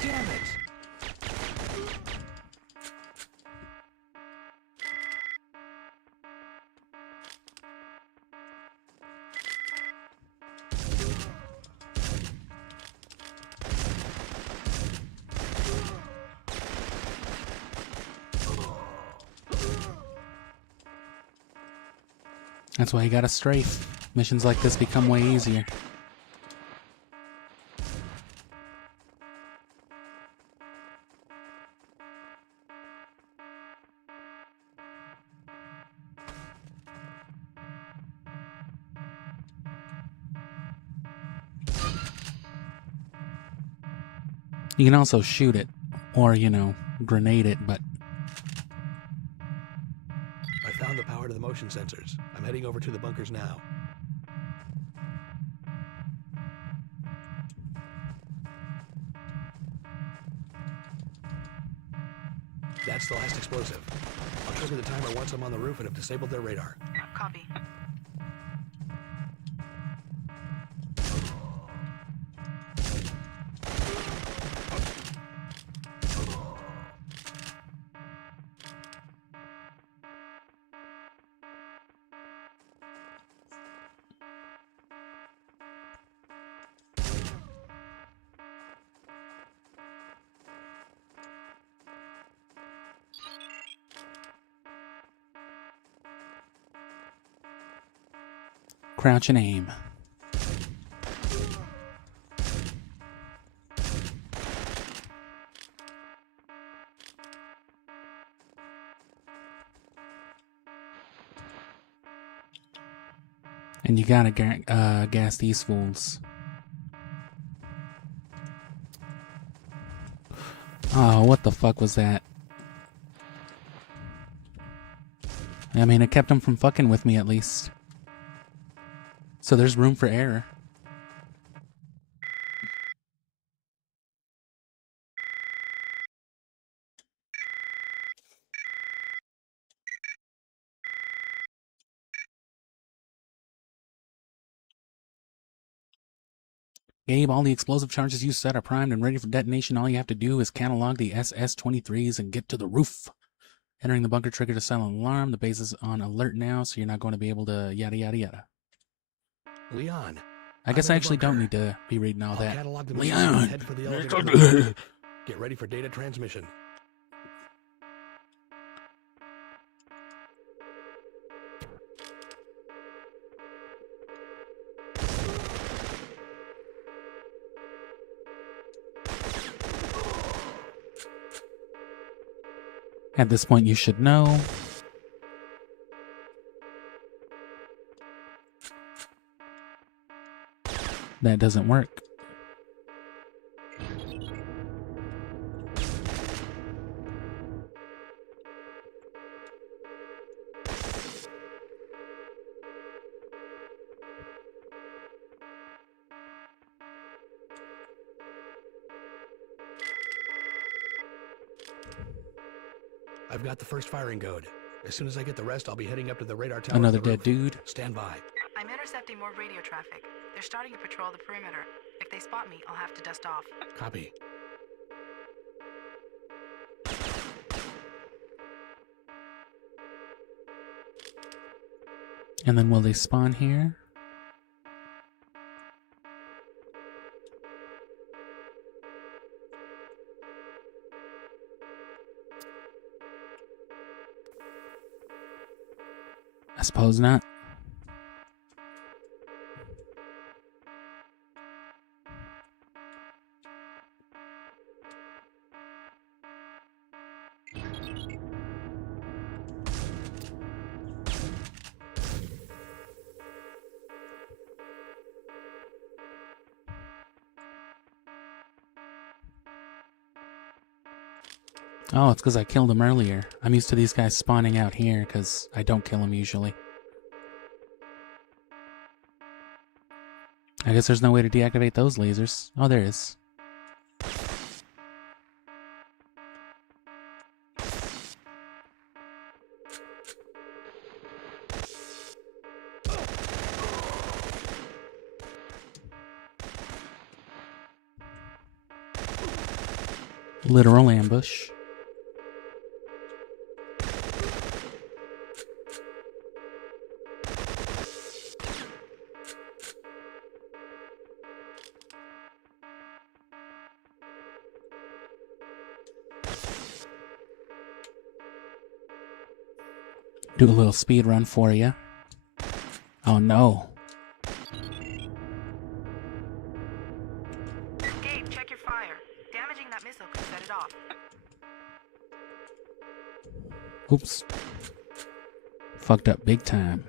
Damn it! That's why you gotta strafe. Missions like this become way easier. You can also shoot it, or, you know, grenade it, but... I found the power to the motion sensors. I'm heading over to the bunkers now. That's the last explosive. I'll trigger the timer once I'm on the roof and have disabled their radar. Copy. Crouch and aim. And you gotta gas these fools. Oh, what the fuck was that? I mean, it kept them from fucking with me at least. So there's room for error. Gabe, all the explosive charges you set are primed and ready for detonation. All you have to do is catalog the SS-23s and get to the roof. Entering the bunker triggered a silent alarm. The base is on alert now, so you're not going to be able to yada yada yada. Leon. I guess I actually don't need to be reading all that. Catalog the Leon! head for the elevator. Get ready for data transmission. At this point, you should know. That doesn't work. I've got the first firing code. As soon as I get the rest, I'll be heading up to the radar tower. Another dead dude. Stand by. I'm intercepting more radio traffic. They're starting to patrol the perimeter. If they spot me, I'll have to dust off. Copy. And then will they spawn here? I suppose not. Oh, it's because I killed him earlier. I'm used to these guys spawning out here because I don't kill them usually. I guess there's no way to deactivate those lasers. Oh, there is. Literal ambush. Do a little speed run for you. Oh no. Gabe, check your fire. Damaging that missile could set it off. Oops. Fucked up big time.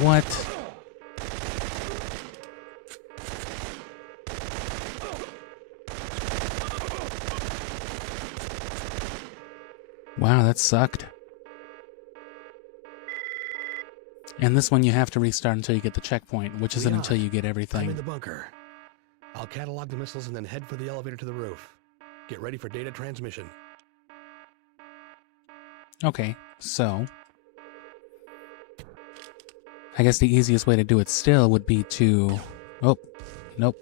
What? Wow, that sucked. And this one you have to restart until you get the checkpoint, which isn't Leon, until you get I'm everything. in the bunker. I'll catalog the missiles and then head for the elevator to the roof. Get ready for data transmission. Okay, so I guess the easiest way to do it still would be to... Oh, nope.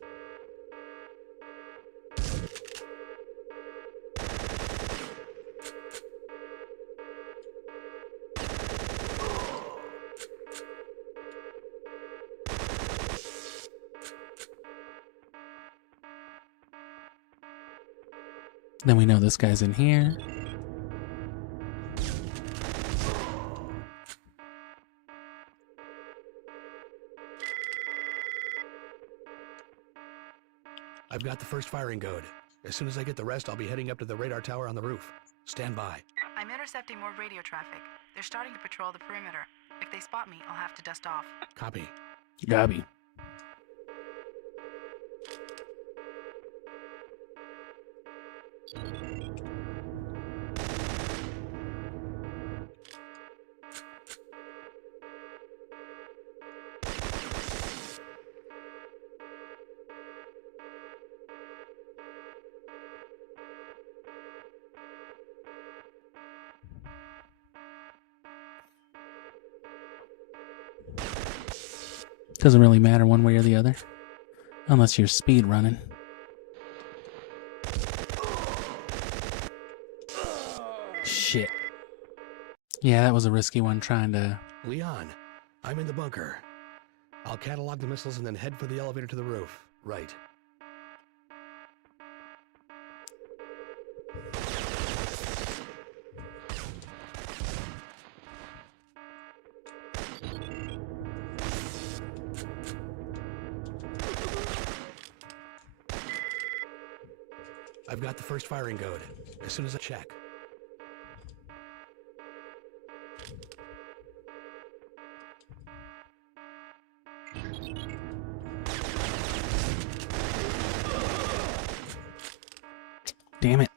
Then we know this guy's in here. I've got the first firing code. As soon as I get the rest, I'll be heading up to the radar tower on the roof. Stand by. I'm intercepting more radio traffic. They're starting to patrol the perimeter. If they spot me, I'll have to dust off. Copy. Gabby. Doesn't really matter one way or the other. Unless you're speed running. Shit. Yeah, that was a risky one trying to... Leon, I'm in the bunker. I'll catalog the missiles and then head for the elevator to the roof. Right. I've got the first firing code. As soon as I check. Damn it.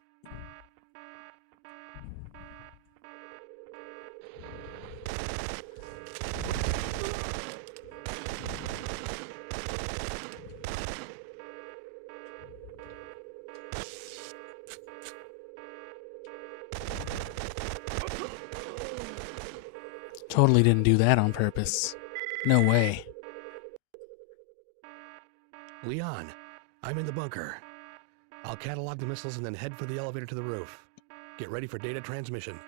Totally didn't do that on purpose. No way. Leon, I'm in the bunker. I'll catalog the missiles and then head for the elevator to the roof. Get ready for data transmission.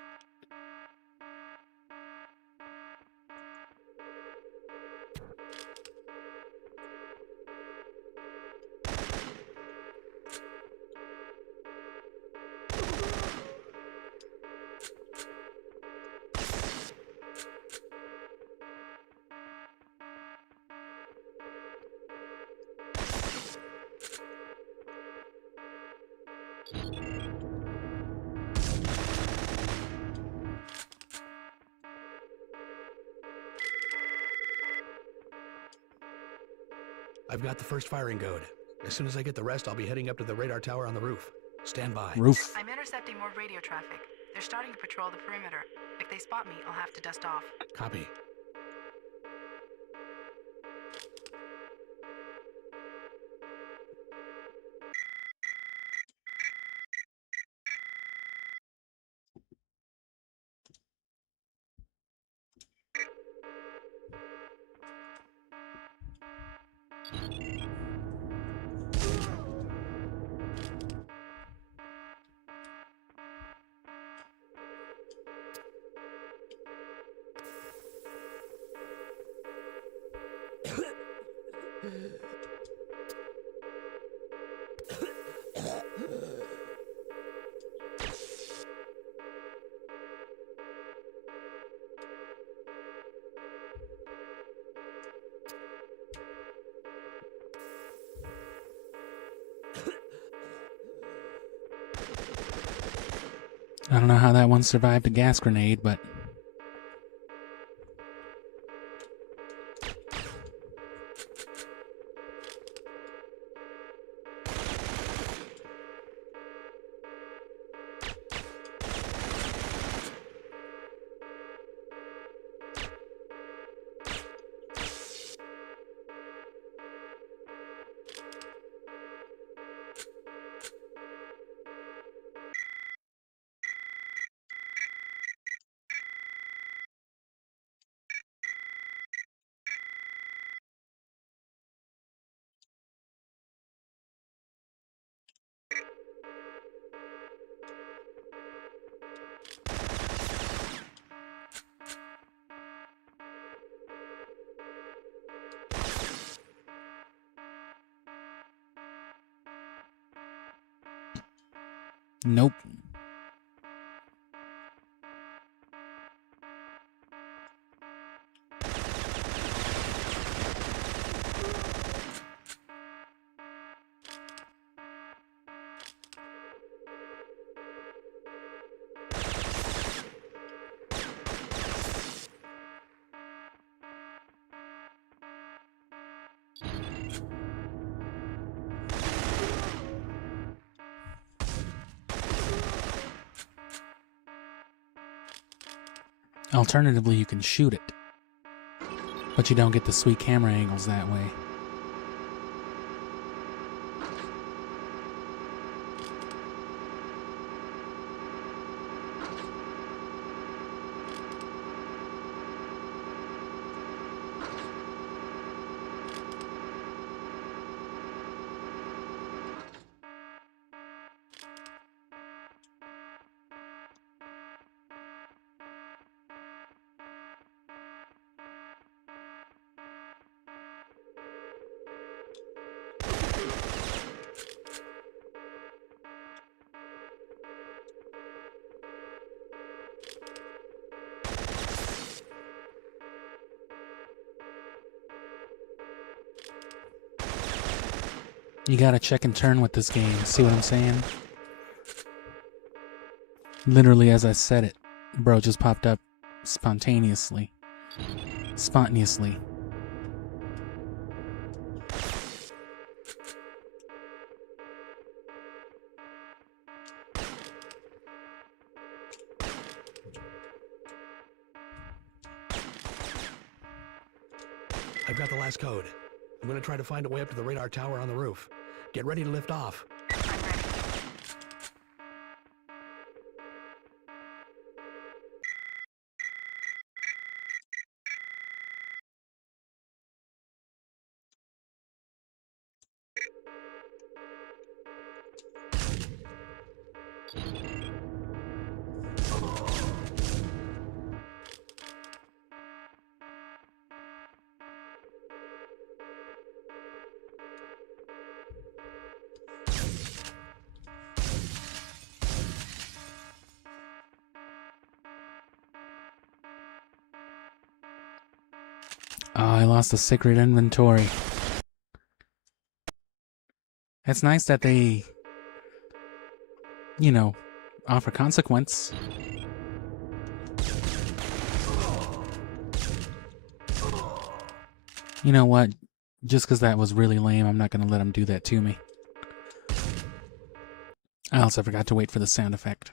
I've got the first firing code. As soon as I get the rest, I'll be heading up to the radar tower on the roof. Stand by. Roof. I'm intercepting more radio traffic. They're starting to patrol the perimeter. If they spot me, I'll have to dust off. Copy. I don't know how that one survived a gas grenade, but... Nope. Alternatively, you can shoot it, but you don't get the sweet camera angles that way. You gotta check and turn with this game, see what I'm saying? Literally as I said it, bro just popped up spontaneously. Spontaneously. I've got the last code. I'm gonna try to find a way up to the radar tower on the roof. Get ready to lift off. Oh, I lost the secret inventory. It's nice that they, you know, offer consequence. You know what? Just because that was really lame, I'm not going to let them do that to me. I also forgot to wait for the sound effect.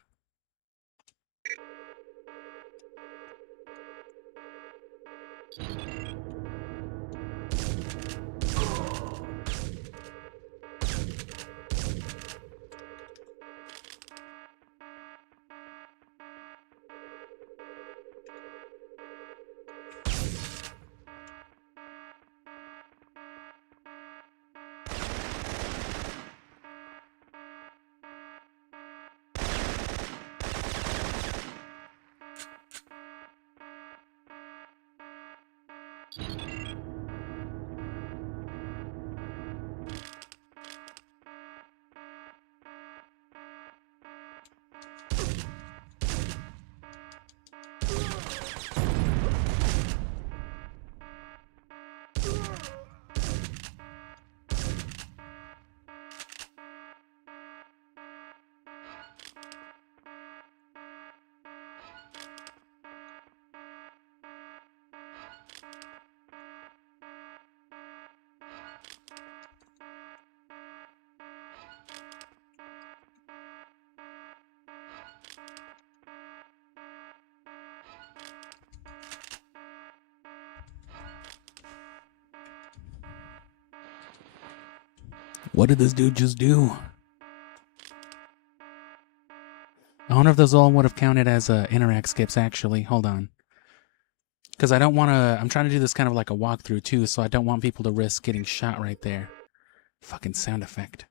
What did this dude just do? I wonder if those all would have counted as interact skips, actually. Hold on. Because I don't want to... I'm trying to do this kind of like a walkthrough, too, so I don't want people to risk getting shot right there. Fucking sound effect.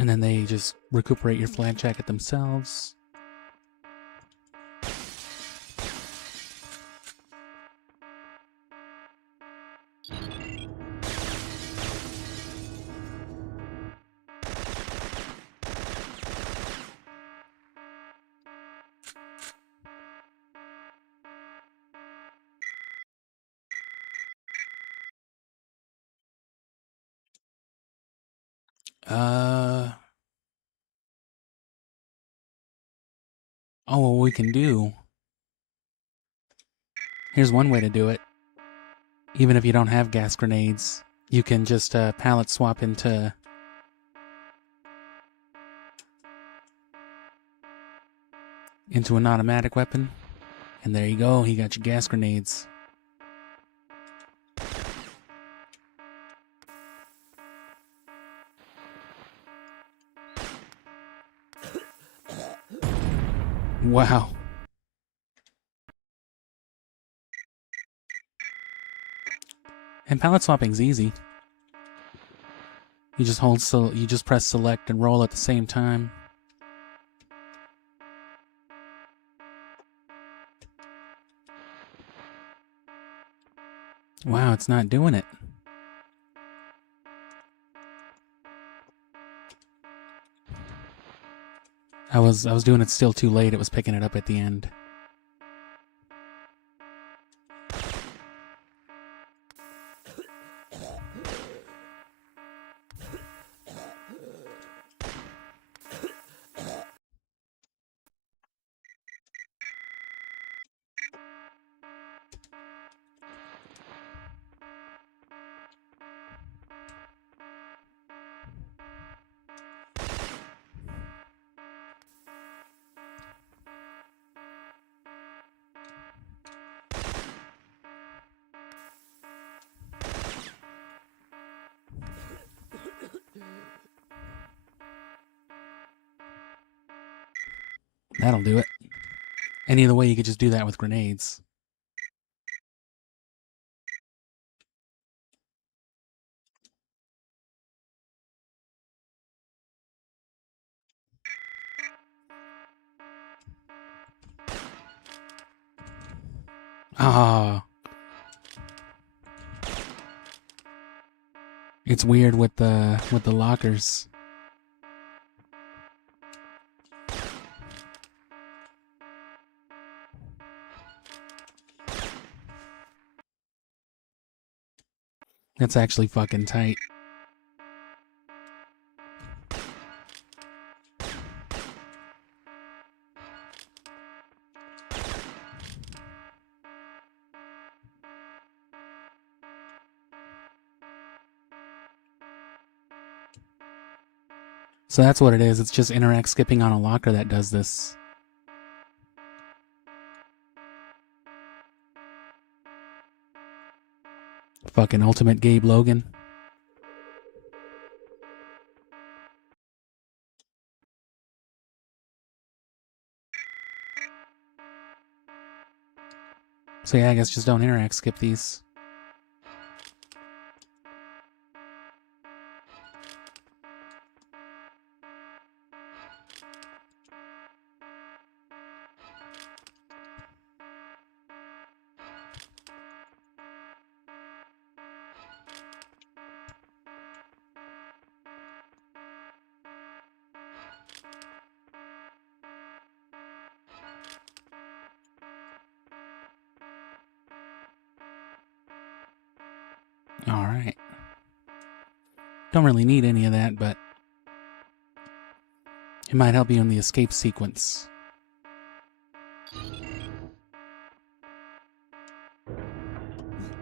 And then they just recuperate your flag jacket themselves. Oh, what we can do... Here's one way to do it. Even if you don't have gas grenades, you can just pallet swap into... into an automatic weapon. And there you go, you got your gas grenades. Wow. And pallet swapping's easy. You just you just press select and roll at the same time. Wow, it's not doing it. I was doing it still too late. It was picking it up at the end. That'll do it. Any other way you could just do that with grenades. Ah. It's weird with the lockers. That's actually fucking tight. So that's what it is. It's just interact skipping on a locker that does this. Fucking ultimate Gabe Logan. So yeah, I guess just don't interact skip these. Alright. Don't really need any of that, but it might help you in the escape sequence.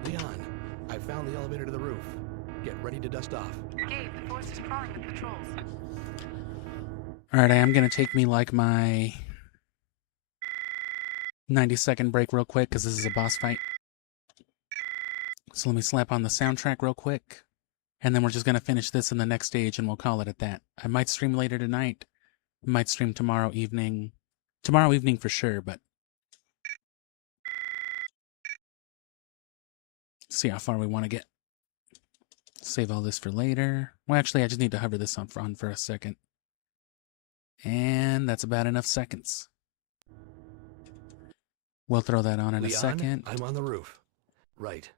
Leon, I found the elevator to the roof. Get ready to dust off. Gabe, the force is crawling with patrols. Alright, I am going to take me like my 90-second break real quick because this is a boss fight. So let me slap on the soundtrack real quick. And then we're just going to finish this in the next stage and we'll call it at that. I might stream later tonight. Might stream tomorrow evening. Tomorrow evening for sure, but see how far we want to get. Save all this for later. Well, actually, I just need to hover this on for a second. And that's about enough seconds. We'll throw that on in a second. I'm on the roof. Right.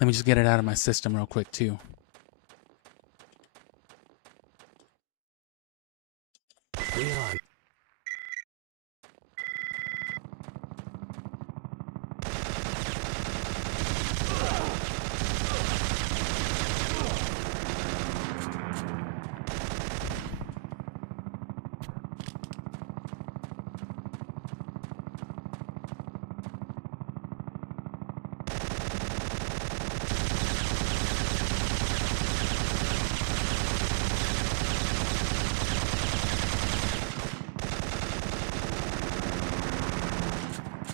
Let me just get it out of my system real quick, too. Leon.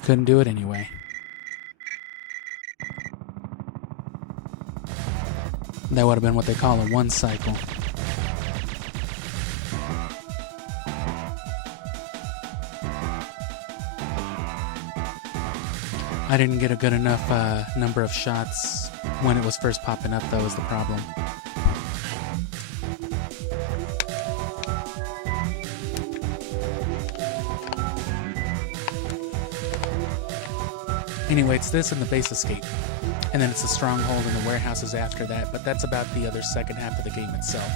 Couldn't do it anyway. That would have been what they call a one cycle. I didn't get a good enough number of shots when it was first popping up, though, is the problem. Anyway, it's this and the base escape. And then it's the stronghold and the warehouses after that, but that's about the other second half of the game itself.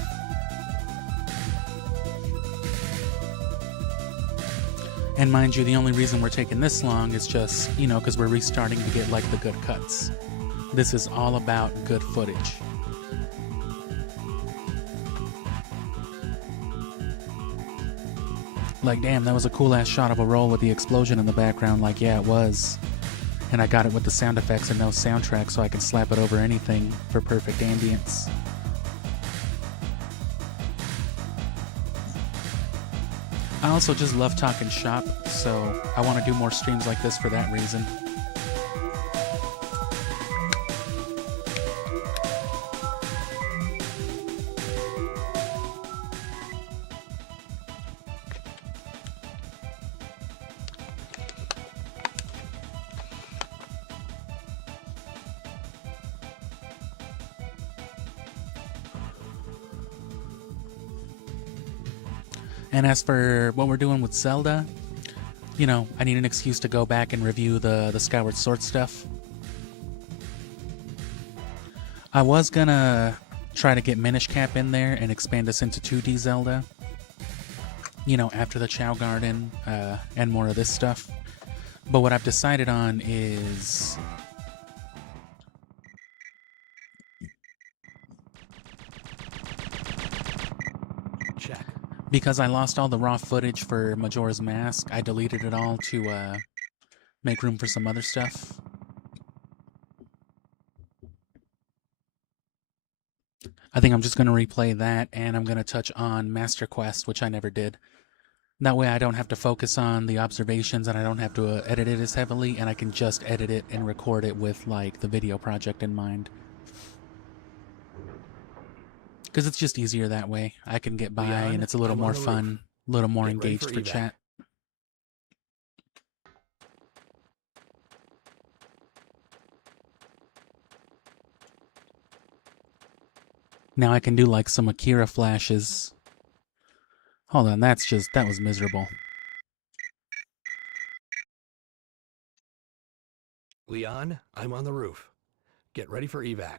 And mind you, the only reason we're taking this long is just, you know, because we're restarting to get, like, the good cuts. This is all about good footage. Like, damn, that was a cool-ass shot of a roll with the explosion in the background. Like, yeah, it was. And I got it with the sound effects and no soundtrack, so I can slap it over anything for perfect ambience. I also just love talking shop, so I want to do more streams like this for that reason. And as for what we're doing with Zelda, you know, I need an excuse to go back and review the Skyward Sword stuff. I was gonna try to get Minish Cap in there and expand us into 2D Zelda. You know, after the Chao Garden and more of this stuff. But what I've decided on is... Check. Because I lost all the raw footage for Majora's Mask, I deleted it all to make room for some other stuff. I think I'm just going to replay that, and I'm going to touch on Master Quest, which I never did. That way I don't have to focus on the observations, and I don't have to edit it as heavily, and I can just edit it and record it with, like, the video project in mind. Because it's just easier that way. I can get by, Leon, and it's a little more fun, a little more Get ready engaged for for evac. chat. Now I can do, like, some Akira flashes. Hold on, that was miserable. Leon, I'm on the roof. Get ready for evac.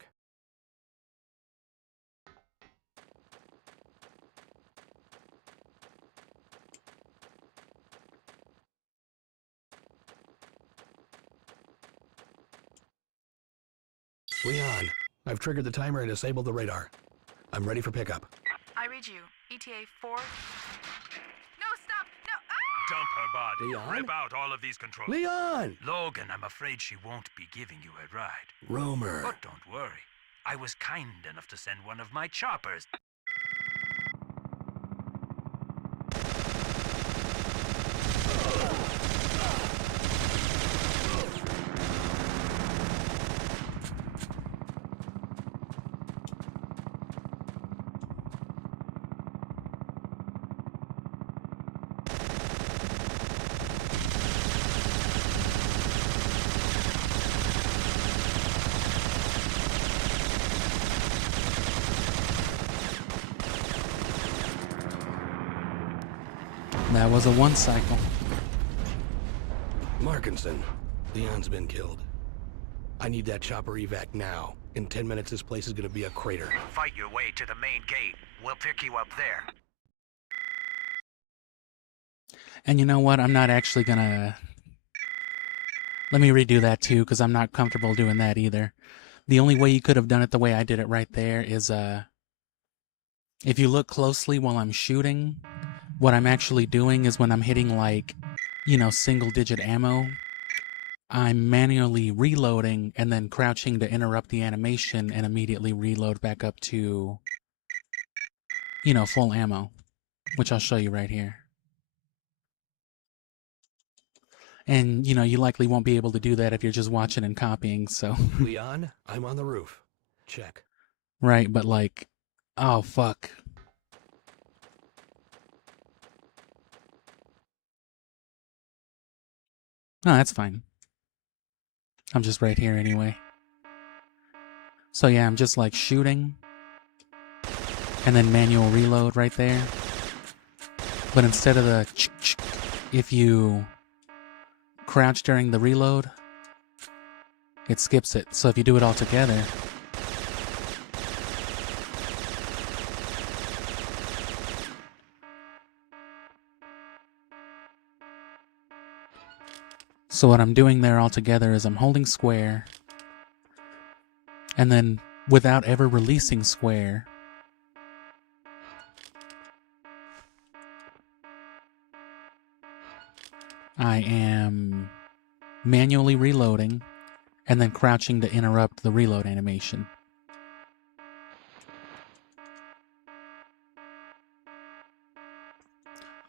Leon, I've triggered the timer and disabled the radar. I'm ready for pickup. I read you. ETA 4. No, stop! No! Dump her body. Leon? Rip out all of these controls. Leon! Logan, I'm afraid she won't be giving you a ride. Romer. But don't worry. I was kind enough to send one of my choppers. That was a 1 cycle. Markinson. Leon's been killed. I need that chopper evac now. In 10 minutes, this place is gonna be a crater. Fight your way to the main gate. We'll pick you up there. And you know what? I'm not actually gonna... Let me redo that too, because I'm not comfortable doing that either. The only way you could have done it the way I did it right there is, if you look closely while I'm shooting, what I'm actually doing is when I'm hitting, like, you know, single-digit ammo, I'm manually reloading and then crouching to interrupt the animation and immediately reload back up to, you know, full ammo, which I'll show you right here. And, you know, you likely won't be able to do that if you're just watching and copying, so... Leon, I'm on the roof. Check. Right, but like... Oh, fuck. No, that's fine. I'm just right here anyway. So yeah, I'm just like shooting. And then manual reload right there. But instead of the if you crouch during the reload, it skips it. So if you do it all together... So what I'm doing there all together is I'm holding square, and then without ever releasing square, I am manually reloading and then crouching to interrupt the reload animation.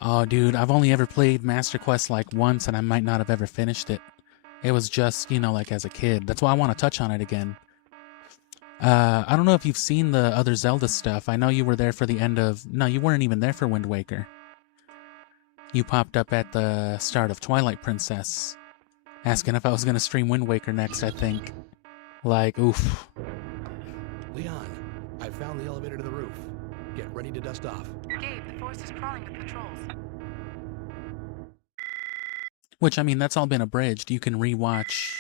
Oh, dude, I've only ever played Master Quest like once, and I might not have ever finished it. It was just, you know, like as a kid. That's why I want to touch on it again. I don't know if you've seen the other Zelda stuff. I know you were there for the end of... No, you weren't even there for Wind Waker. You popped up at the start of Twilight Princess, asking if I was going to stream Wind Waker next, I think. Like, oof. Leon, I found the elevator to the roof. Get ready to dust off. Gabe, the forest is crawling with patrols. Which, I mean, that's all been abridged. You can rewatch,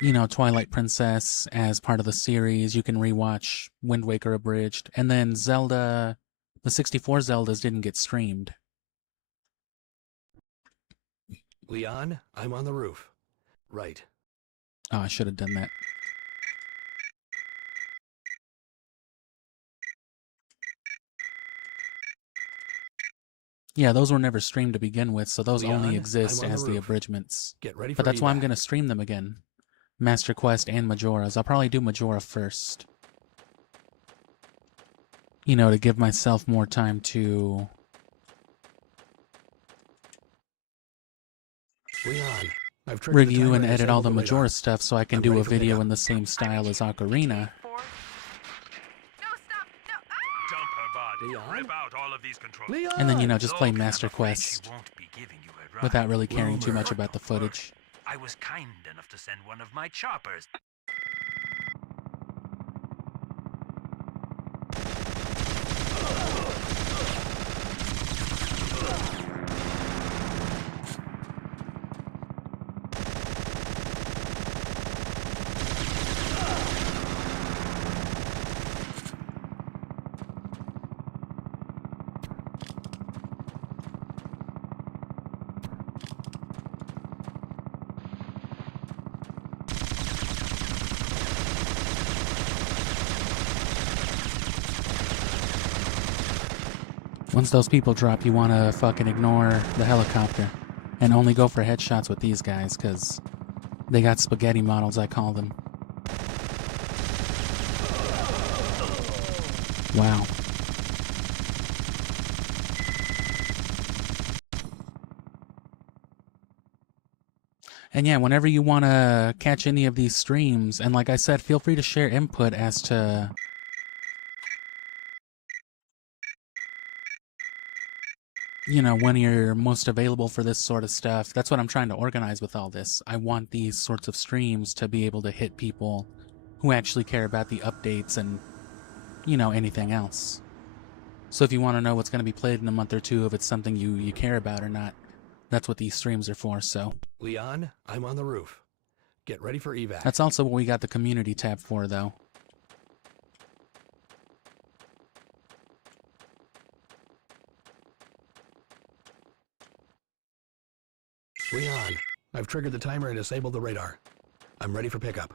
you know, Twilight Princess as part of the series. You can rewatch Wind Waker abridged. And then Zelda, the 64 Zeldas didn't get streamed. Leon, I'm on the roof. Right. Oh, I should have done that. Yeah, those were never streamed to begin with, so those Leon, only exist I'm on as the the roof. abridgments. Get ready for But that's why I'm evac. going to stream them again. Master Quest and Majora's. I'll probably do Majora first. You know, to give myself more time to... Leon, I've triggered the review timer and edit all disabled the radar. Majora stuff so I can I'm do ready a for video pickup. in the same style as Ocarina. Dump her body. Leon? Rip out all of these controls. Leon! And then, you know, just play Logan, I'm Master afraid Quest she won't be giving you a ride. without really caring too Rumor. much about the footage. I was kind enough to send one of my choppers. Once those people drop, you want to fucking ignore the helicopter and only go for headshots with these guys, because they got spaghetti models, I call them. Wow. And yeah, whenever you want to catch any of these streams, and like I said, feel free to share input as to... you know, when you're most available for this sort of stuff. That's what I'm trying to organize with all this. I want these sorts of streams to be able to hit people who actually care about the updates and, you know, anything else. So if you want to know what's going to be played in a month or two, if it's something you care about or not, that's what these streams are for, so. Leon, I'm on the roof. Get ready for evac. That's also what we got the community tab for, though. Leon, I've triggered the timer and disabled the radar. I'm ready for pickup.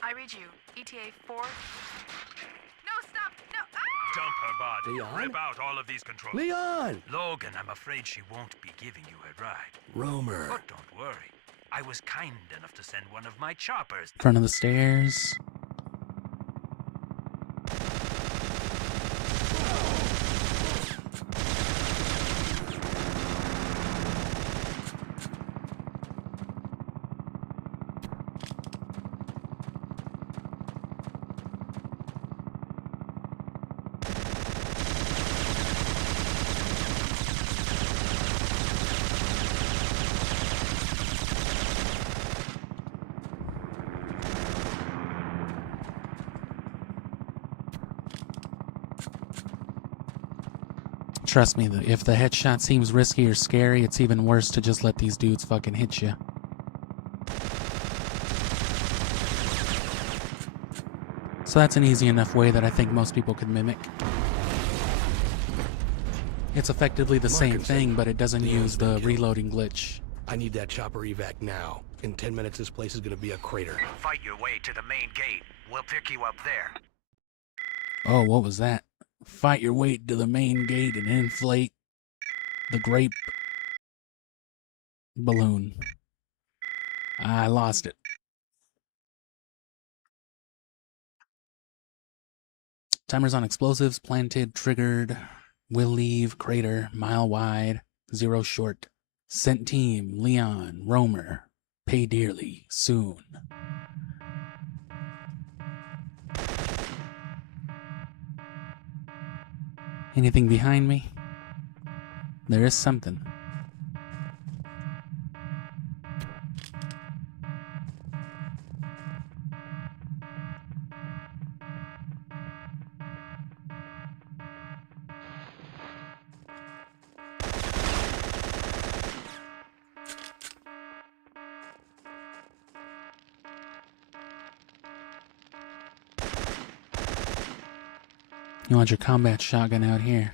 I read you. ETA 4. No, stop! No! Dump her body. Leon? Rip out all of these controls. Leon! Logan, I'm afraid she won't be giving you a ride. Rumor. But don't worry. I was kind enough to send one of my choppers. Front of the stairs. Trust me, if the headshot seems risky or scary, it's even worse to just let these dudes fucking hit you. So that's an easy enough way that I think most people could mimic. It's effectively the same thing, but it doesn't use the reloading glitch. I need that chopper evac now. In 10 minutes, this place is gonna be a crater. Fight your way to the main gate. We'll pick you up there. Oh, what was that? Fight your way to the main gate and inflate the grape balloon. I lost it. Timers on explosives, planted, triggered, will leave, crater, mile wide, 0 short. Sent team, Leon, Romer, pay dearly, soon. Anything behind me? There is something. You want your combat shotgun out here.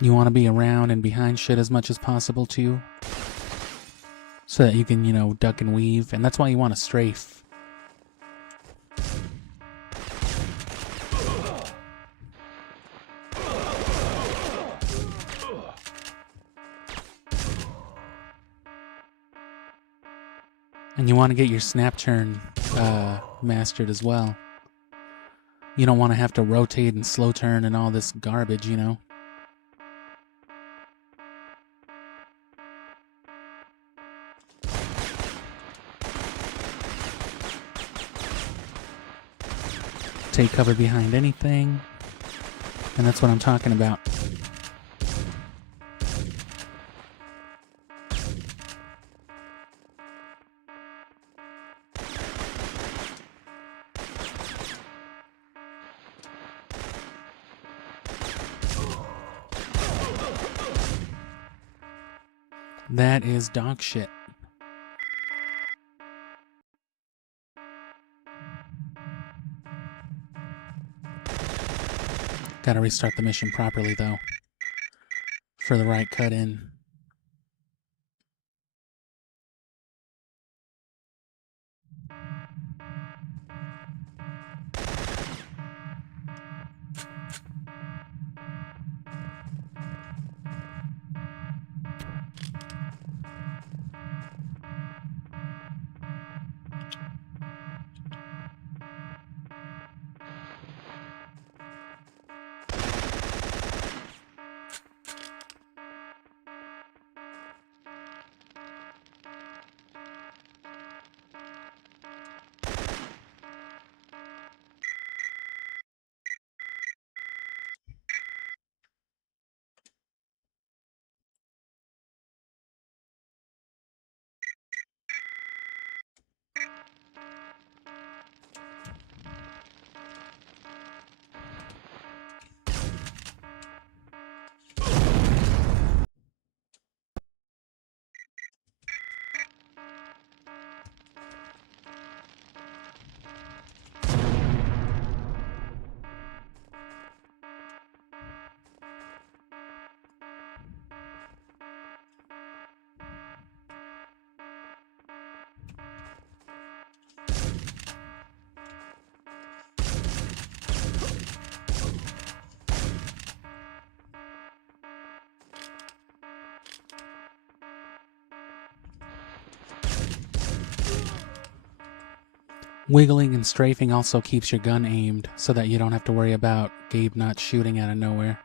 You want to be around and behind shit as much as possible too, so that you can, you know, duck and weave, and that's why you want to strafe. And you want to get your snap turn mastered as well. You don't want to have to rotate and slow turn and all this garbage, you know. Take cover behind anything. And that's what I'm talking about. That is dog shit. Gotta restart the mission properly, though, for the right cut-in. Wiggling and strafing also keeps your gun aimed so that you don't have to worry about Gabe not shooting out of nowhere.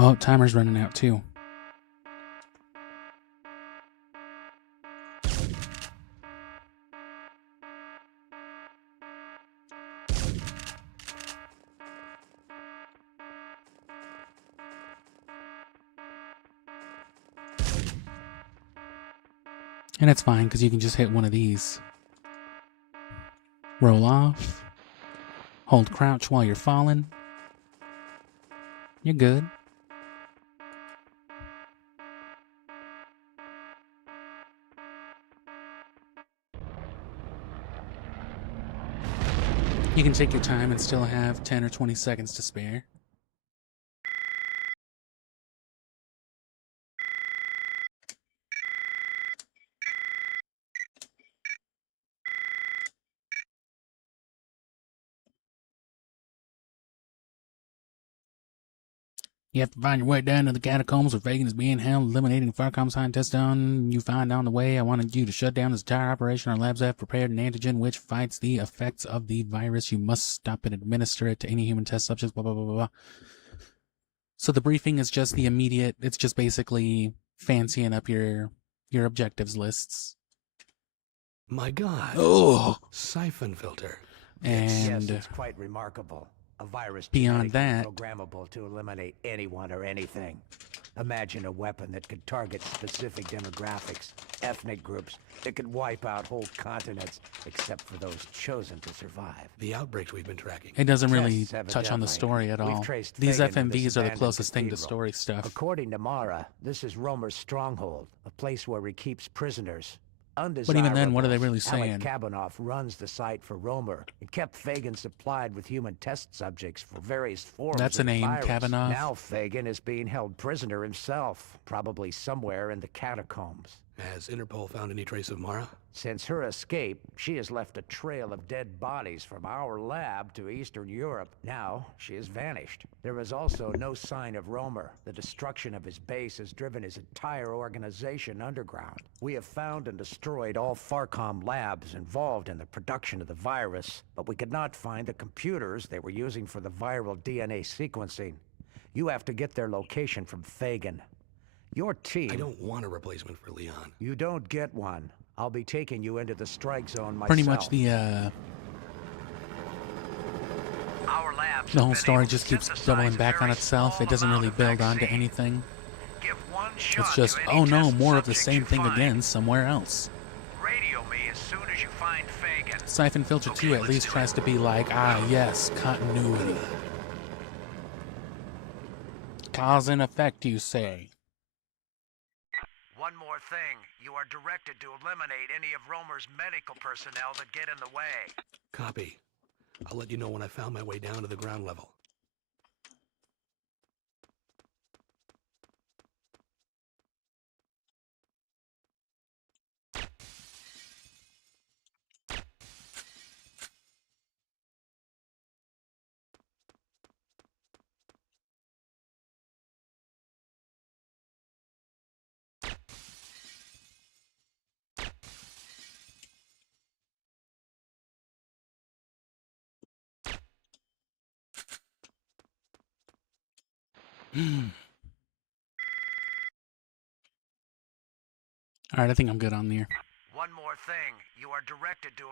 Oh, timer's running out too. And it's fine because you can just hit one of these. Roll off. Hold crouch while you're falling. You're good. You can take your time and still have 10 or 20 seconds to spare. You have to find your way down to the catacombs where Fagin is being held, eliminating Farcom scientists on you find on the way. I wanted you to shut down this entire operation. Our labs have prepared an antigen which fights the effects of the virus. You must stop and administer it to any human test subjects, blah, blah, blah, blah, blah. So the briefing is just the immediate, it's just basically fancying up your objectives lists. My God. Oh! Syphon filter. And yes, it's quite remarkable. A virus beyond that, programmable to eliminate anyone or anything. Imagine a weapon that could target specific demographics, ethnic groups, that could wipe out whole continents, except for those chosen to survive. The outbreaks we've been tracking. It doesn't really touch on the story at all. These FMVs are the closest thing to story stuff. According to Mara, this is Romer's stronghold, a place where he keeps prisoners. But even then, what are they really saying? Alec Kabanoff runs the site for Romer. It kept Fagin supplied with human test subjects for various forms of That's a name, virus. Kabanoff. Now Fagin is being held prisoner himself, probably somewhere in the catacombs. Has Interpol found any trace of Mara? Since her escape, she has left a trail of dead bodies from our lab to Eastern Europe. Now, she has vanished. There is also no sign of Romer. The destruction of his base has driven his entire organization underground. We have found and destroyed all Farcom labs involved in the production of the virus, but we could not find the computers they were using for the viral DNA sequencing. You have to get their location from Fagin. Your team... I don't want a replacement for Leon. You don't get one. I'll be taking you into the strike zone myself. Pretty much the whole story just keeps doubling back on itself. It doesn't really build onto anything. It's just, oh no, more of the same thing again somewhere else. Radio me as soon as you find Fagin. Syphon Filter 2 at least tries to be like, ah yes, continuity. Cause and effect, you say. One more thing. You are directed to eliminate any of Romer's medical personnel that get in the way. Copy. I'll let you know when I found my way down to the ground level. Alright, I think I'm good on there. One more thing. You are directed to